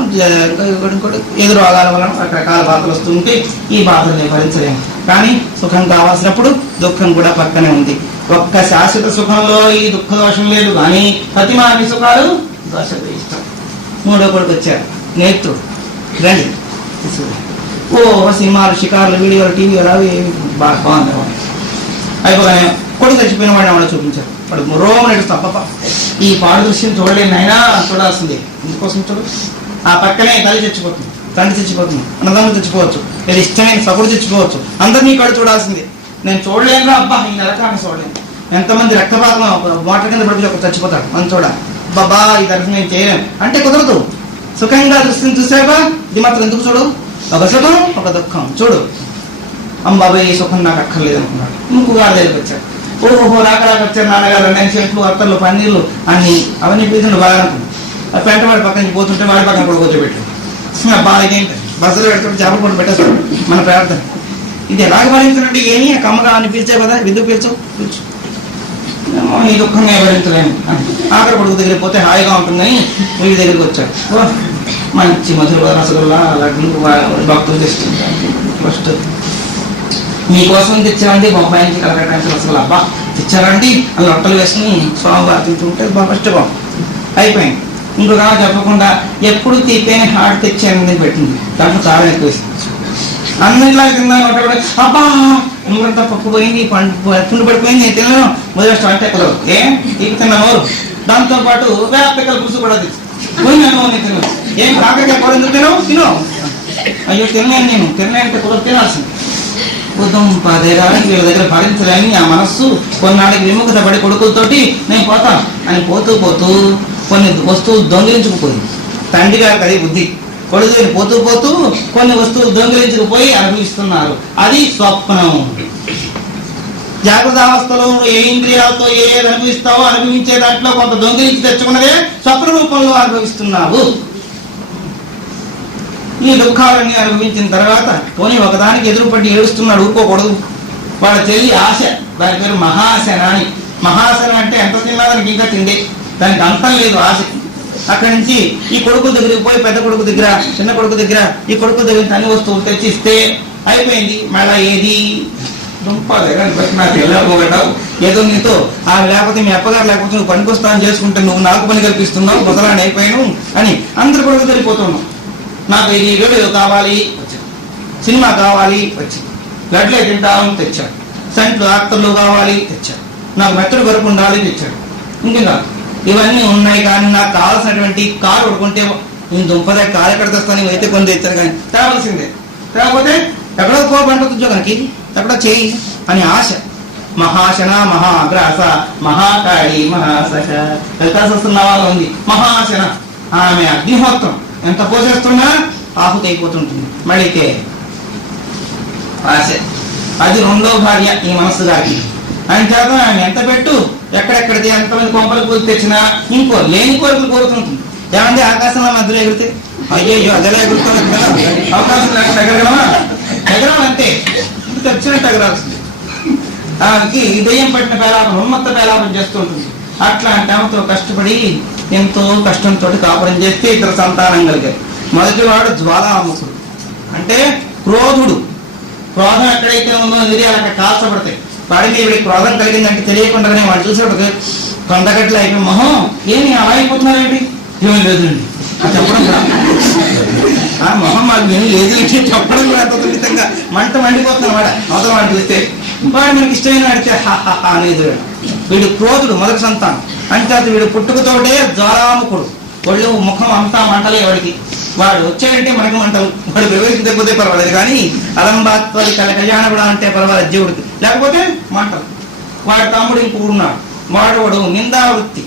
ఏదో రోగాల వలన రకరకాల బాధలు వస్తుంటే ఈ బాధల్ని భరించలేము. కానీ సుఖం కావాల్సినప్పుడు దుఃఖం కూడా పక్కనే ఉంది. ఒక్క శాశ్వత సుఖంలో ఈ దుఃఖ దోషం లేదు, కానీ ప్రతిమాని సుఖాలు దోషం ఇష్టం. మూడో కొడుకు వచ్చారు నేత్రుడు. రండి సినిమాలు షికార్లు వీడియోలు టీవీలు అవి బాగా బాగుంది. అయిపోగానే కొడుకు చచ్చిపోయిన వాడిని వాడు చూపించారు. వాడు రోమం నడుస్తా అప్ప ఈ పాడు దృశ్యం చూడలేని అయినా చూడాల్సిందే. ఇందుకోసం చూడు, ఆ పక్కనే తల్లి చచ్చిపోతుంది, తండ్రి చచ్చిపోతుంది, అన్నదమ్ములు చచ్చిపోవచ్చు, ఇది ఇష్టమైన సకుడు చచ్చిపోవచ్చు, అందరినీ ఇక్కడ చూడాల్సిందే. నేను చూడలేనురా అబ్బా ఈ నరకాన్ని చూడలేను. ఎంతమంది రక్తపాతం వాటర్ కింద పడిపోయి ఒకరు చచ్చిపోతాడు, మనం చూడాలి. బాబా ఈ దర్శనం నేను చేయలేను అంటే కుదరదు. సుఖంగా దృష్టిని చూసాక ఇది మాత్రం ఎందుకు చూడు, ఒక సుఖం ఒక దుఃఖం చూడు. అమ్మాబాయ్ ఈ సుఖం నాకు అక్కర్లేదు అనుకున్నాడు. ఇంకో గారి దగ్గరికి వచ్చాడు. ఓహో రాకరాక వచ్చారు నాన్నగారు, నేను చెట్లు అత్తర్లు పన్నీళ్ళు అన్ని అవన్నీ పీజన్లు బాగా అనుకున్నాను. పెంట వాడి పక్కన నుంచి పోతుంటే వాడి పక్కన కూడా కూర్చోబెట్టాడు. బాగా ఏంటి బస్సులో పెట్టుకుంటే చేపలు కూడా పెట్టేస్తాడు మన ప్రార్థన. ఇది ఎలాగ భరించినట్టు ఏమి కమ్మగా అని పిలిచావు కదా, విద్యుత్ పిలిచావు పిలిచు ఈ దుఃఖంగా భరించలేము. ఆఖరి కొడుకు దగ్గరికి పోతే హాయిగా ఉంటుందని వీడి దగ్గరికి వచ్చాడు. మంచి మధుర రసగుల్లా లడ్డు భక్తులు తెచ్చుకుంటారు. ఫస్ట్ మీకోసం తెచ్చారండి బొబ్బాయి నుంచి కలగడానికి రసగుల్లా అబ్బా తెచ్చారండి అని లొట్టలు వేసుకుని స్వామివారు తింటుంటే బాగా ఫస్ట్ బాగుంది. అయిపోయింది. ఇంకొక చెప్పకుండా ఎప్పుడు తీపైన హార్ట్ తెచ్చానని పెట్టింది. దాంట్లో చాలా ఎక్కువ వేసింది. అన్నిట్లా కింద అబ్బా ఇమ్మరంతా పప్పు పోయింది, పుండు పడిపోయింది, నేను తినను మొదలు స్టార్ట్ అయిపోదు. తీపి తిన్నాను. దాంతో పాటు వేపకల పులుసు కూడా తెచ్చు పోయినాను. నేను తిన్నాను. ఏం కాకరకాయ కూడా ఎందుకు తిను అయ్యో తినలేను తినలేంటే కూడా తినాల్సింది. బుద్ధం పదేరానికి వీళ్ళ దగ్గర భరించలేని ఆ మనస్సు కొన్నాళ్ళకి విముఖత పడి కొడుకులతోటి నేను పోతాను అని పోతూ కొన్ని వస్తువులు దొంగిలించుకుపోయింది. తండ్రి గారికి అది బుద్ధి. కొడుకుని పోతూ కొన్ని వస్తువులు దొంగిలించుకుపోయి అనుభవిస్తున్నారు. అది స్వప్నం. జాగ్రత్త అవస్థలో ఏ ఇంద్రియాలతో ఏది అనుభవిస్తావో అనుభవించే దాంట్లో కొంత దొంగిలించి తెచ్చుకున్నదే స్వప్న రూపంలో అనుభవిస్తున్నావు. ఈ దుఃఖాలన్నీ అనుభవించిన తర్వాత పోనీ ఒకదానికి ఎదురుపడి ఏడుస్తున్నాడు, ఊరుకోకూడదు. వాళ్ళ చెల్లి ఆశ, దాని పేరు మహాశన అని. మహాశన అంటే ఎంత తిన్నా దానికి ఇంకా తిండే, దానికి అంతం లేదు ఆశకి. అక్కడి నుంచి ఈ కొడుకు దగ్గరికి పోయి పెద్ద కొడుకు దగ్గర చిన్న కొడుకు దగ్గర ఈ కొడుకు దగ్గర అన్ని వస్తువులు తెచ్చిస్తే అయిపోయింది. మళ్ళా ఏది నాకు ఎలా పోగొట్టావు, ఏదో నీతో ఆమె లేకపోతే మీ అప్పగారు లేకపోతే నువ్వు పనికొస్తాను చేసుకుంటే నువ్వు నాకు పని కల్పిస్తున్నావు, మొదలాన్ని అయిపోయాను అని అందరు కొడుకు వెళ్ళిపోతున్నావు. నాకు ఇది వీడియో కావాలి వచ్చాడు, సినిమా కావాలి వచ్చింది, లడ్లే తింటామని తెచ్చాడు, సెంట్లు యాక్టర్లు కావాలి తెచ్చాడు, నాకు మెత్తడు వరకు ఉండాలి తెచ్చాడు. ఇంకా ఇవన్నీ ఉన్నాయి. కానీ నాకు కావాల్సినటువంటి కారు కొడుకుంటే నేను దుంపదే కారు ఎక్కడ తెస్తాను అయితే కొన్ని తెచ్చాను. కానీ తేవాల్సిందే, తేకపోతే ఎక్కడో పోబంట ఉద్యోగానికి ఎక్కడో చేయి అని ఆశ. మహాశన మహాగ్రాస మహాకాళి మహాశ లలితాసహస్రనామాలో ఉంది. మహాశన ఆమె అగ్నిహోత్రం ఎంత పోసేస్తున్నా ఆహుతి అయిపోతుంటుంది. మళ్ళీ ఆశ, అది రెండో భార్య ఈ మనస్సు గారికి. ఆయన చేత ఆమె ఎంత పెట్టు, ఎక్కడెక్కడిది ఎంతమంది కొంపలు పూజ తెచ్చినా ఇంకో లేని కోరికలు కోరుతుంటుంది. ఏమంటే ఆకాశంలో మధ్యలో ఎగిరితే అయ్యో అదెలా ఎగురుతుంది, అవకాశం లేకుండా ఎగరగలమా? ఎగరాలంటే తెచ్చినట్టు ఎగరాల్సింది. ఆమెకి దెయ్యం పట్టిన పేలాపం, ఉన్మత్త పేలాపం చేస్తూ ఉంటుంది. అట్లాంటి ఆమెతో కష్టపడి ఎంతో కష్టంతో కాపురం చేస్తే ఇద్దరు సంతానం కలిగారు. మొదటివాడు జ్వాలాముఖుడు, అంటే క్రోధుడు. క్రోధం ఎక్కడైతే ఉందో మిరియాలు అక్కడ కాల్చబడతాయి. వాడికి వీడికి క్రోధం కలిగిందంటే తెలియకుండానే వాడు చూసేటప్పుడు కొండగట్లు అయిపోయి మొహం ఏమి అలా అయిపోతున్నారేంటి, ఏమీ లేదండి చెప్పడం కూడా ఆ మొహం మాకు ఏమి లేదు చెప్పడం కూడా అంత సున్నితంగా మంట మండిపోతున్నాడు. వాడు అవతల వాడిని చూస్తే వాడు మనకి ఇష్టమైన వాడితే హాహా అనేది. వీడు క్రోధుడు, మొదటి సంతానం. అంటే అది వీడు పుట్టుకతోటే జ్వాలాముఖుడు. ఒళ్ళు ముఖం అంతా మంటలే వాడికి. వాడు వచ్చాడంటే మనకి మంటలు. వాడు ప్రవేశించకపోతే పర్వాలేదు, కానీ అలంబాత్వరి కళ్యాణ కూడా అంటే పర్వాలేదు జీవుడికి, లేకపోతే మంటలు. వాడు తమ్ముడు ఇంకొకడున్నాడు, వాడు నిందావృత్తి,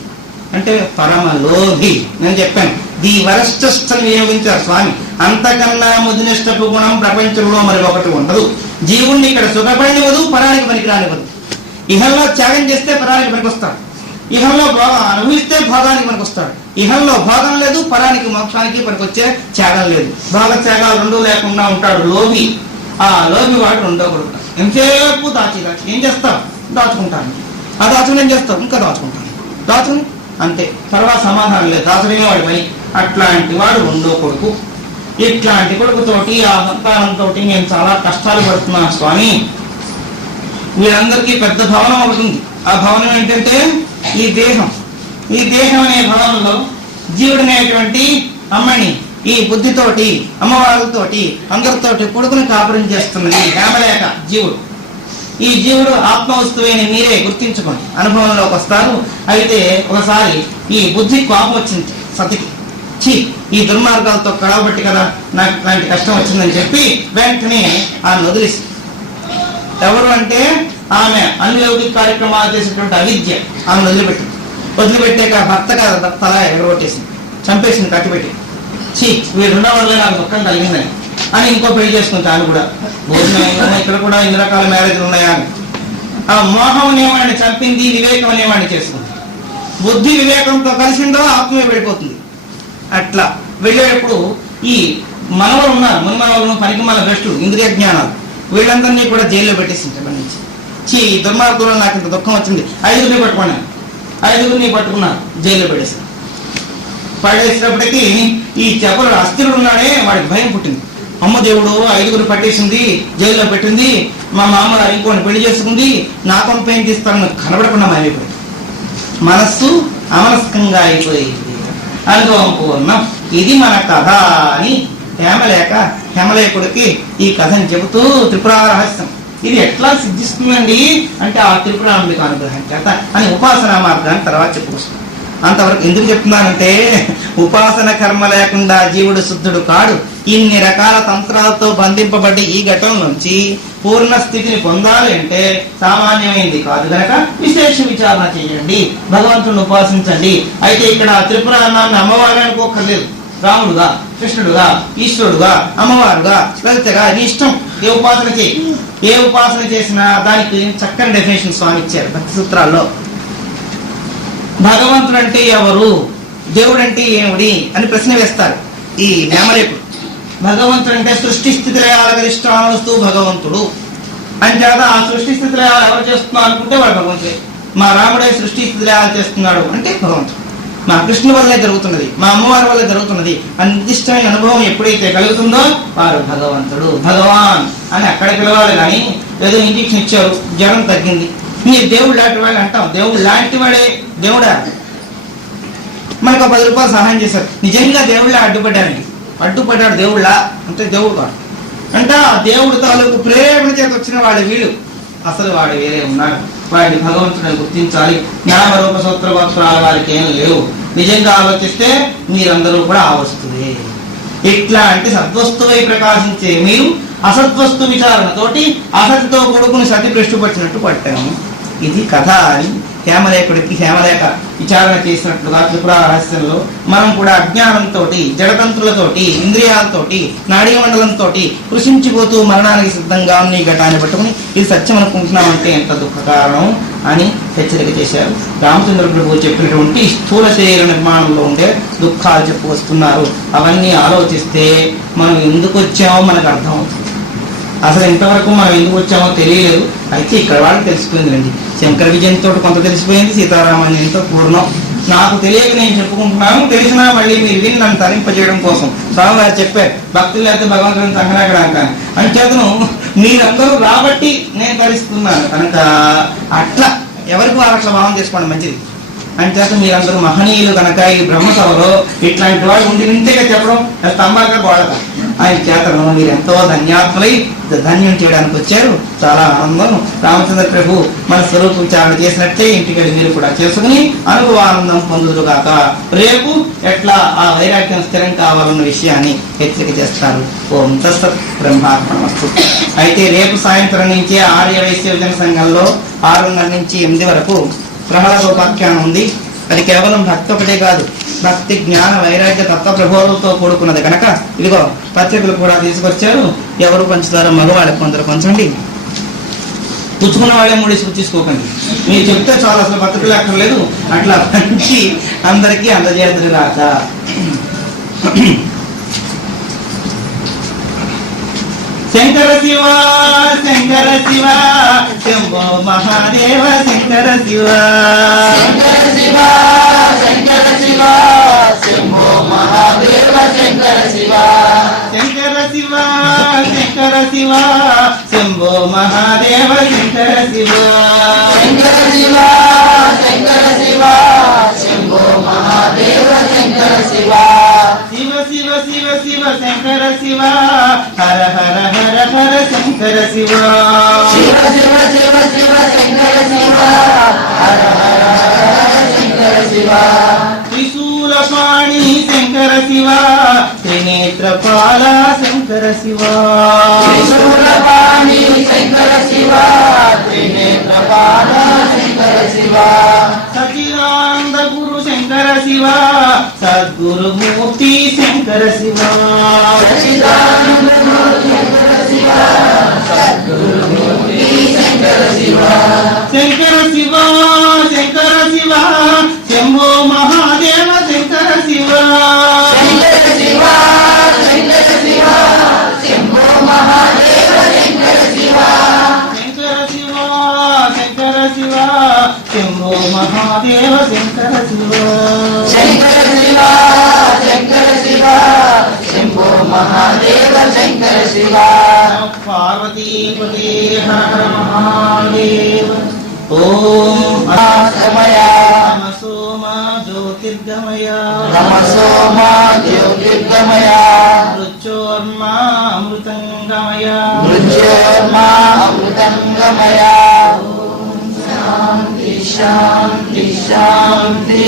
అంటే పరమలోభి. నేను చెప్పాను ది వరస్టెస్ట్ అని వినియోగించారు స్వామి. అంతకన్నా ముదినిష్టపు గుణం ప్రపంచంలో మరి ఒకటి ఉండదు. జీవుణ్ణి ఇక్కడ సుఖపడినివ్వదు, పరానికి పనికిరానివ్వదు. ఇహంలో త్యాగం చేస్తే పరానికి పనికొస్తాడు, ఇహంలో భోగం అనుభవిస్తే భోగానికి పనికొస్తాడు. ఇహంలో భోగం లేదు, పరానికి మోక్షానికి పనికొచ్చే త్యాగం లేదు. భోగ త్యాగాలు రెండూ లేకుండా ఉంటాడు లోభి. ఆ లోభి వాడు రెండో కొడుకు. ఎంతసేపు దాచి ఏం చేస్తావు, దాచుకుంటాను. ఆ దాచుకుని ఏం చేస్తావు, ఇంకా దాచుకుంటాను, దాచుకుని అంతే. తర్వాత సమాధానం లేదు, దాచుకునే వాడి పని. అట్లాంటి వాడు రెండో కొడుకు. ఇట్లాంటి కొడుకుతోటి ఆ సంతానంతో నేను చాలా కష్టాలు పడుతున్నాను స్వామి. వీళ్ళందరికీ పెద్ద భవనం అవుతుంది. ఆ భవనం ఏంటంటే ఈ దేహం. ఈ దేహం అనే భవనంలో జీవుడనేటువంటి అమ్మని ఈ బుద్ధితోటి అమ్మవాళ్ళతోటి అందరితోటి కొడుకుని కాపురం చేస్తున్నది హేమలేఖ జీవుడు. ఈ జీవుడు ఆత్మ వస్తువేని మీరే గుర్తించుకోండి, అనుభవంలోకి వస్తారు. అయితే ఒకసారి ఈ బుద్ధి కోపం వచ్చింది సతికి. ఈ దుర్మార్గాలతో కడవబట్టి కదా నాకు ఇలాంటి కష్టం వచ్చిందని చెప్పి వెంటనే ఆమె వదిలేసి. ఎవరు అంటే ఆమె అన్యలౌకిక కార్యక్రమాలు చేసేటువంటి అవిద్య ఆమెను వదిలిపెట్టాక భర్తగా తల ఎగరగొట్టేసింది, చంపేసింది కట్టిపెట్టి. వీళ్ళున్న వల్లే నాకు దుఃఖం కలిగిందని అని ఇంకో పెళ్లి చేసుకుంది. ఆమె కూడా భోజనం ఇక్కడ కూడా ఇన్ని రకాల మ్యారేజ్లు ఉన్నాయా అని. ఆ మోహం అనేవాడిని చంపింది, వివేకం అనేవాడిని చేసుకుంది. బుద్ధి వివేకంతో కలిసిందో ఆత్మే వెళ్ళిపోతుంది. అట్లా వెళ్ళేటప్పుడు ఈ మనవలు ఉన్నారు, మున్మనవలను పనికి మన భ్రష్టులు, ఇంద్రియ జ్ఞానాలు, వీళ్ళందరినీ కూడా జైల్లో పెట్టేసింది. ఈ దుర్మార్గులను నాకు ఇంత దుఃఖం వచ్చింది, 5గురిని పట్టుకున్నాను, 5గురిని పట్టుకున్నారు, జైల్లో పడేసాను. పడేసినప్పటికీ ఈ చెప్పలు అస్థిరుడు ఉన్నాడే వాడికి భయం పుట్టింది. అమ్మ దేవుడు 5గురు పట్టేసింది, జైల్లో పెట్టింది, మా మామగారు ఇంకోని పెళ్లి చేసుకుంది, నా కొంపేం తీస్తాను కనబడకుండా మారిపోయింది. మనస్సు అమనస్కంగా అయిపోయింది. అనుభవం పూర్ణం. ఇది మన కథ అని హేమలేఖుడికి ఈ కథని చెబుతూ త్రిపురా రహస్యం ఇది ఎట్లా సిద్ధిస్తుందండి అంటే ఆ త్రిపురాంబిక అనుగ్రహం చేత అని ఉపాసనా మార్గాన్ని తర్వాత చెప్పుకొస్తాం. అంతవరకు ఎందుకు చెప్తున్నానంటే ఉపాసన కర్మ లేకుండా జీవుడు శుద్ధుడు కాడు. ఇన్ని రకాల తంత్రాలతో బంధింపబడి ఈ ఘటన నుంచి పూర్ణ స్థితిని పొందాలి అంటే సామాన్యమైంది కాదు కనుక విశేష విచారణ చేయండి, భగవంతుని ఉపాసించండి. అయితే ఇక్కడ త్రిపుర అన్నాన్ని అమ్మవారు అనుకోకర్లేదు. రాముడుగా, కృష్ణుడుగా, ఈశ్వరుడుగా, అమ్మవారుగా, లలితగా నీ ఇష్టం ఏ ఉపాసన చేయి. ఏ ఉపాసన చేసినా దానికి చక్కని డెఫినేషన్ స్వామి ఇచ్చారు భక్తి సూత్రాల్లో. భగవంతుడు అంటే ఎవరు, దేవుడు అంటే ఏమిటి అని ప్రశ్న వేస్తారు ఈ హేమలేఖుడు. భగవంతుడు అంటే సృష్టి స్థితి లయాల గరిష్టానస్తూ భగవంతుడు అని చేత ఆ సృష్టి స్థితి లయాలు ఎవరు చేస్తున్నారు అనుకుంటే వాడు భగవంతుడే. మా రాముడే సృష్టి స్థితి లయాలు చేస్తున్నాడు అంటే భగవంతుడు. మా కృష్ణు వల్లే జరుగుతున్నది, మా అమ్మవారి వల్ల జరుగుతున్నది అని నిర్దిష్టమైన అనుభవం ఎప్పుడైతే కలుగుతుందో వారు భగవంతుడు. భగవాన్ అని అక్కడ పిలవాలి, కానీ ఏదో ఇంజక్షన్ ఇచ్చారు జ్వరం తగ్గింది, మీరు దేవుడు లాంటి వాడు అంటాం. దేవుడు లాంటి వాడే దేవుడా? మనకు 10 రూపాయలు సహాయం చేశారు, నిజంగా దేవుళ్ళ అడ్డుపడ్డాడు దేవుళ్ళ అంటే దేవుడు కాదు అంటే ఆ దేవుడు తాలూకు ప్రేరణ చేత వచ్చిన వాడు వీడు. అసలు వాడు వేరే ఉన్నాడు, వాడిని భగవంతుడిని గుర్తించాలి. నామరూప సూత్ర గోత్రాల వారికి ఏం లేవు. నిజంగా ఆలోచిస్తే మీరందరూ కూడా ఆ వస్తువే. ఇట్లా అంటే సద్వస్తువై ప్రకాశించే మీరు అసద్వస్తు విచారణతోటి అసతితో కొడుకుని సతి భ్రష్టు పట్టినట్టు పట్టాము. ఇది కథ అని హేమలేఖ విచారణ చేసినట్లుగా త్రిపుర రహస్యంలో మనం కూడా అజ్ఞానంతో, జడతంత్రులతోటి, ఇంద్రియాలతోటి, నాడీ మండలంతో కృషించిపోతూ మరణానికి సిద్ధంగా ఉన్న ఈ ఘటాన్ని పట్టుకుని ఇది సత్యం అనుకుంటున్నామంటే ఎంత దుఃఖ కారణం అని హెచ్చరిక చేశారు. రామచంద్ర ప్రభు చెప్పినటువంటి స్థూల శరీర నిర్మాణంలో ఉండే దుఃఖాలు చెప్పుకొస్తున్నారు. అవన్నీ ఆలోచిస్తే మనం ఎందుకు వచ్చామో మనకు అర్థం అవుతుంది. అసలు ఇంతవరకు మనం ఎందుకు వచ్చామో తెలియలేదు. అయితే ఇక్కడ వాళ్ళకి తెలిసిపోయిందండి. శంకర విజయంతో కొంత తెలిసిపోయింది, సీతారామాన్యంతో పూర్ణం. నాకు తెలియక నేను చెప్పుకుంటున్నాను, తెలిసినా మళ్ళీ మీరు విని నన్ను తరింపజేయడం కోసం స్వామి గారు చెప్పారు, భక్తులు లేకపోతే భగవంతుని సంగ్రహడానికి. అంచేతను మీరందరూ రాబట్టి నేను తరిస్తున్నాను కనుక అట్లా ఎవరికి వాళ్ళు అట్లా భావం చేసుకోండి మంచిది. అంచేత మీరందరూ మహనీయులు కనుక ఈ బ్రహ్మసభలో ఇట్లాంటి వాళ్ళు ఉండి నింతేగా చెప్పడం స్తంభాగా గోడక. ఆయన చేతను మీరు ఎంతో ధన్యాత్ములై ధన్యం చేయడానికి వచ్చారు. చాలా ఆనందం. రామచంద్ర ప్రభు మన స్వరూప విచారణ చేసినట్టే ఇంటికి వెళ్ళి మీరు కూడా చేసుకుని అనుభవానందం పొందుదురుగాక. రేపు ఎట్లా ఆ వైరాగ్యం స్థిరం కావాలన్న విషయాన్ని హెచ్చరిక చేస్తారు. ఓం తత్సత్ బ్రహ్మార్పణమస్తు. అయితే రేపు సాయంత్రం నుంచి ఆర్య వైశ్య విజన సంఘంలో 6:30 నుంచి 8 వరకు ప్రహ్లాదోపాఖ్యానం ఉంది. అది కేవలం భక్తి ఒకటే కాదు, భక్తి, జ్ఞాన, వైరాగ్య, తత్వ ప్రభావంతో కూడుకున్నది కనుక ఇదిగో పత్రికలు కూడా తీసుకొచ్చారు. ఎవరు పంచుతారో మగవాళ్ళకి కొందరు పంచండి, పుచ్చుకున్న వాళ్ళే 3 తీసుకోకండి. మీరు చెప్తే చాలా అసలు పత్రికలు అక్కర్లేదు. అట్లా పంచి అందరికీ అందజేద్దరు రాక. శంకర శివ శంకర శివ శంభో మహాదేవ శంకర శివ శంకర శివ శంకర శివ శంభో మహాదేవ శంకర శివ శంకర శివ శంకర శివ శంభో మహాదేవ శంకర శివ శంకర శివ శంకర శివ శంభో మహాదేవ శంకర శివ శివ శివ శివ శివ శంకర శివ హర హర హర హర శంకర శివ శివ శివ శివ శివ శంకర శివ హర హర హర శంకర శివ త్రిశూలపాణి శంకర శివ త్రినేత్రపాల శంకర శివ త్రిశూలపాణి శంకర శివ త్రినేత్రపాల శంకర శివ సచిదానంద గురు శంకర శివ సద్గురు మూర్తి శంకర శివ సచిదానంద గురు శంకర శివ సద్గురు మూర్తి శంకర శివ శంకర శివ శంకర శివ శంభో మహాదేవ శంకర శివ శంకర శివ శంకర శివ శంభో మహాదేవ శంకర శివ శంకర శివ శంకర శివ శంభో మహాదేవ శంకర శివ శంకర శివ శంకర శివ శంభో మహాదేవ శంకర శివ పార్వతీపతే హర మహాదేవ. ఓం ఆసమయ నమసోమా జ్యోతిర్గమయ నమసోమా జ్యోతిర్గమయ మృత్యోర్మా అమృతంగమయ మృత్యోర్మా అమృతంగమయ. ఓం శాంతి శాంతి శాంతి.